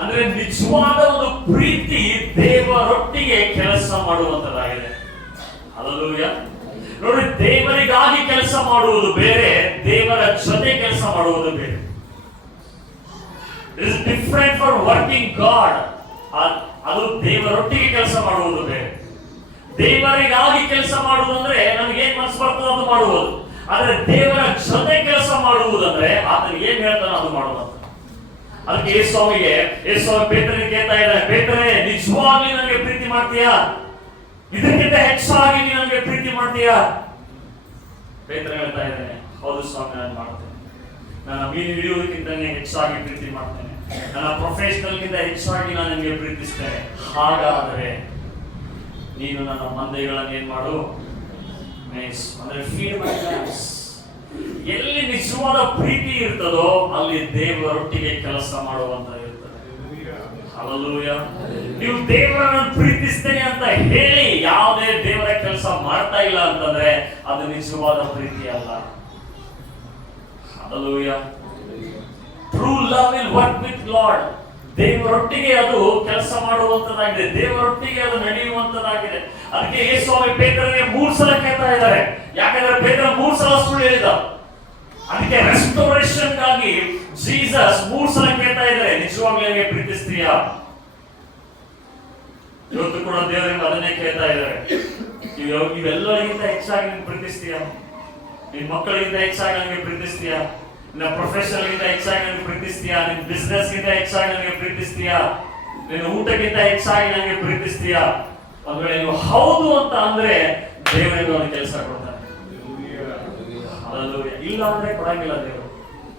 ಅಂದ್ರೆ ನಿಜವಾದ ಒಂದು ಪ್ರೀತಿ ದೇವರೊಟ್ಟಿಗೆ ಕೆಲಸ ಮಾಡುವಂತದ್ದಾಗಿದೆ. ಹಲ್ಲೆಲೂಯಾ. ನೋಡಿ, ದೇವರಿಗಾಗಿ ಕೆಲಸ ಮಾಡುವುದು ಬೇರೆ, ದೇವರ ಜೊತೆ ಕೆಲಸ ಮಾಡುವುದು ಬೇರೆ. It is different for working god. ಅದು ದೇವರೊಟ್ಟಿಗೆ ಕೆಲಸ ಮಾಡುವುದು ಬೇರೆ. ದೇವರಿಗಾಗಿ ಕೆಲಸ ಮಾಡುವುದಂದ್ರೆ ನಮ್ಗೆ ಏನ್ ಮನಸ್ಸು ಬರ್ತದೆ ಅದು ಮಾಡುವುದು. ಆದ್ರೆ ದೇವರ ಜೊತೆ ಕೆಲಸ ಮಾಡುವುದಂದ್ರೆ ಆತನಿಗೆ ಏನ್ ಹೇಳ್ತಾನೆ ಅದು ಮಾಡುವುದು. ಅದಕ್ಕೆ ಯೇಸು ಸ್ವಾಮಿ ಪೇತ್ರನಿಗೆ ಕೇಳ್ತಾ ಇದ್ದಾರೆ, ಪೇತ್ರನೇ, ನಿಜವಾಗ್ಲೂ ನನಗೆ ಪ್ರೀತಿ ಮಾಡ್ತೀಯಾ? ಇದಕ್ಕಿಂತ ಹೆಚ್ಚಾಗಿ ನೀನು ನನಗೆ ಪ್ರೀತಿ ಮಾಡ್ತೀಯಾ? ಪೇತ್ರ ಹೇಳ್ತಾ ಇದ್ದಾನೆ, ಹೌದು ಸ್ವಾಮಿ, ನಾನು ಮಾಡ್ತೇನೆ. ನನ್ನ ಮೀನು ಹಿಡಿಯುವುದಕ್ಕಿಂತ ಹೆಚ್ಚಾಗಿ ಪ್ರೀತಿ ಮಾಡ್ತೇನೆ. ನನ್ನ ಪ್ರೊಫೆಷನಲ್ಗಿಂತ ಹೆಚ್ಚಾಗಿ ನಾನು ನಿಮಗೆ ಪ್ರೀತಿಸ್ತೇನೆ. ಹಾಗಾದರೆ ನೀನು ನನ್ನ ಮಂದೆಗಳನ್ನು ಏನ್ ಮಾಡು? ಅಂದ್ರೆ ಫೀಡ್ ಮೈ ಲ್ಯಾಂಪ್ಸ್. ಎಲ್ಲಿ ನಿಜವಾದ ಪ್ರೀತಿ ಇರ್ತದೋ ಅಲ್ಲಿ ದೇವರೊಟ್ಟಿಗೆ ಕೆಲಸ ಮಾಡುವಂತ ಇರ್ತದೆ. ಹಲ್ಲೆಲೂಯಾ. ನೀವು ದೇವರನ್ನು ಪ್ರೀತಿಸ್ತೇನೆ ಅಂತ ಹೇಳಿ ಯಾವುದೇ ದೇವರ ಕೆಲಸ ಮಾಡ್ತಾ ಇಲ್ಲ ಅಂತಂದ್ರೆ ಅದು ನಿಜವಾದ ಪ್ರೀತಿ ಅಲ್ಲ. Hallelujah. True love will work with lord. ದೇವರೊಟ್ಟಿಗೆ ಅದು ಕೆಲಸ ಮಾಡುವಂತದಾಗಿದೆ, ದೇವರೊಟ್ಟಿಗೆ ಅದು ನಡೆಯುವಂತದಾಗಿದೆ. ಅದಕ್ಕೆ ಯೇಸು ಸ್ವಾಮಿ ಪೇತ್ರನಿಗೆ 3 ಸಲ ಕೇಳ್ತಾ ಇದ್ದಾರೆ. ಯಾಕಂದ್ರೆ ಪೇತ್ರ 3 ಸಲ ಸುಳ್ಳು ಹೇಳಿದ. ಅದಕ್ಕೆ ರೆಸ್ಟೋರೇಷನ್ ಗಾಗಿ ಜೀಸಸ್ 3 ಸಲ ಕೇಳ್ತಾ ಇದ್ದಾರೆ, ನಿಜವಾಗ್ಲೂ ನನಗೆ ಪ್ರೀತಿಸ್ತೀಯಾ? ಇವತ್ತು ಕೂಡ ದೇವರಿಗೆ ಅದನ್ನೇ ಕೇಳ್ತಾ ಇದ್ದಾರೆ, ಇವೆಲ್ಲರಿಗಿಂತ ಹೆಚ್ಚಾಗಿ ನೀನು ಪ್ರೀತಿಸ್ತೀಯಾ? ನಿನ್ ಮಕ್ಕಳಿಗಿಂತ ಹೆಚ್ಚಾಗಿ ನನಗೆ ಪ್ರೀತಿಸ್ತೀಯಾ? ನಿನ್ನ ಪ್ರೊಫೆಷನಲ್ ಗಿಂತ ಹೆಚ್ಚಾಗಿ ನನಗೆ ಪ್ರೀತಿಸ್ತೀಯಾ? ನಿನ್ನ ಬಿಸ್ನೆಸ್ ಗಿಂತ ಹೆಚ್ಚಾಗಿ ನನಗೆ ಪ್ರೀತಿಸ್ತೀಯಾ? ನಿನ್ನ ಊಟಕ್ಕಿಂತ ಹೆಚ್ಚಾಗಿ ನನಗೆ ಪ್ರೀತಿಸ್ತೀಯಾ? ಒಂದ್ ವೇಳೆ ನೀವು ಹೌದು ಅಂತ ಅಂದ್ರೆ ದೇವರಿಗೆ ಒಂದು ಕೆಲಸ ಕೊಡ್ತಾನೆ. ಇಲ್ಲ ಅಂದ್ರೆ ಕೊಡಂಗಿಲ್ಲ ದೇವರು.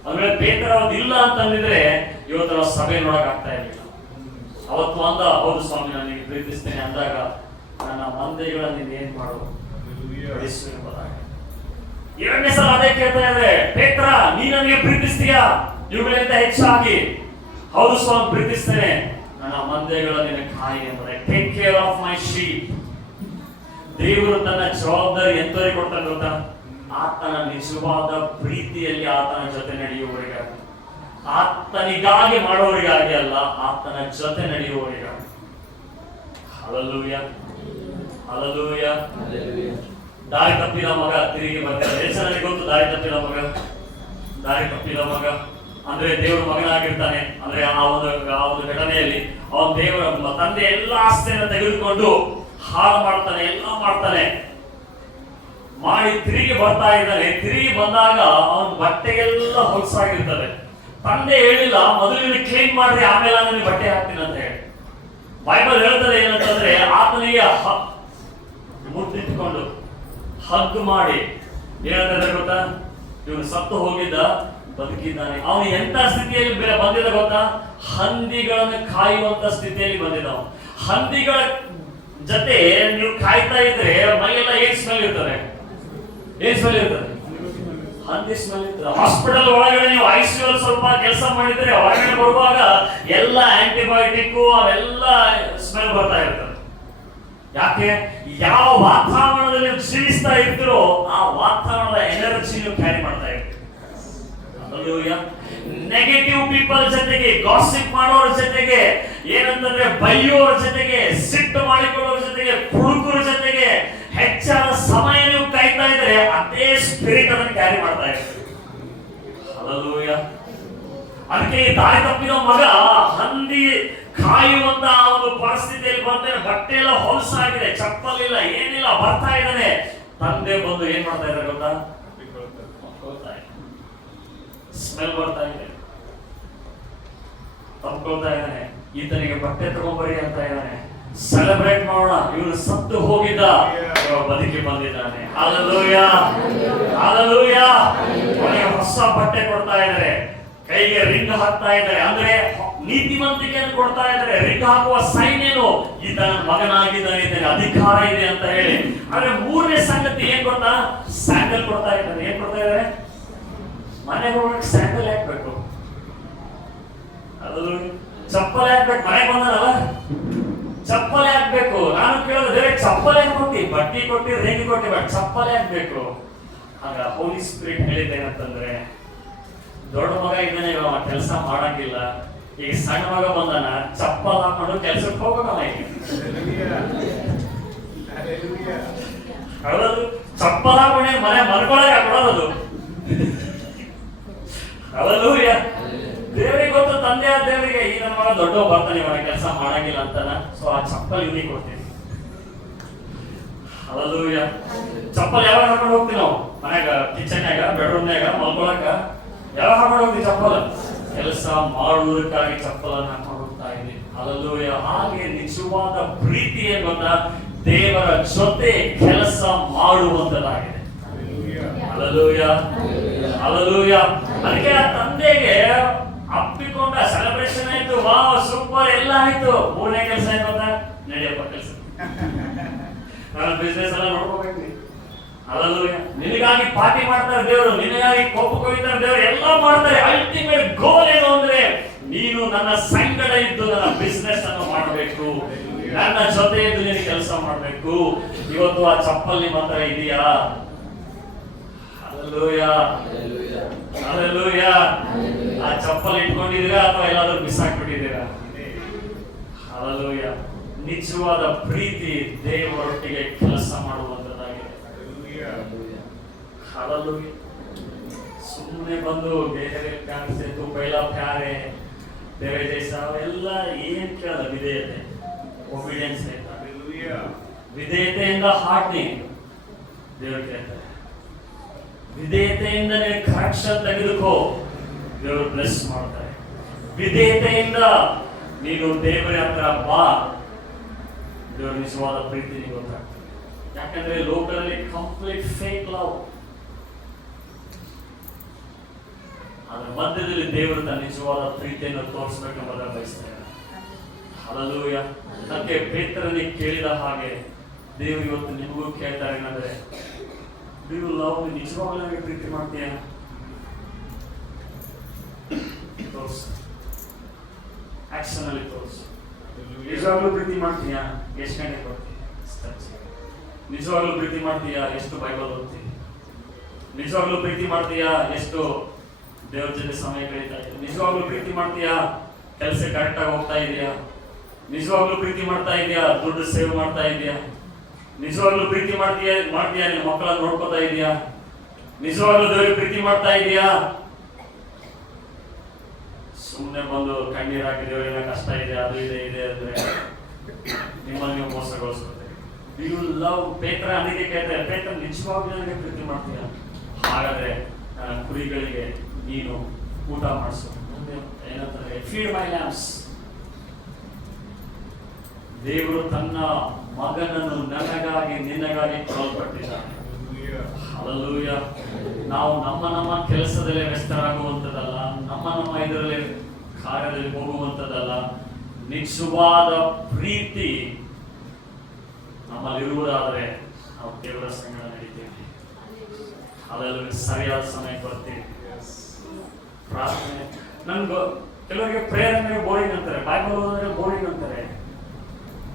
ಒಂದ್ ವೇಳೆ ಪೇತ್ರ ಅವತ್ತು ಇಲ್ಲ ಅಂತಂದಿದ್ರೆ ಇವತ್ತು ನಾವು ಸಭೆ ನೋಡಕ್ ಆಗ್ತಾ ಇರಲಿಲ್ಲ. ಅವತ್ತು ಅಂದ, ಹೌದು ಸ್ವಾಮಿ, ನನಗೆ ಪ್ರೀತಿಸ್ತೇನೆ ಅಂದಾಗ ನನ್ನ ಮಂದೆಗಳನ್ನು ನೀನು ಏನ್ ಮಾಡು? ಎರಡನೇ ಸಲ ಅದೇ ಕೇಳ್ತಾ ಇದ್ರೆ, ಪೇತ್ರ, ನೀ ನನಗೆ ಪ್ರೀತಿಸ್ತೀಯಾ ಇವುಗಳಿಂದ ಹೆಚ್ಚಾಗಿ? ಹೌದು ಸ್ವಾಮಿ, ಪ್ರೀತಿಸ್ತೇನೆ. ನನ್ನ ಮಂದೆಗಳ ನಿನ್ನ ಕಾಯಿ ಎಂಬುದೇ take care of my sheep. ದೇವರು ತನ್ನ ಜವಾಬ್ದಾರಿ ಎಂತವರಿಗೆ ಕೊಡ್ತಾನೆ ಗೊತ್ತಾ? ಆತನ ನಿಜವಾದ ಪ್ರೀತಿಯಲ್ಲಿ ಆತನ ಜೊತೆ ನಡೆಯುವವರಿಗಾಗಿ, ಆತನಿಗಾಗಿ ಮಾಡೋರಿಗಾಗಿ ಅಲ್ಲ, ಆತನ ಜೊತೆ ನಡೆಯುವವರಿಗಾಗಿ. Hallelujah, hallelujah. ದಾರಿ ತಪ್ಪಿದ ಮಗ ತಿರುಗಿ ಬರ್ತಾರೆ. ನನಗೆ ಗೊತ್ತು, ದಾರಿ ತಪ್ಪಿದ ಮಗ ಅಂದ್ರೆ ದೇವರ ಮಗನಾಗಿರ್ತಾನೆ. ಅಂದ್ರೆ ಆ ಒಂದು ಘಟನೆಯಲ್ಲಿ ಅವನ ದೇವರ ತಂದೆ ಎಲ್ಲ ಆಸ್ತಿಯನ್ನು ತೆಗೆದುಕೊಂಡು ಹಾಳು ಮಾಡ್ತಾನೆ, ಎಲ್ಲ ಮಾಡ್ತಾನೆ, ಮಾಡಿ ತಿರುಗಿ ಬರ್ತಾ ಇದ್ದಾನೆ. ತಿರುಗಿ ಬಂದಾಗ ಅವನ ಬಟ್ಟೆಗೆಲ್ಲ ಹೊಲಸಾಗಿರ್ತದೆ. ತಂದೆ ಹೇಳಿಲ್ಲ, ಮೊದಲು ಕ್ಲೀನ್ ಮಾಡ್ರಿ, ಆಮೇಲೆ ನಾನು ಬಟ್ಟೆ ಹಾಕ್ತೀನಿ ಅಂತ ಹೇಳಿ. ಬೈಬಲ್ ಹೇಳ್ತದೆ ಏನಂತಂದ್ರೆ, ಆತನಿಗೆ ಮುಟ್ಟಿಟ್ಟುಕೊಂಡು ಹಗ್ ಮಾಡಿ ಏನಂದ್ರೆ ಗೊತ್ತಾ, ಇವನು ಸತ್ತು ಹೋಗಿದ್ದ, ಬದುಕಿದ್ದಾನೆ. ಅವನು ಎಂತ ಸ್ಥಿತಿಯಲ್ಲಿ ಬಂದಿದ್ದ ಗೊತ್ತಾ? ಹಂದಿಗಳನ್ನು ಕಾಯುವಂತ ಸ್ಥಿತಿಯಲ್ಲಿ ಬಂದಿದ್ದ. ಹಂದಿಗಳ ಜೊತೆ ನೀವು ಕಾಯ್ತಾ ಇದ್ರೆ ಮೈಯೆಲ್ಲ ಏನ್ ಸ್ಮೆಲ್ ಇರ್ತದೆ? ಹಂದಿ ಸ್ಮೆಲ್ ಇರ್ತದೆ. ಹಾಸ್ಪಿಟಲ್ ಒಳಗಡೆ ನೀವು ICU ಸ್ವಲ್ಪ ಕೆಲಸ ಮಾಡಿದ್ರೆ ಹೊರಗಡೆ ಬರುವಾಗ ಎಲ್ಲ ಆಂಟಿಬಯೋಟಿಕ್ ಅವೆಲ್ಲ ಸ್ಮೆಲ್ ಬರ್ತಾ ಇರ್ತದೆ. ಯಾಕೆ? ಯಾವ ವಾತಾವರಣದಲ್ಲಿ ನೀವು ಜೀವಿಸ್ತಾ ಇರ್ತೀರೋ ಆ ವಾತಾವರಣದ ಎನರ್ಜಿ ನೀವು ಕ್ಯಾರಿ ಮಾಡ್ತಾ ಇರ್ತೀರಿ. ನೆಗೆಟಿವ್ ಪೀಪಲ್ ಜೊತೆಗೆ, ಗಾಸಿಪ್ ಮಾಡೋರ ಜೊತೆಗೆ, ಏನಂತಂದ್ರೆ ಬೈಯೋರ ಜೊತೆಗೆ, ಸಿಟ್ಟು ಮಾಡಿಕೊಳ್ಳೋರ ಜೊತೆಗೆ, ಕುಡುಕರ ಜೊತೆಗೆ ಹೆಚ್ಚಾದ ಸಮಯ ನೀವು ಕಾಯ್ತಾ ಕಾಯ್ತಾ ಇದ್ರೆ ಅದೇ ಸ್ಪಿರಿಟ್ ಅದನ್ನು ಕ್ಯಾರಿ ಮಾಡ್ತಾ ಇರ್ತದೆ. ಹಲ್ಲೆಲೂಯಾ. ಅದಕ್ಕೆ ಈ ದಾರಿ ತಪ್ಪಿದ ಮಗ ಹಂದಿ ಕಾಯುವಂತ ಒಂದು ಪರಿಸ್ಥಿತಿಯಲ್ಲಿ ಬರ್ತಾನೆ. ಬಟ್ಟೆ ಎಲ್ಲ ಹೊಲಸಾಗಿದೆ, ಚಪ್ಪಲ್ ಇಲ್ಲ, ಏನಿಲ್ಲ, ಬರ್ತಾ ಇದ್ದಾನೆ. ತಂದೆ ಬಂದು ಏನ್ ಮಾಡ್ತಾ ಇದ್ದಾರೆ ಗೊತ್ತಾ? ಸ್ಮೆಲ್ ಬರ್ತಾ ಇದೆ, ತಪ್ಕೊಳ್ತಾ ಇದ್ದಾನೆ. ಈತನಿಗೆ ಬಟ್ಟೆ ತಗೊಂಬರಿ ಅಂತ ಇದ್ದಾನೆ. ಸೆಲೆಬ್ರೇಟ್ ಮಾಡೋಣ, ಇವನು ಸತ್ತು ಹೋಗಿದ್ದ, ಬದುಕಿ ಬಂದಿದ್ದಾನೆ. Hallelujah, hallelujah. ಅವನಿಗೆ ಹೊಸ ಬಟ್ಟೆ ಕೊಡ್ತಾ ಇದ್ದಾರೆ, ಕೈಗೆ ರಿಂಗ್ ಹಾಕ್ತಾ ಇದ್ದಾರೆ. ಅಂದ್ರೆ ನೀತಿವಂತಿಕೆಯನ್ನು ಕೊಡ್ತಾ ಇದ್ದಾರೆ. ರಿಂಗ್ ಹಾಕುವ ಸೈನ್ ಏನು? ಈತ ಮಗನಾಗಿದ್ದಾನೆ, ಅಧಿಕಾರ ಇದೆ ಅಂತ ಹೇಳಿ. ಆದ್ರೆ ಮೂರನೇ ಸಂಗತಿ ಏನ್ ಗೊತ್ತಾ? ಸ್ಯಾಂಡಲ್ ಕೊಡ್ತಾ ಇದ್ದಾರೆ. ಏನ್ ಕೊಡ್ತಾ ಇದ್ದಾರೆ? ಮನೆಗೆ ಹೋಗಕ್ಕೆ ಸ್ಯಾಂಡಲ್ ಹಾಕ್ಬೇಕು, ಅದು ಚಪ್ಪಲ್ ಹಾಕ್ಬೇಕು. ಮನೆಗೆ ಬಂದಾನಲ್ಲ ಚಪ್ಪಲ್ ಹಾಕ್ಬೇಕು. ನಾನು ಕೇಳೋದು ಬೇರೆ, ಚಪ್ಪಲ್ ಹಾಕಿ ಕೊಟ್ಟಿ, ಬಟ್ಟಿ ಕೊಟ್ಟಿ, ರಿಂಗ್ ಕೊಟ್ಟಿ, ಬಟ್ ಚಪ್ಪಲ್ ಹಾಕ್ಬೇಕು. ಆಗ ಹೋಲಿ ಸ್ಪಿರಿಟ್ ಹೇಳಿದ್ದೇನಂತಂದ್ರೆ, ದೊಡ್ಡ ಮಗ ಇದ್ದಾನೆ, ಇವಾಗ ಕೆಲಸ ಮಾಡಂಗಿಲ್ಲ. ಈಗ ಸಣ್ಣ ಮಗ ಬಂದಾನ, ಚಪ್ಪಲ್ ಹಾಕೊಂಡು ಕೆಲ್ಸಕ್ಕೆ ಹೋಗೋಣ. ಈಗ ಹೌದು, ಚಪ್ಪಲ್ ಹಾಕೊಂಡೆ ಮನೆ ಮಲ್ಕೊಳಗೆ ಹಾಕೊಳೋದು. ಹಲ್ಲೆಲೂಯಾ. ದೇವರಿಗೆ ಗೊತ್ತು, ತಂದೆ ಆದ ದೇವರಿಗೆ ಈ ನನ್ನ ಮಗ ದೊಡ್ಡ ಬರ್ತಾನೆ, ಇವಾಗ ಕೆಲಸ ಮಾಡಂಗಿಲ್ಲ ಅಂತಾನ. ಸೊ ಆ ಚಪ್ಪಲ್ ಇವನಿಗೆ ಕೊಡ್ತೀನಿ. ಹಲ್ಲೆಲೂಯಾ. ಚಪ್ಪಲ್ ಯಾವಾಗ ಹಾಕೊಂಡು ಹೋಗ್ತೀವಿ ನಾವು? ಮನ್ಯಾಗ, ಕಿಚನ್ಯಾಗ, ಬೆಡ್ರೂಮ್ನಾಗ, ಮಲ್ಕೊಳಕ ಯಾವಾಗ ಹಾಕೊಂಡು ಹೋಗ್ತೀವಿ ಚಪ್ಪಲ್? ಕೆಲಸ ಮಾಡುವುದಕ್ಕಾಗಿ ಚಪ್ಪಲನ್ನು ಹಾಕೊಂಡು ಹೋಗ್ತಾ ಇದ್ದೀವಿ. ಹಲ್ಲೆಲೂಯಾ. ಹಾಗೆ ನಿಜವಾದ ಪ್ರೀತಿ ಏನ್ ಗೊತ್ತಾ? ದೇವರ ಜೊತೆ ಕೆಲಸ ಮಾಡುವಂತದ್ದಾಗಿದೆ. Hallelujah, hallelujah. ಅದಕ್ಕೆ ಆ ತಂದೆಗೆ ಅಪ್ಪಿಕೊಂಡ, ಸೆಲೆಬ್ರೇಷನ್ ಆಯ್ತು, ವಾವ್ ಸೂಪರ್ ಎಲ್ಲ ಆಯ್ತು. ಮೂರನೇ ಕೆಲಸ ಏನ್ ಗೊತ್ತಾ? ನಡೆಯಪ್ಪ ಕೆಲಸ, ನಾನು ಬಿಸ್ನೆಸ್ ಎಲ್ಲ ನೋಡ್ಕೋಬೇಕು. ಹಲ್ಲೆಲೂಯಾ. ನಿನಗಾಗಿ ಪಾರ್ಟಿ ಮಾಡ್ತಾರೆ ದೇವರು, ನಿನಗಾಗಿ ಕೋಪ ಕೊಯ್ತಾರೆ ದೇವರು, ಎಲ್ಲ ಮಾಡ್ತಾರೆ. ಅಲ್ಟಿಮೇಟ್ ಗೋಲ್ ಏನು ಅಂದ್ರೆ, ನೀನು ನನ್ನ ಸಂಗಡ ಇದ್ದು ನನ್ನ ಬಿಸ್ನೆಸ್ ಅನ್ನು ಮಾಡಬೇಕು, ನನ್ನ ಜೊತೆ ಇದ್ದು ನೀನು ಕೆಲಸ ಮಾಡಬೇಕು. ಇವತ್ತು ಆ ಚಪ್ಪಲ್ ನಿಮ್ಮ ಹತ್ರ ಇದೆಯಾ? Hallelujah, hallelujah. ಆ ಚಪ್ಪಲ್ ಇಟ್ಕೊಂಡಿದ್ದೀರಾ ಅಥವಾ ಎಲ್ಲಾದ್ರೂ ಬಿಸಾಕ್ಬಿಟ್ಟಿದ್ದೀರಾ? ಹಲ್ಲೆಲೂಯಾ. ನಿಜವಾದ ಪ್ರೀತಿ ದೇವರೊಟ್ಟಿಗೆ ಕೆಲಸ ಮಾಡುವಂತದ್ದಾಗಿದೆ. ಹಲ್ಲೆಲೂಯಾ. ಸುಮ್ಮನೆ ಬಂದು ಬೇರೆ ಕಾಣಿಸ್ತೆ, ತು ಪೈಲಾ ಪ್ಯಾರೆ ಬೇರೆ ದೇಶ ಎಲ್ಲ ಏನ್ ಕೇಳಲ್ಲ. ವಿಧೇಯತೆ, ಒಬಿಡಿಯನ್ಸ್ ಆಯ್ತಾ? ವಿಧೇಯತೆಯಿಂದ ಹಾಡ್ನಿ ದೇವರು ಕೇಳ್ತಾರೆ. ವಿಧೇಯತೆಯಿಂದ ನೀನು ಕರೆಕ್ಷನ್ ತೆಗೆದುಕೋ, ದೇವರು ಬ್ಲೆಸ್ ಮಾಡ್ತಾರೆ. ವಿಧೇಯತೆಯಿಂದ ನೀನು ದೇವರ ಹತ್ರ ಬಾ, ದೇವರು ನಿಜವಾದ ಪ್ರೀತಿ ನಿಮಗೆ ಗೊತ್ತಾಗ್ತದೆ. ಯಾಕಂದ್ರೆ ಲೋಕದಲ್ಲಿ ಕಂಪ್ಲೀಟ್ ಫೇಕ್ ಲವ್, ಅದರ ಮಧ್ಯದಲ್ಲಿ ದೇವರು ತನ್ನ ನಿಜವಾದ ಪ್ರೀತಿಯನ್ನು ತೋರಿಸಬೇಕೆಂಬುದನ್ನು ಬಯಸ್ತಾರೆ. ಹಲ್ಲೆಲೂಯಾ. ಅದಕ್ಕೆ ಪೇತ್ರನಿಗೆ ಕೇಳಿದ ಹಾಗೆ ದೇವರು ಇವತ್ತು ನಿಮಗೂ ಕೇಳ್ತಾರೆ. ಏನಂದ್ರೆ, ನೀವು ಲವ್, ನಿಜವಾಗ್ಲೂ ನನಗೆ ಪ್ರೀತಿ ಮಾಡ್ತೀಯ? ತೋರಿಸು, ಆಕ್ಷನ್ ಅಲ್ಲಿ ತೋರಿಸು. ನಿಜವಾಗ್ಲೂ ಪ್ರೀತಿ ಮಾಡ್ತೀಯಾ? ಎಷ್ಟು ಗಂಟೆ ಕೊಡ್ತೀಯ? ನಿಜವಾಗ್ಲೂ ಪ್ರೀತಿ ಮಾಡ್ತೀಯಾ? ಎಷ್ಟು ಬೈಬಲ್ ಓದ್ತೀಯ? ನಿಜವಾಗ್ಲೂ ಪ್ರೀತಿ ಮಾಡ್ತೀಯಾ? ಎಷ್ಟು ದೇವ್ರ ಜೊತೆ ಸಮಯ ಕಳೀತಾ ಇದೆಯಾ? ನಿಜವಾಗ್ಲೂ ಪ್ರೀತಿ ಮಾಡ್ತೀಯಾ? ಕೆಲಸ ಕರೆಕ್ಟ್ ಆಗಿ ಹೋಗ್ತಾ ಇದೆಯಾ? ನಿಜವಾಗ್ಲೂ ಪ್ರೀತಿ ಮಾಡ್ತಾ ಇದೆಯಾ? ದುಡ್ಡು ಸೇವ್ ಮಾಡ್ತಾ ಇದೆಯಾ? ನಿಜವಾಗ್ಲೂ ಪ್ರೀತಿ ಮಾಡ್ತೀಯಾ? ನಿನ್ನ ಮಕ್ಕಳನ್ನ ನೋಡ್ಕೋತಾ ಇದೆಯಾ? ನಿಜವಾಗ್ಲೂ ದೇವರಿಗೆ ಪ್ರೀತಿ ಮಾಡ್ತಾ ಇದೆಯಾ? ಸುಮ್ಮನೆ ಬಂದು ಕಣ್ಣೀರು ಹಾಕಿ ದೇವರಿಗೆ ಕಷ್ಟ ಇದೆ, ಅದು ಇದೆ ಇದೆ ಅಂದ್ರೆ ನಿಮ್ಮನ್ನು ನೀವು ಮೋಸಗೊಳಿಸ್ಕೊತೀರಿ. You love. ಪೇತ್ರ ಅದಕ್ಕೆ ಕೇಳ್ತಾರೆ, ಪೇತ್ರ ನಿಜವಾಗ್ಲೂ ನನಗೆ ಪ್ರೀತಿ ಮಾಡ್ತೀಯಾ? ಹಾಗಾದ್ರೆ ನನ್ನ ಕುರಿಗಳಿಗೆ ನೀನು ಊಟ ಮಾಡಿಸು. ಏನಂತಾರೆ? ಫೀಡ್ ಮೈ ಲ್ಯಾಂಬ್ಸ್. ದೇವರು ತನ್ನ ಮಗನನ್ನು ನನಗಾಗಿ ನಿನಗಾಗಿ ಕೊಡಲ್ಪಟ್ಟಿದ್ದಾನೆ. ಹಲ್ಲೆಲೂಯಾ. ನಾವು ನಮ್ಮ ಕೆಲಸದಲ್ಲಿ ವ್ಯಸ್ತರಾಗುವಂಥದ್ದಲ್ಲ, ನಮ್ಮ ಇದರಲ್ಲಿ ಕಾರ್ಯದಲ್ಲಿ ಹೋಗುವಂಥದ್ದಲ್ಲ. ನಿಜವಾದ ಪ್ರೀತಿ ನಮ್ಮಲ್ಲಿರುವುದಾದರೆ ನಾವು ದೇವರ ಸಂಗಡ ನಡೀತೀವಿ. ಹಲ್ಲೆಲೂಯಾ. ಸರಿಯಾದ ಸಮಯಕ್ಕೆ ಬರ್ತೀವಿ. ಪ್ರಾರ್ಥನೆ, ನನ್ಗೆ ಕೆಲವರಿಗೆ ಪ್ರೇಯರ್ ಅಂದ್ರೆ ಬೋರಿಂಗ್ ಅಂತಾರೆ, ಬೈಬಲ್ ಓದಿದ್ರೆ ಬೋರಿಂಗ್ ಅಂತಾರೆ.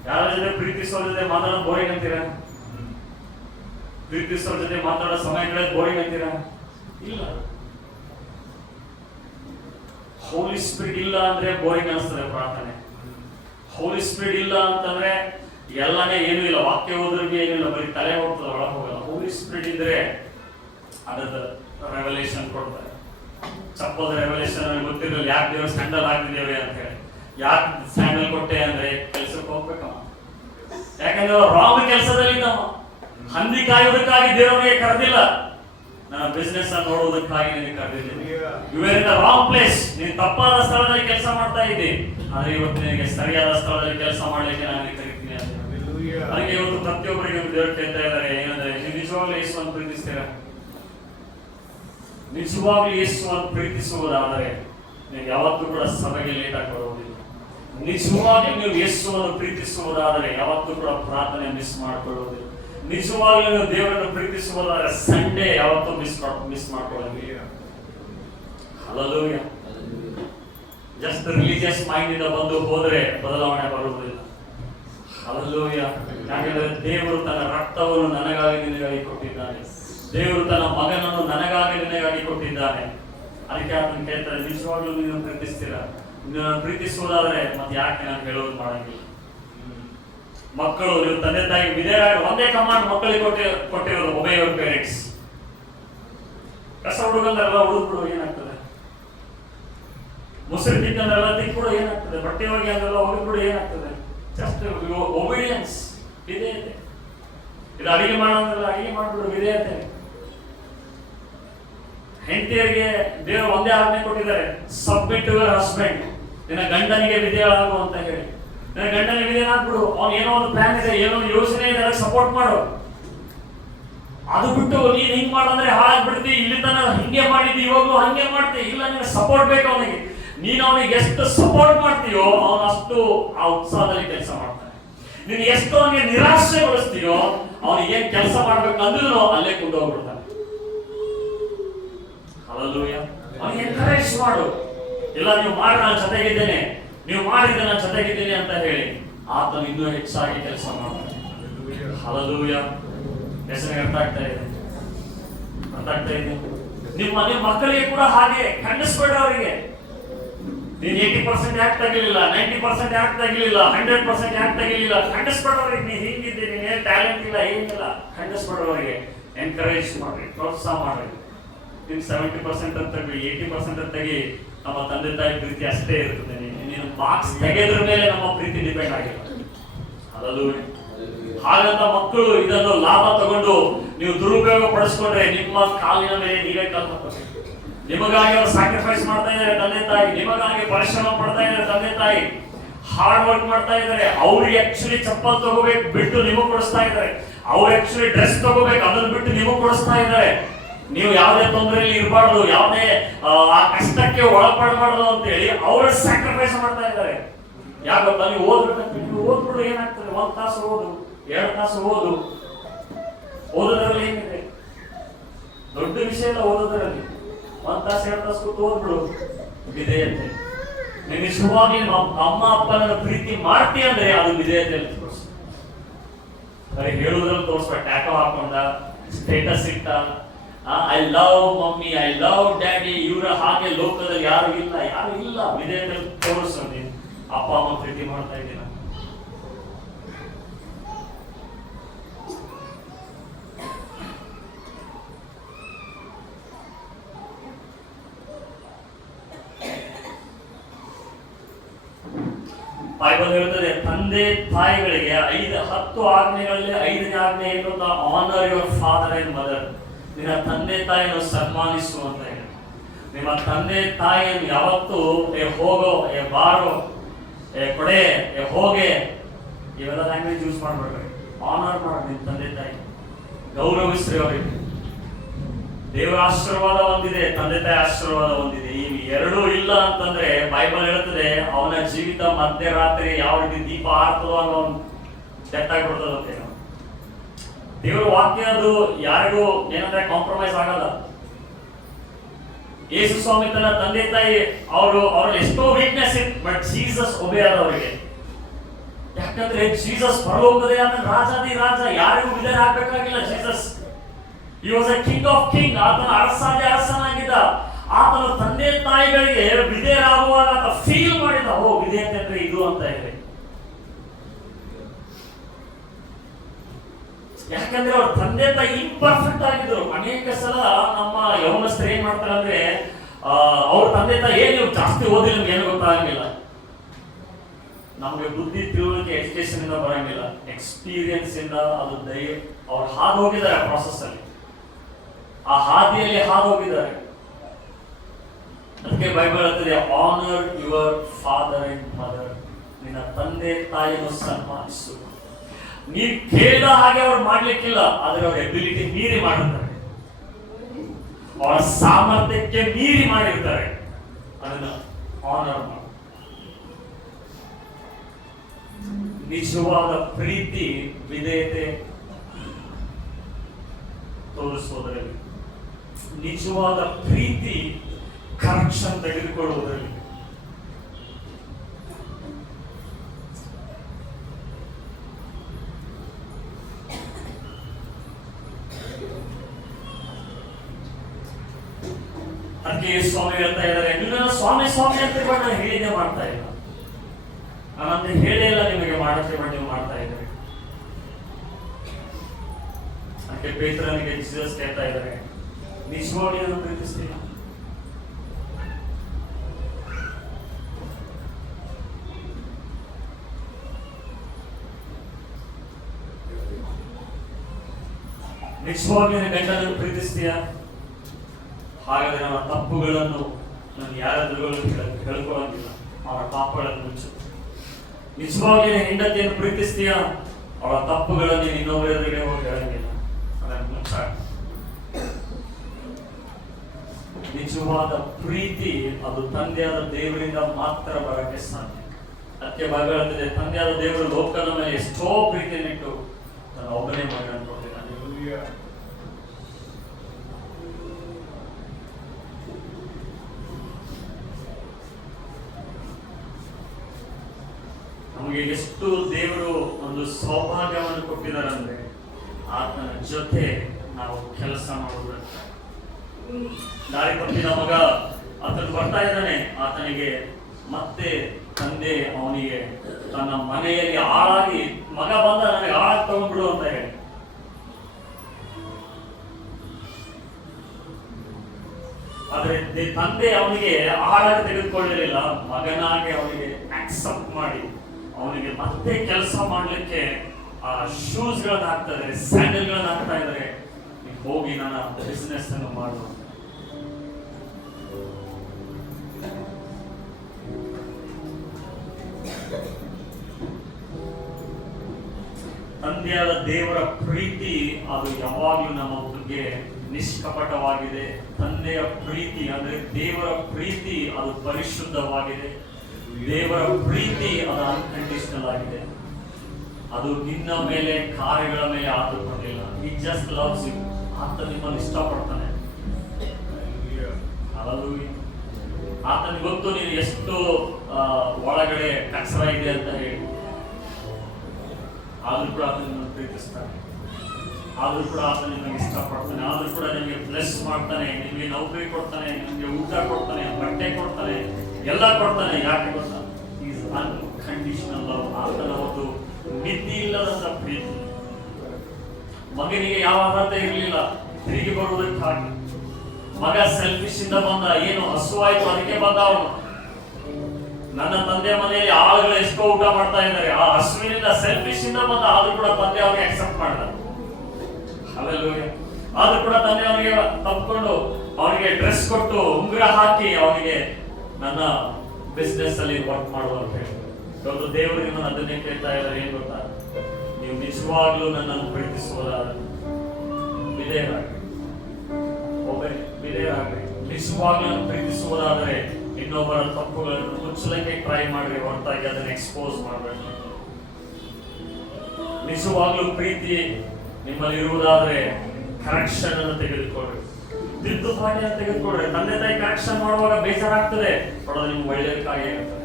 ಯಾರ ಜೊತೆ ಪ್ರೀತಿಸೋರ ಜೊತೆ ಮಾತಾಡೋದು ಬೋರಿಂಗ್ ಅಂತೀರಾ? ಪ್ರೀತಿಸೋರ ಜೊತೆ ಮಾತಾಡೋ ಸಮಯ ಕಳೆದ ಬೋರಿಂಗ್ ಅಂತೀರಾ? ಇಲ್ಲ. ಹೋಲಿ ಸ್ಪಿರಿಟ್ ಇಲ್ಲ ಅಂದ್ರೆ ಬೋರಿಂಗ್ ಅನಿಸ್ತದೆ ಪ್ರಾರ್ಥನೆ. ಹೋಲಿ ಸ್ಪಿರಿಟ್ ಇಲ್ಲ ಅಂತಂದ್ರೆ ಎಲ್ಲಾನೇ ಏನೂ ಇಲ್ಲ, ವಾಕ್ಯ ಓದ್ರಿಗೆ ಏನೂ ಇಲ್ಲ, ಬರೀ ತಲೆ ಹೋಗ್ತದೆ, ಒಳಗೆ ಹೋಗಲ್ಲ. ಹೋಲಿ ಹೋಲಿ ಸ್ಪಿರಿಟ್ ಇದ್ರೆ ಅದರ ರೆವಲ್ಯೂಷನ್ ಕೊಡ್ತಾರೆ. ಚಪ್ಪದ ರೆವಲ್ಯೂಷನ್ ಗೊತ್ತಿರಲಿಲ್ಲ, ಯಾಕೆ ದೇವರು ಸ್ಯಾಂಡಲ್ ಹಾಕಿದ್ದೇವೆ ಅಂತ ಹೇಳಿ. ಯಾಕೆ ಸ್ಯಾಂಡಲ್ ಕೊಟ್ಟೆ ಅಂದ್ರೆ ಕೆಲಸಕ್ಕೆ ಹೋಗ್ಬೇಕಮ್ಮ, ಯಾಕಂದ್ರೆ ರಾಂಗ್ ಕೆಲಸದಲ್ಲಿ ಇದ್ದವ. ಹಂದಿ ಕಾಯುವುದಕ್ಕಾಗಿ ದೇವರಿಗೆ ಕರೆದಿಲ್ಲ, ನನ್ನ ಬಿಸ್ನೆಸ್ ಅನ್ನು ನೋಡುವುದಕ್ಕಾಗಿ ನಿನಗೆ ಕರೆದಿದ್ದೀನಿ. You are in the wrong place. ನೀನು ತಪ್ಪಾದ ಸ್ಥಳದಲ್ಲಿ ಕೆಲಸ ಮಾಡ್ತಾ ಇದ್ದಿ, ಆದ್ರೆ ಇವತ್ತು ನಿನಗೆ ಸರಿಯಾದ ಸ್ಥಳದಲ್ಲಿ ಕೆಲಸ ಮಾಡ್ಲಿಕ್ಕೆ ನಾನು ಕರಿತೀನಿ ಅಂತ. ಅದಕ್ಕೆ ಇವತ್ತು ಪ್ರತಿಯೊಬ್ಬರಿಗೆ ದೇವರು ಕೇಳ್ತಾ ಇದ್ದಾರೆ, ಏನಂದ್ರೆ ನೀವು ನಿಜವಾಗ್ಲೂ ಯೇಸುವನ್ನು ಪ್ರೀತಿಸ್ತೀರಾ? ನಿಜವಾಗ್ಲೂ ಯೇಸುವನ್ನು ಪ್ರೀತಿಸುವುದಾದರೆ ನೀವು ಯಾವತ್ತೂ ಕೂಡ ಸಭೆಗೆ ಲೇಟ್ ಆಗಿ ಬರುವುದಿಲ್ಲ. ನಿಜವಾಗಿ ನೀವು ಯೇಸುವನ್ನು ಪ್ರೀತಿಸುವುದಾದರೆ ಯಾವತ್ತೂ ಕೂಡ ಪ್ರಾರ್ಥನೆ ಮಿಸ್ ಮಾಡಿಕೊಳ್ಳುವುದಿಲ್ಲ. ನಿಜವಾಗ್ಲೂ ನೀವು ದೇವರನ್ನು ಪ್ರೀತಿಸುವುದಾದರೆ ಸಂಡೇ ಯಾವತ್ತೂ ಮಿಸ್ ಮಾಡ್ಕೊಳ್ಳೋದಿಲ್ಲ. ಹಲ್ಲೆಲೂಯಾ. ಜಸ್ಟ್ ರಿಲಿಜಿಯಸ್ ಮೈಂಡ್ ಇಂದ ಬಂದು ಹೋದ್ರೆ ಬದಲಾವಣೆ ಬರುವುದಿಲ್ಲ. ಹಲ್ಲೆಲೂಯಾ. ಯಾಕಂದ್ರೆ ದೇವರು ತನ್ನ ರಕ್ತವನ್ನು ನನಗಾಗಿ ನಿನಗಾಗಿ ಕೊಟ್ಟಿದ್ದಾನೆ. ದೇವರು ತನ್ನ ಮಗನನ್ನು ನನಗಾಗಿ ನಿನಗಾಗಿ ಕೊಟ್ಟಿದ್ದಾನೆ. ಅದಕ್ಕೆ ಆತನ ಕೇಳ್ತಾರೆ, ನಿಜವಾಗ್ಲೂ ನೀನು ಪ್ರೀತಿಸ್ತೀರಾ? ನೀನು ಪ್ರೀತಿಸುವುದಾದ್ರೆ ಮತ್ತೆ ಯಾಕೆ ನಾನು ಹೇಳೋದು ಮಾಡಂಗಿಲ್ಲ? ಮಕ್ಕಳು, ನೀವು ತಂದೆ ತಾಯಿ ವಿಧೇಯರಾಗಿ ಒಂದೇ ಕಮಾಂಡ್ ಮಕ್ಕಳಿಗೆ ಕೊಟ್ಟಿರೋದು, ಒಬೇ ಯುವರ್ ಪೇರೆಂಟ್ಸ್. ಕಸ ಹುಡುಗಂದ್ರೆಲ್ಲ ಹುಡುಗ್ಬಿಡು, ಏನಾಗ್ತದೆ? ಮುಸುರು ತಿಕ್ಕಂದ್ರೆಲ್ಲ ತಿಕ್ಬಿಡು, ಏನಾಗ್ತದೆ? ಬಟ್ಟೆ ಹೋಗಿ ಅಂದ್ರೆಲ್ಲ ಹೋಗಿಬಿಡು, ಏನಾಗ್ತದೆ? ಜಸ್ಟ್ ಒಬಿಡಿಯನ್ಸ್, ವಿಧೇಯತೆ. ಇದು ಅಡಿಗೆ ಮಾಡೋದ್ರಲ್ಲ, ಅಡಿಗೆ ಮಾಡ್ಬಿಡು, ವಿಧೇಯತೆ. ಹೆಂಡತಿಯರಿಗೆ ದೇವರು ಒಂದೇ ಆಜ್ಞೆ ಕೊಟ್ಟಿದ್ದಾರೆ, ಸಬ್ಮಿಟ್ ಟು ಯುವರ್ ಹಸ್ಬೆಂಡ್. ನಿನ್ನ ಗಂಡನಿಗೆ ವಿಧೇಯರಾಗು ಅಂತ ಹೇಳಿ. ನಿನ್ನ ಗಂಡನಿಗೆ ವಿಧೇಯರಾಗ್ಬಿಡು. ಅವ್ನು ಏನೋ ಒಂದು ಪ್ಲಾನ್ ಇದೆ, ಏನೋ ಒಂದು ಯೋಜನೆ ಇದೆ, ಅದಕ್ಕೆ ಸಪೋರ್ಟ್ ಮಾಡು. ಅದು ಬಿಟ್ಟು ನೀನ್ ಹಿಂಗ್ ಮಾಡಂದ್ರೆ ಹಾಳಾಗ್ಬಿಡ್ತಿ, ಇಲ್ಲಿ ತನ ಹಿಂಗೆ ಮಾಡಿದ್ದಿ, ಇವಾಗ್ಲೂ ಹಂಗೆ ಮಾಡ್ತಿ. ಇಲ್ಲ, ನಿನಗೆ ಸಪೋರ್ಟ್ ಬೇಕು ಅವನಿಗೆ. ನೀನು ಅವನಿಗೆ ಎಷ್ಟು ಸಪೋರ್ಟ್ ಮಾಡ್ತೀಯೋ ಅವನು ಅಷ್ಟು ಆ ಉತ್ಸಾಹದಲ್ಲಿ ಕೆಲಸ ಮಾಡ್ತಾನೆ. ನೀನು ಎಷ್ಟು ಅವನಿಗೆ ನಿರಾಶೆಗೊಳಿಸ್ತೀಯೋ ಅವನಿಗೆ ಏನ್ ಕೆಲಸ ಮಾಡ್ಬೇಕು ಅಂದ್ರೂ ಅಲ್ಲೇ ಕೊಂಡೋಗ್ಬಿಡ್ತಾನೆ. ಹಲ್ಲೆಲೂಯಾ. ಅವನಿಗೆ ಎನ್ಕರೇಜ್ ಮಾಡು. ಇಲ್ಲ, ನೀವು ಮಾಡಿ ನಾನು ಜೊತೆಗಿದ್ದೇನೆ, ನೀವು ಮಾಡಿದ್ರೆ ನಾನು ಜೊತೆಗಿದ್ದೇನೆ ಅಂತ ಹೇಳಿ ಆತನು ಇನ್ನೂ ಹೆಚ್ಚಾಗಿ ಕೆಲಸ ಮಾಡ್ತಾನೆ. ಹಲ್ಲೆಲೂಯಾ. ಹೆಸರಿಗೆ ಅರ್ಥ ಆಗ್ತಾ ಇದೆ? ನಿಮ್ಮ ಮಕ್ಕಳಿಗೆ ಕೂಡ ಹಾಗೆ ಖಂಡಿಸ್ಬೇಡ. ಅವರಿಗೆ ನೀನ್ 80% ಯಾಕೆ ತಗಿಲಿಲ್ಲ, 90% ಯಾಕೆ ತಗಿಲಿಲ್ಲ, 100% ಯಾಕೆ ತಗಿಲಿಲ್ಲ, ಖಂಡಿಸ್ಬೇಡ ಅವ್ರಿಗೆ. ನೀ ಹಿಂಗಿದ್ದೆ, ನೀನ್ ಟ್ಯಾಲೆಂಟ್ ಇಲ್ಲ, ಏನಿಲ್ಲ, ಖಂಡಿಸ್ಬೇಡ ಅವರಿಗೆ. ಎನ್ಕರೇಜ್ ಮಾಡ್ರಿ, ಪ್ರೋತ್ಸಾಹ ಮಾಡ್ರಿ. ನೀನ್ 70% ಅಂತ ತಗಿ, 80% ಅಂತ ತಗಿ, ನಮ್ಮ ತಂದೆ ತಾಯಿ ಪ್ರೀತಿ ಅಷ್ಟೇ ಇರ್ತದೆ. ನೀನು ಬಾಕ್ಸ್ ತೆಗೆದ್ರ ಮೇಲೆ ನಮ್ಮ ಪ್ರೀತಿ ಡಿಪೆಂಡ್ ಆಗಿಲ್ಲ. ಹಲ್ಲೆಲೂಯಾ. ಹಾಗಂತ ಮಕ್ಕಳು ಇದನ್ನು ಲಾಭ ತಗೊಂಡು ನೀವು ದುರುಪಯೋಗ ಪಡಿಸ್ಕೊಂಡ್ರೆ ನಿಮ್ಮ ಕಾಲಿನ ಮೇಲೆ ನೀವೇ ಕಾಲು ಹಾಕಬೇಕು. ನಿಮಗಾಗಿ ಅವರು ಸ್ಯಾಕ್ರಿಫೈಸ್ ಮಾಡ್ತಾ ಇದ್ದಾರೆ ತಂದೆ ತಾಯಿ, ನಿಮಗಾಗಿ ಪರಿಶ್ರಮ ಪಡ್ತಾ ಇದ್ದಾರೆ ತಂದೆ ತಾಯಿ, ಹಾರ್ಡ್ ವರ್ಕ್ ಮಾಡ್ತಾ ಇದ್ದಾರೆ. ಅವ್ರಿಗೆ ಆಕ್ಚುಲಿ ಚಪ್ಪಲ್ ತಗೋಬೇಕು ಬಿಟ್ಟು ನಿಮಗ್ ಕೊಡಿಸ್ತಾ ಇದ್ದಾರೆ. ಅವ್ರು ಆಕ್ಚುಲಿ ಡ್ರೆಸ್ ತಗೋಬೇಕು ಅದನ್ನ ಬಿಟ್ಟು ನಿಮಗ್ ಕೊಡಿಸ್ತಾ ಇದ್ದಾರೆ. ನೀವು ಯಾವುದೇ ತೊಂದರೆಯಲ್ಲಿ ಇರಬಾರ್ದು, ಯಾವುದೇ ಆ ಕಷ್ಟಕ್ಕೆ ಒಳಪಡಬಾರ್ದು ಅಂತ ಹೇಳಿ ಅವ್ರ ಸ್ಯಾಕ್ರಿಫೈಸ್ ಮಾಡ್ತಾ ಇದ್ದಾರೆ. ಯಾಕಂತ ನೀವು ಓದ್ಬೇಕಂತ ನೀವು ಓದ್ಬಿಡು, ಏನಾಗ್ತದೆ? 1 ತಾಸು ಓದು, 2 ತಾಸು ಓದು. ಓದೋದ್ರಲ್ಲಿ ಏನಿದೆ? ದೊಡ್ಡ ವಿಷಯ ಇಲ್ಲ ಓದೋದ್ರಲ್ಲಿ. 1 ತಾಸು 2 ತಾಸು ಕೂತು ಓದ್ಬಿಡು. ವಿಧೇಯತೆ. ನೀನು ನಿಜವಾಗಿ ಅಮ್ಮ ಅಪ್ಪನ ಪ್ರೀತಿ ಮಾಡ್ತೀಯ ಅಂದ್ರೆ ಅದು ವಿಧೇಯತೆ ತೋರಿಸು. ಬರೀ ಹೇಳುವುದ್ರಲ್ಲಿ ತೋರಿಸ್ಬೇಡ. ಟ್ಯಾಟೋ ಹಾಕೊಂಡ, ಸ್ಟೇಟಸ್ ಇಟ್ಟ, I love mummy, I love daddy, ಇವರ ಹಾಗೆ ಲೋಕದಲ್ಲಿ ಯಾರು ಇಲ್ಲ. ವಿಧೇಯತೆ ತೋರಿಸು. ನೀನು ಅಪ್ಪ ಅಮ್ಮ ಪ್ರೀತಿ ಮಾಡ್ತಾ ಇದ್ದೀನ. ಬೈಬಲ್ ಹೇಳ್ತದೆ, ತಂದೆ ತಾಯಿಗಳಿಗೆ 10 ಆಜ್ಞೆಗಳಲ್ಲಿ 5ನೇ ಆಜ್ಞೆ ಏನು? Honour your father and mother. ನಿನ್ನ ತಂದೆ ತಾಯಿಯನ್ನು ಸನ್ಮಾನಿಸು ಅಂತ ಹೇಳಿ. ನಿಮ್ಮ ತಂದೆ ತಾಯಿಯನ್ನು ಯಾವತ್ತೂ ಹೋಗೋ, ಬಾರೋ, ಕೊಡೆ, ಹೋಗೆ ಇವೆಲ್ಲ ಲ್ಯಾಂಗ್ವೇಜ್ ಯೂಸ್ ಮಾಡ್ಬೇಡ್ರಿ. ಆನರ್ ಮಾಡಿ ನಿಮ್ಮ ತಂದೆ ತಾಯಿ, ಗೌರವಿಸ್ರಿ ಅವರಿಗೆ. ದೇವರ ಆಶೀರ್ವಾದ ಒಂದಿದೆ, ತಂದೆ ತಾಯಿ ಆಶೀರ್ವಾದ ಒಂದಿದೆ. ಈ ಎರಡೂ ಇಲ್ಲ ಅಂತಂದ್ರೆ ಬೈಬಲ್ ಹೇಳ್ತದೆ ಅವನ ಜೀವಿತ ಮಧ್ಯರಾತ್ರಿ ಯಾವ ರೀತಿ ದೀಪ ಆರ್ತದೋ ಅನ್ನೋ ಡೆತ್ ಆಗಿಬಿಡ್ತದಂತೆ. ದೇವರ ವಾಕ್ಯ ಅದು ಯಾರಿಗೂ ಏನಂದ್ರೆ ಕಾಂಪ್ರಮೈಸ್ ಆಗಲ್ಲ. ಯೇಸು ಸ್ವಾಮಿ ತನ್ನ ತಂದೆ ತಾಯಿ ಅವ್ರಲ್ಲಿ ಎಷ್ಟೋ ವೀಕ್ನೆಸ್ ಇತ್ತು, ಬಟ್ ಜೀಸಸ್ ಒಬೇ ಆದ ಅವರಿಗೆ. ಯಾಕಂದ್ರೆ ಜೀಸಸ್ ಪರಲೋಕದೇ ಆದ ರಾಜಾದಿ ರಾಜ, ಯಾರಿಗೂ ವಿಧೇಯ ಆಗ್ಬೇಕಾಗಿಲ್ಲ. Jesus he was a king of king. ಆತನ ಅರಸನಾಗಿದ್ದ. ಆತನ ತಂದೆ ತಾಯಿಗಳಿಗೆ ವಿಧೇಯರಾಗುವಾಗ ಆತ ಫೀಲ್ ಮಾಡಿದ, ಓ ವಿಧೇಯತೆ ಅಂದ್ರೆ ಇದು ಅಂತ ಇದೆ. ಯಾಕಂದ್ರೆ ಅವ್ರ ತಂದೆ ತಾಯಿ ಇಂಪರ್ಫೆಕ್ಟ್ ಆಗಿದ್ರು. ಅನೇಕ ಸಲ ನಮ್ಮ ಯೌವನಸ್ಥರು ಏನ್ ಮಾಡ್ತಾರೆ ಅಂದ್ರೆ ಅವ್ರ ತಂದೆ ತಾಯಿ ನೀವು ಜಾಸ್ತಿ ಓದಿಲ್ಲ, ನಿಮ್ಗೆ ಏನು ಗೊತ್ತಾಗಂಗಿಲ್ಲ. ನಮ್ಗೆ ಬುದ್ಧಿ ತಿಳುವಳಿಕೆ ಎಜುಕೇಶನ್ ಇಂದ ಬರಂಗಿಲ್ಲ, ಎಕ್ಸ್ಪೀರಿಯನ್ಸ್ ಇಂದ ಅದು ಅವ್ರು ಹಾದು ಹೋಗಿದ್ದಾರೆ. ಆ ಪ್ರಾಸೆಸ್ ಅಲ್ಲಿ, ಆ ಹಾದಿಯಲ್ಲಿ ಹಾದು ಹೋಗಿದ್ದಾರೆ. ಅದಕ್ಕೆ ಬೈಬಲ್ ಹೇಳ್ತದೆ, honour your father and mother, ನಿನ್ನ ತಂದೆ ತಾಯಿಯನ್ನು ಸನ್ಮಾನಿಸು. ನೀವ್ ಕೇಳಿದ ಹಾಗೆ ಅವ್ರು ಮಾಡ್ಲಿಕ್ಕಿಲ್ಲ, ಆದ್ರೆ ಅವ್ರ ಎಬಿಲಿಟಿ ಮೀರಿ ಮಾಡಿರ್ತಾರೆ, ಅವರ ಸಾಮರ್ಥ್ಯಕ್ಕೆ ಮೀರಿ ಮಾಡಿರ್ತಾರೆ. ಅದನ್ನ ಆನರ್ ಮಾಡಿ. ನಿಜವಾದ ಪ್ರೀತಿ ವಿಧೇಯತೆ ತೋರಿಸುವುದರಲ್ಲಿ, ನಿಜವಾದ ಪ್ರೀತಿ ಕರೆಕ್ಷನ್ ತೆಗೆದುಕೊಳ್ಳುವುದರಲ್ಲಿ. ಅದಕ್ಕೆ ಸ್ವಾಮಿ ಹೇಳ್ತಾ ಇದ್ದಾರೆ, ನೀವು ಸ್ವಾಮಿ ಸ್ವಾಮಿ ಅಂತ ನಾನು ಹೇಳಿದೆ ಮಾಡ್ತಾ ಇಲ್ಲ, ನಾನಂತ ಹೇಳೇ ಇಲ್ಲ ನಿಮಗೆ ಮಾಡತ್ತೆ ಬಟ್ ನೀವು ಮಾಡ್ತಾ ಇದ್ದಾರೆ. ಅದಕ್ಕೆ ಪೇತ್ರನಿಗೆ ಜೀಸಸ್ ಕೇಳ್ತಾ ಇದ್ದಾರೆ, ನಿಜವಾಗಿ ನಾನು ಪ್ರೀತಿಸ್ತೀನ? ನಿಜವಾಗಿ ಗಂಡನನ್ನು ಪ್ರೀತಿಸ್ತೀಯ? ಹಾಗಾದ್ರೆ ಅವನ ತಪ್ಪುಗಳನ್ನು ನಾನು ಯಾರ ಹೇಳ್ಕೊಳ್ಳೋದಿಲ್ಲ, ಅವರ ಪಾಪಗಳನ್ನು ಮುಚ್ಚು. ನಿಜವಾಗಿ ಹೆಂಡತಿಯನ್ನು ಪ್ರೀತಿಸ್ತೀಯ? ಅವಳ ತಪ್ಪುಗಳನ್ನು ಇನ್ನೊಬ್ಬರ ಎದುರಿಗೆ ಹೋಗಿ ಹೇಳಂಗಿಲ್ಲ, ಅದನ್ನು ಮುಚ್ಚ. ನಿಜವಾದ ಪ್ರೀತಿ ಅದು ತಂದೆಯಾದ ದೇವರಿಂದ ಮಾತ್ರ ಬರಕ್ಕೆ ಸಾಧ್ಯ. ಅದಕ್ಕೆ ಭಾಗ ಹೇಳ್ತಿದೆ, ತಂದೆಯಾದ ದೇವರು ಲೋಕದ ಮೇಲೆ ಎಷ್ಟೋ ಪ್ರೀತಿಯನ್ನಿಟ್ಟು ನಾನು ಒಬ್ಬನೇ ಮಗನನ್ನು ಕೊಟ್ಟಿದ್ದಾನೆ. ನಮಗೆ ಎಷ್ಟು ದೇವರು ಒಂದು ಸೌಭಾಗ್ಯವನ್ನು ಕೊಟ್ಟಿದ್ದಾರೆ ಅಂದ್ರೆ, ಆತನ ಜೊತೆ ನಾವು ಕೆಲಸ ಮಾಡುವುದಂತ. ದಾರಿ ತಪ್ಪಿದ ಮಗ ಆತನು ಬರ್ತಾ ಇದ್ದಾನೆ, ಆತನಿಗೆ ಮತ್ತೆ ತಂದೆ ಅವನಿಗೆ ತನ್ನ ಮನೆಯಲ್ಲಿ ಆಳಾಗಿ, ಮಗ ಬಂದ ನನಗೆ ಆಳಾಗಿ ತಗೊಂಡ್ಬಿಡು ಅಂತ ಹೇಳಿ. ಆದ್ರೆ ತಂದೆ ಅವನಿಗೆ ಆಳಾಗಿ ತೆಗೆದುಕೊಳ್ಳಲಿಲ್ಲ, ಮಗನಾಗಿ ಅವನಿಗೆ ಆಕ್ಸೆಪ್ಟ್ ಮಾಡಿ ಅವನಿಗೆ ಮತ್ತೆ ಕೆಲಸ ಮಾಡ್ಲಿಕ್ಕೆ ಆ ಶೂಸ್ ಗಳನ್ನ ಹಾಕ್ತಾ ಇದ್ದಾರೆ, ಸ್ಯಾಂಡಲ್ ಗಳನ್ನ ಹಾಕ್ತಾ ಇದ್ದಾರೆ. ಹೋಗಿ ನನ್ನ ಬಿಸಿನೆಸ್ ಅನ್ನು ಮಾಡು. ತಂದೆಯಾದ ದೇವರ ಪ್ರೀತಿ ಅದು ಯಾವಾಗಲೂ ನಮ್ಮ ಬಗ್ಗೆ ನಿಷ್ಕಪಟವಾಗಿದೆ. ತಂದೆಯ ಪ್ರೀತಿ ಅಂದ್ರೆ ದೇವರ ಪ್ರೀತಿ ಅದು ಪರಿಶುದ್ಧವಾಗಿದೆ. ದೇವರ ಪ್ರೀತಿ ಅದು ಅನ್ಕಂಡೀಷನಲ್ ಆಗಿದೆ. ಅದು ನಿನ್ನ ಮೇಲೆ ಕಾರ್ಯಗಳ ಮೇಲೆ ಆತುಕೊಂಡಿಲ್ಲ. He just loves you. ಆತ ನಿಮ್ಮನ್ನು ಇಷ್ಟಪಡ್ತಾನೆ. ಆತನಿಗೆ ಗೊತ್ತು ನೀನು ಎಷ್ಟು ಒಳಗಡೆ ಕಚರ ಇದೆ ಅಂತ ಹೇಳಿ, ಆದ್ರೂ ಕೂಡ ಆತ ನಿಮ್ಮನ್ನು ಪ್ರೀತಿಸ್ತಾನೆ. ಆದ್ರೂ ಕೂಡ ಆತ ನಿಮಗೆ ಇಷ್ಟಪಡ್ತಾನೆ. ಆದ್ರೂ ಕೂಡ ನಿಮಗೆ ಬ್ಲೆಸ್ ಮಾಡ್ತಾನೆ, ನಿಮಗೆ ನೌಕರಿ ಕೊಡ್ತಾನೆ, ನಿಮಗೆ ಊಟ ಕೊಡ್ತಾನೆ, ಬಟ್ಟೆ ಕೊಡ್ತಾನೆ, ಎಲ್ಲ ಕೊಡ್ತಾನೆ. ಯಾಕೆ ಗೊತ್ತಾ? Is unconditional love. ಆತನ ಒಂದು ಮಿತಿ ಇಲ್ಲದಂತ ಪ್ರೀತಿ. ಮಗನಿಗೆ ಯಾವ ಅರ್ಹತೆ ಇರಲಿಲ್ಲ ತಿರುಗಿ ಬರುವುದಕ್ಕಾಗಿ. ಮಗ ಸೆಲ್ಫಿಶ್ ಇಂದ ಬಂದ, ಏನು ಹಸುವಾಯ್ತು ಅದಕ್ಕೆ ಬಂದ ಅವನು. ನನ್ನ ತಂದೆ ಮನೆಯಲ್ಲಿ ಆಳುಗಳು ಎಷ್ಟೋ ಊಟ ಮಾಡ್ತಾ ಇದ್ದಾರೆ, ಆ ಹಸುವಿನಿಂದ ಸೆಲ್ಫಿಶ್ ಇಂದ ಬಂದ, ಆದ್ರೂ ಕೂಡ ತಂದೆ ಅವನಿಗೆ ಅಕ್ಸೆಪ್ಟ್ ಮಾಡಿದ. ಆದ್ರೂ ಕೂಡ ತಂದೆ ಅವನಿಗೆ ತಪ್ಪಿಕೊಂಡು ಅವನಿಗೆ ಡ್ರೆಸ್ ಕೊಟ್ಟು ಉಂಗುರ ಹಾಕಿ ಅವನಿಗೆ ನನ್ನ ಬಿಸ್ನೆಸ್ ಅಲ್ಲಿ ವರ್ಕ್ ಮಾಡುವ ಅಂತ ಹೇಳಿ. ಇವತ್ತು ದೇವರು ನಿಮ್ಮನ್ನು ಅದನ್ನೇ ಕೇಳ್ತಾ ಇದ್ದಾರೆ, ಏನ್ ಗೊತ್ತಾ? ನೀವು ನಿಜವಾಗ್ಲೂ ನನ್ನನ್ನು ಪ್ರೀತಿಸುವುದಾದ್ರೆ ವಿಧೇಯರಾಗ್ರಿ. ವಿಧೇಯರಾಗ್ರಿ. ನಿಜವಾಗ್ಲೂ ಪ್ರೀತಿಸುವುದಾದರೆ ಇನ್ನೊಬ್ಬರ ತಪ್ಪುಗಳನ್ನು ಮುಚ್ಚಲಿಕ್ಕೆ ಟ್ರೈ ಮಾಡ್ರಿ, ಹೊರತಾಗಿ ಅದನ್ನ ಎಕ್ಸ್ಪೋಸ್ ಮಾಡಬೇಕು. ನಿಜವಾಗ್ಲೂ ಪ್ರೀತಿ ನಿಮ್ಮಲ್ಲಿ ಇರುವುದಾದ್ರೆ ಕರೆಕ್ಷನ್ ಅನ್ನು ತೆಗೆದುಕೊಳ್ಳ್ರಿ, ತಿದ್ದುಪಾಟಿಯನ್ನು ತೆಗೆದುಕೊಳ್ಳ್ರಿ. ತಂದೆ ತಾಯಿ ಕರೆಕ್ಷನ್ ಮಾಡುವಾಗ ಬೇಜಾರಾಗ್ತದೆ, ಬಡೋದು ನಿಮ್ಗೆ ಒಳ್ಳೆಯದಕ್ಕಾಗಿ ಇರ್ತದೆ.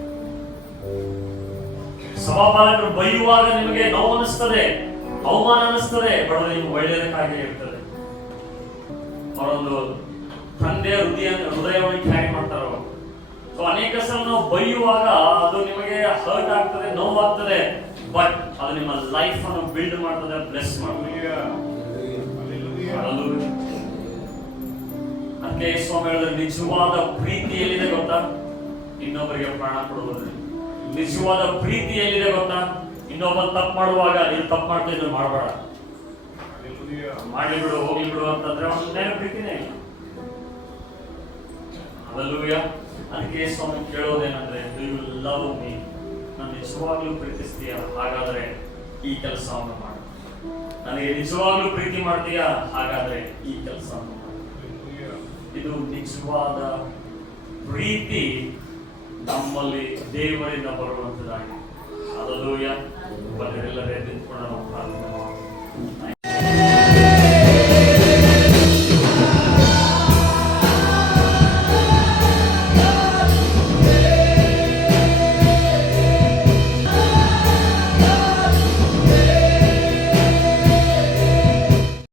ಸಭಾಪಾಲಕರು ಬೈಯುವಾಗ ನಿಮಗೆ ನೋವು ಅನಿಸ್ತದೆ, ಅವಮಾನ ಅನಿಸ್ತದೆ, ಬಡೋದು ನಿಮ್ಗೆ ಒಳ್ಳೆಯದಕ್ಕಾಗಿ ಇರ್ತದೆ. ಅವರೊಂದು ತಂದೆಯ ಹೃದಯವನ್ನು ಕ್ಯಾರಿ ಮಾಡ್ತಾರ. ಸೊ ಅನೇಕ ಸಲ ನಾವು ಬೈಯುವಾಗ ಅದು ನಿಮಗೆ ಹರ್ಟ್ ಆಗ್ತದೆ, ನೋವಾಗ್ತದೆ. ಬಟ್ ಅದು ನಿಮ್ಮ ಲೈಫ್ ಅನ್ನು ಬಿಲ್ಡ್ ಮಾಡ್ತದೆ, ಬ್ಲೆಸ್ ಮಾಡ್ತದೆ. ಅದಕ್ಕೆ ಸ್ವಾಮಿ ಹೇಳಿದ್ರೆ ನಿಜವಾದ ಪ್ರೀತಿ ಎಲ್ಲಿದೆ ಗೊತ್ತಾ? ಇನ್ನೊಬ್ಬರಿಗೆ ಪ್ರಾಣ ಕೊಡುವುದ್ರಲ್ಲಿ. ನಿಜವಾದ ಪ್ರೀತಿ ಎಲ್ಲಿದೆ ಗೊತ್ತಾ? ಇನ್ನೊಬ್ಬ ತಪ್ಪು ಮಾಡುವಾಗ ನೀನು ತಪ್ಪು ಮಾಡ್ತಾ ಇದ್ರೆ ಮಾಡಬೇಡ, ಮಾಡಿ ಬಿಡು, ಹೋಗ್ಲಿ ಬಿಡು ಅಂತಂದ್ರೆ ಅವನ ಪ್ರೀತಿನೇ ಇಲ್ಲ. ಹಲ್ಲೆಲೂಯಾ. ಅದಕ್ಕೆ ಸ್ವಾಮಿ ಕೇಳೋದೇನಂದ್ರೆ, ಡು ಯು ಲವ್ ಮೀ? ನಾನು ನಿಜವಾಗ್ಲೂ ಪ್ರೀತಿಸ್ತೀಯ? ಹಾಗಾದ್ರೆ ಈ ಕೆಲಸವನ್ನು ಮಾಡು. ನನಗೆ ನಿಜವಾಗ್ಲೂ ಪ್ರೀತಿ ಮಾಡ್ತೀಯಾ? ಹಾಗಾದ್ರೆ ಈ ಕೆಲಸವನ್ನು ಮಾಡು. ಇದು ನಿಜವಾದ ಪ್ರೀತಿ ನಮ್ಮಲ್ಲಿ ದೇವರಿಂದ ಬರುವಂತದ್ದಾಗಿದೆ. ಹಲ್ಲೆಲೂಯಾ. ಬನ್ನಿರೆಲ್ಲರೇ ನಿಂತ್ಕೊಂಡು ನಾವು ಪ್ರಾರ್ಥನೆ